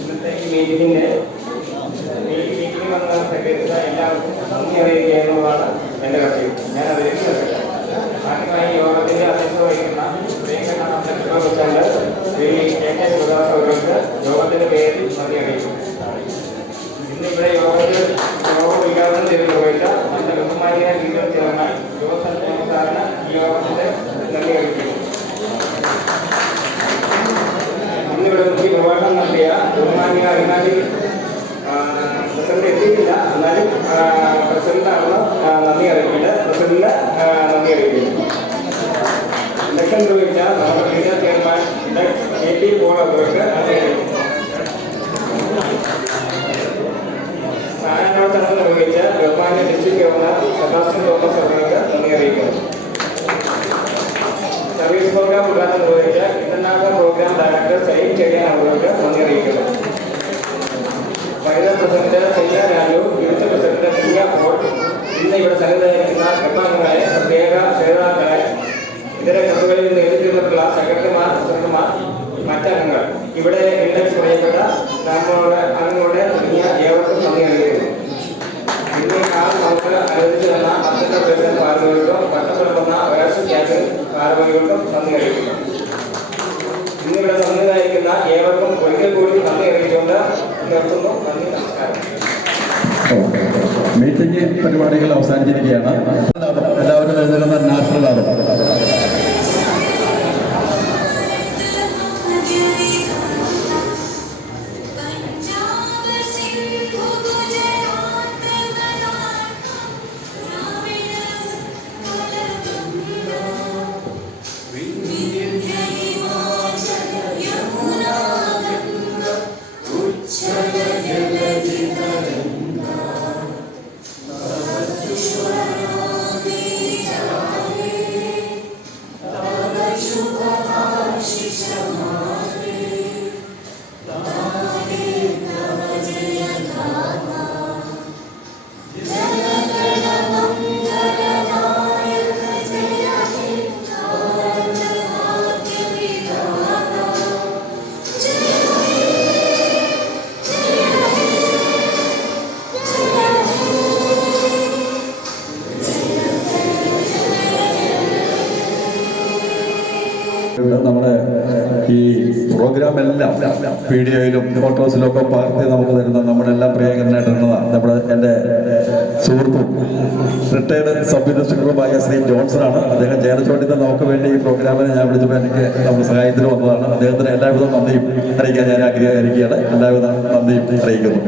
ഇന്നത്തെ ഈ മീറ്റിംഗിൻ്റെ വന്ന സെക്രട്ടറി എല്ലാവർക്കും നന്ദി അറിയിക്കുക എന്നുള്ളതാണ് എൻ്റെ കർത്തവ്യം. ഞാൻ അതിലേക്ക് ആദ്യമായി യോഗത്തിൻ്റെ അധ്യക്ഷത വഹിക്കുന്ന പ്രിയങ്കരനായ നമ്മുടെ ശ്രീ KK സുധാസ് അവർക്ക് യോഗത്തിൻ്റെ പേരിൽ നന്ദി അറിയിക്കും. ഇന്നിവിടെ യോഗം ഉദ്ഘാടനം ചെയ്ത് നിർവഹിച്ച നമ്മുടെ ബഹുമാനിയായ ലീഡർ ചെയർമാൻ ജോസഫ് സാറിന് ഈ യോഗത്തിൻ്റെ നന്ദി അറിയിക്കുന്നു. ഇന്നിവിടെ മുഖ്യ പ്രഭാഷണം നടത്തിയ ബഹുമാനിയ അഭിമാനി പ്രസിഡന്റ് എത്തിയിട്ടില്ല, എന്നാലും പ്രസിഡന്റാണ് നന്ദി അറിയിക്കുന്നത്. പ്രസിഡന്റിന് നന്ദി അറിയിക്കുന്നു. ഇലക്ഷൻ നിർവഹിച്ച നമ്മുടെ ലീഡർ ചെയർമാൻ KP പോൾ അവർക്ക് നന്ദി അറിയിക്കുന്നു. സ്ഥാനാരോഹണം നിർവഹിച്ച ബഹുമാന്യ ഡിസ്ട്രിക്ട് ഗവർണർ സെബാസ്റ്റ്യൻ തോമസ് അവർക്ക് നന്ദി അറിയിക്കുന്നു. സർവീസ് പ്രോഗ്രാം ഉദ്ഘാടനം നിർവഹിച്ച ഇന്റർനാഷണൽ പ്രോഗ്രാം ഡയറക്ടർ സലീം ചെടിയാൻ അവർക്ക് നന്ദി അറിയിക്കുന്നു. വനിതാ പ്രസിഡന്റ് സയ്യ രാജു, യൂത്ത് പ്രസിഡന്റ് പ്രിയ പോൾ, ഇന്ന് ഇവിടെ സന്നിധാനിക്കുന്ന ഗർഭാംഗങ്ങളായ പ്രത്യേക സേതാക്കളെ, ഇതര ക്ലബുകളിൽ നിന്ന് എഴുതിയിട്ടുള്ള സെക്രട്ടറിമാർ, പ്രസിഡന്റുമാർ, മറ്റംഗങ്ങൾ, ഇവിടെ ഇൻഡെക്സ് പറയപ്പെട്ട അംഗങ്ങളുടെ തുടങ്ങിയ ഏവർക്കും നന്ദി അറിയിക്കുന്നു. ഇന്ന് നമുക്ക് അനുവദിച്ചു തന്ന അത്യന്ത പ്രസിഡന്റ് ഭാരവാഹികൾക്കും പട്ടപ്പെടുന്ന വേഴ്സ് ക്യാപ്റ്റൻ ഭാരവാഹികൾക്കും നന്ദി അറിയിക്കുന്നു. ഇന്നിവിടെ സന്നിധാനിക്കുന്ന ഏവർക്കും ഒരിക്കൽ കൂടി നന്ദി അറിയിച്ചുകൊണ്ട് നിർത്തുന്നു. നന്ദി, നമസ്കാരം. മീറ്റിംഗ് പരിപാടികൾ അവസാനിച്ചിരിക്കുകയാണ്. എല്ലാവരും എഴുതുന്ന നാഷണൽ ആദം. നമ്മുടെ ഈ പ്രോഗ്രാം എല്ലാം വീഡിയോയിലും ഫോട്ടോസിലും ഒക്കെ പകർത്തി നമുക്ക് തരുന്ന നമ്മുടെ എല്ലാം പ്രിയങ്കരനായിട്ടുള്ള നമ്മുടെ എൻ്റെ സുഹൃത്തും റിട്ടയർഡ് സബ് ഇൻസ്പെക്ടറുമായ ശ്രീ ജോൺസണാണ്. അദ്ദേഹം ചേർച്ചോട്ടിന്ന് നമുക്ക് വേണ്ടി ഈ പ്രോഗ്രാമിനെ ഞാൻ വിളിച്ചപ്പോൾ എനിക്ക് നമ്മുടെ സഹായത്തിന് വന്നതാണ്. അദ്ദേഹത്തിന് എല്ലാവിധ നന്ദിയും അറിയിക്കാൻ ഞാൻ ആഗ്രഹിക്കുകയാണ്. എല്ലാവിധ നന്ദിയും അറിയിക്കുന്നു.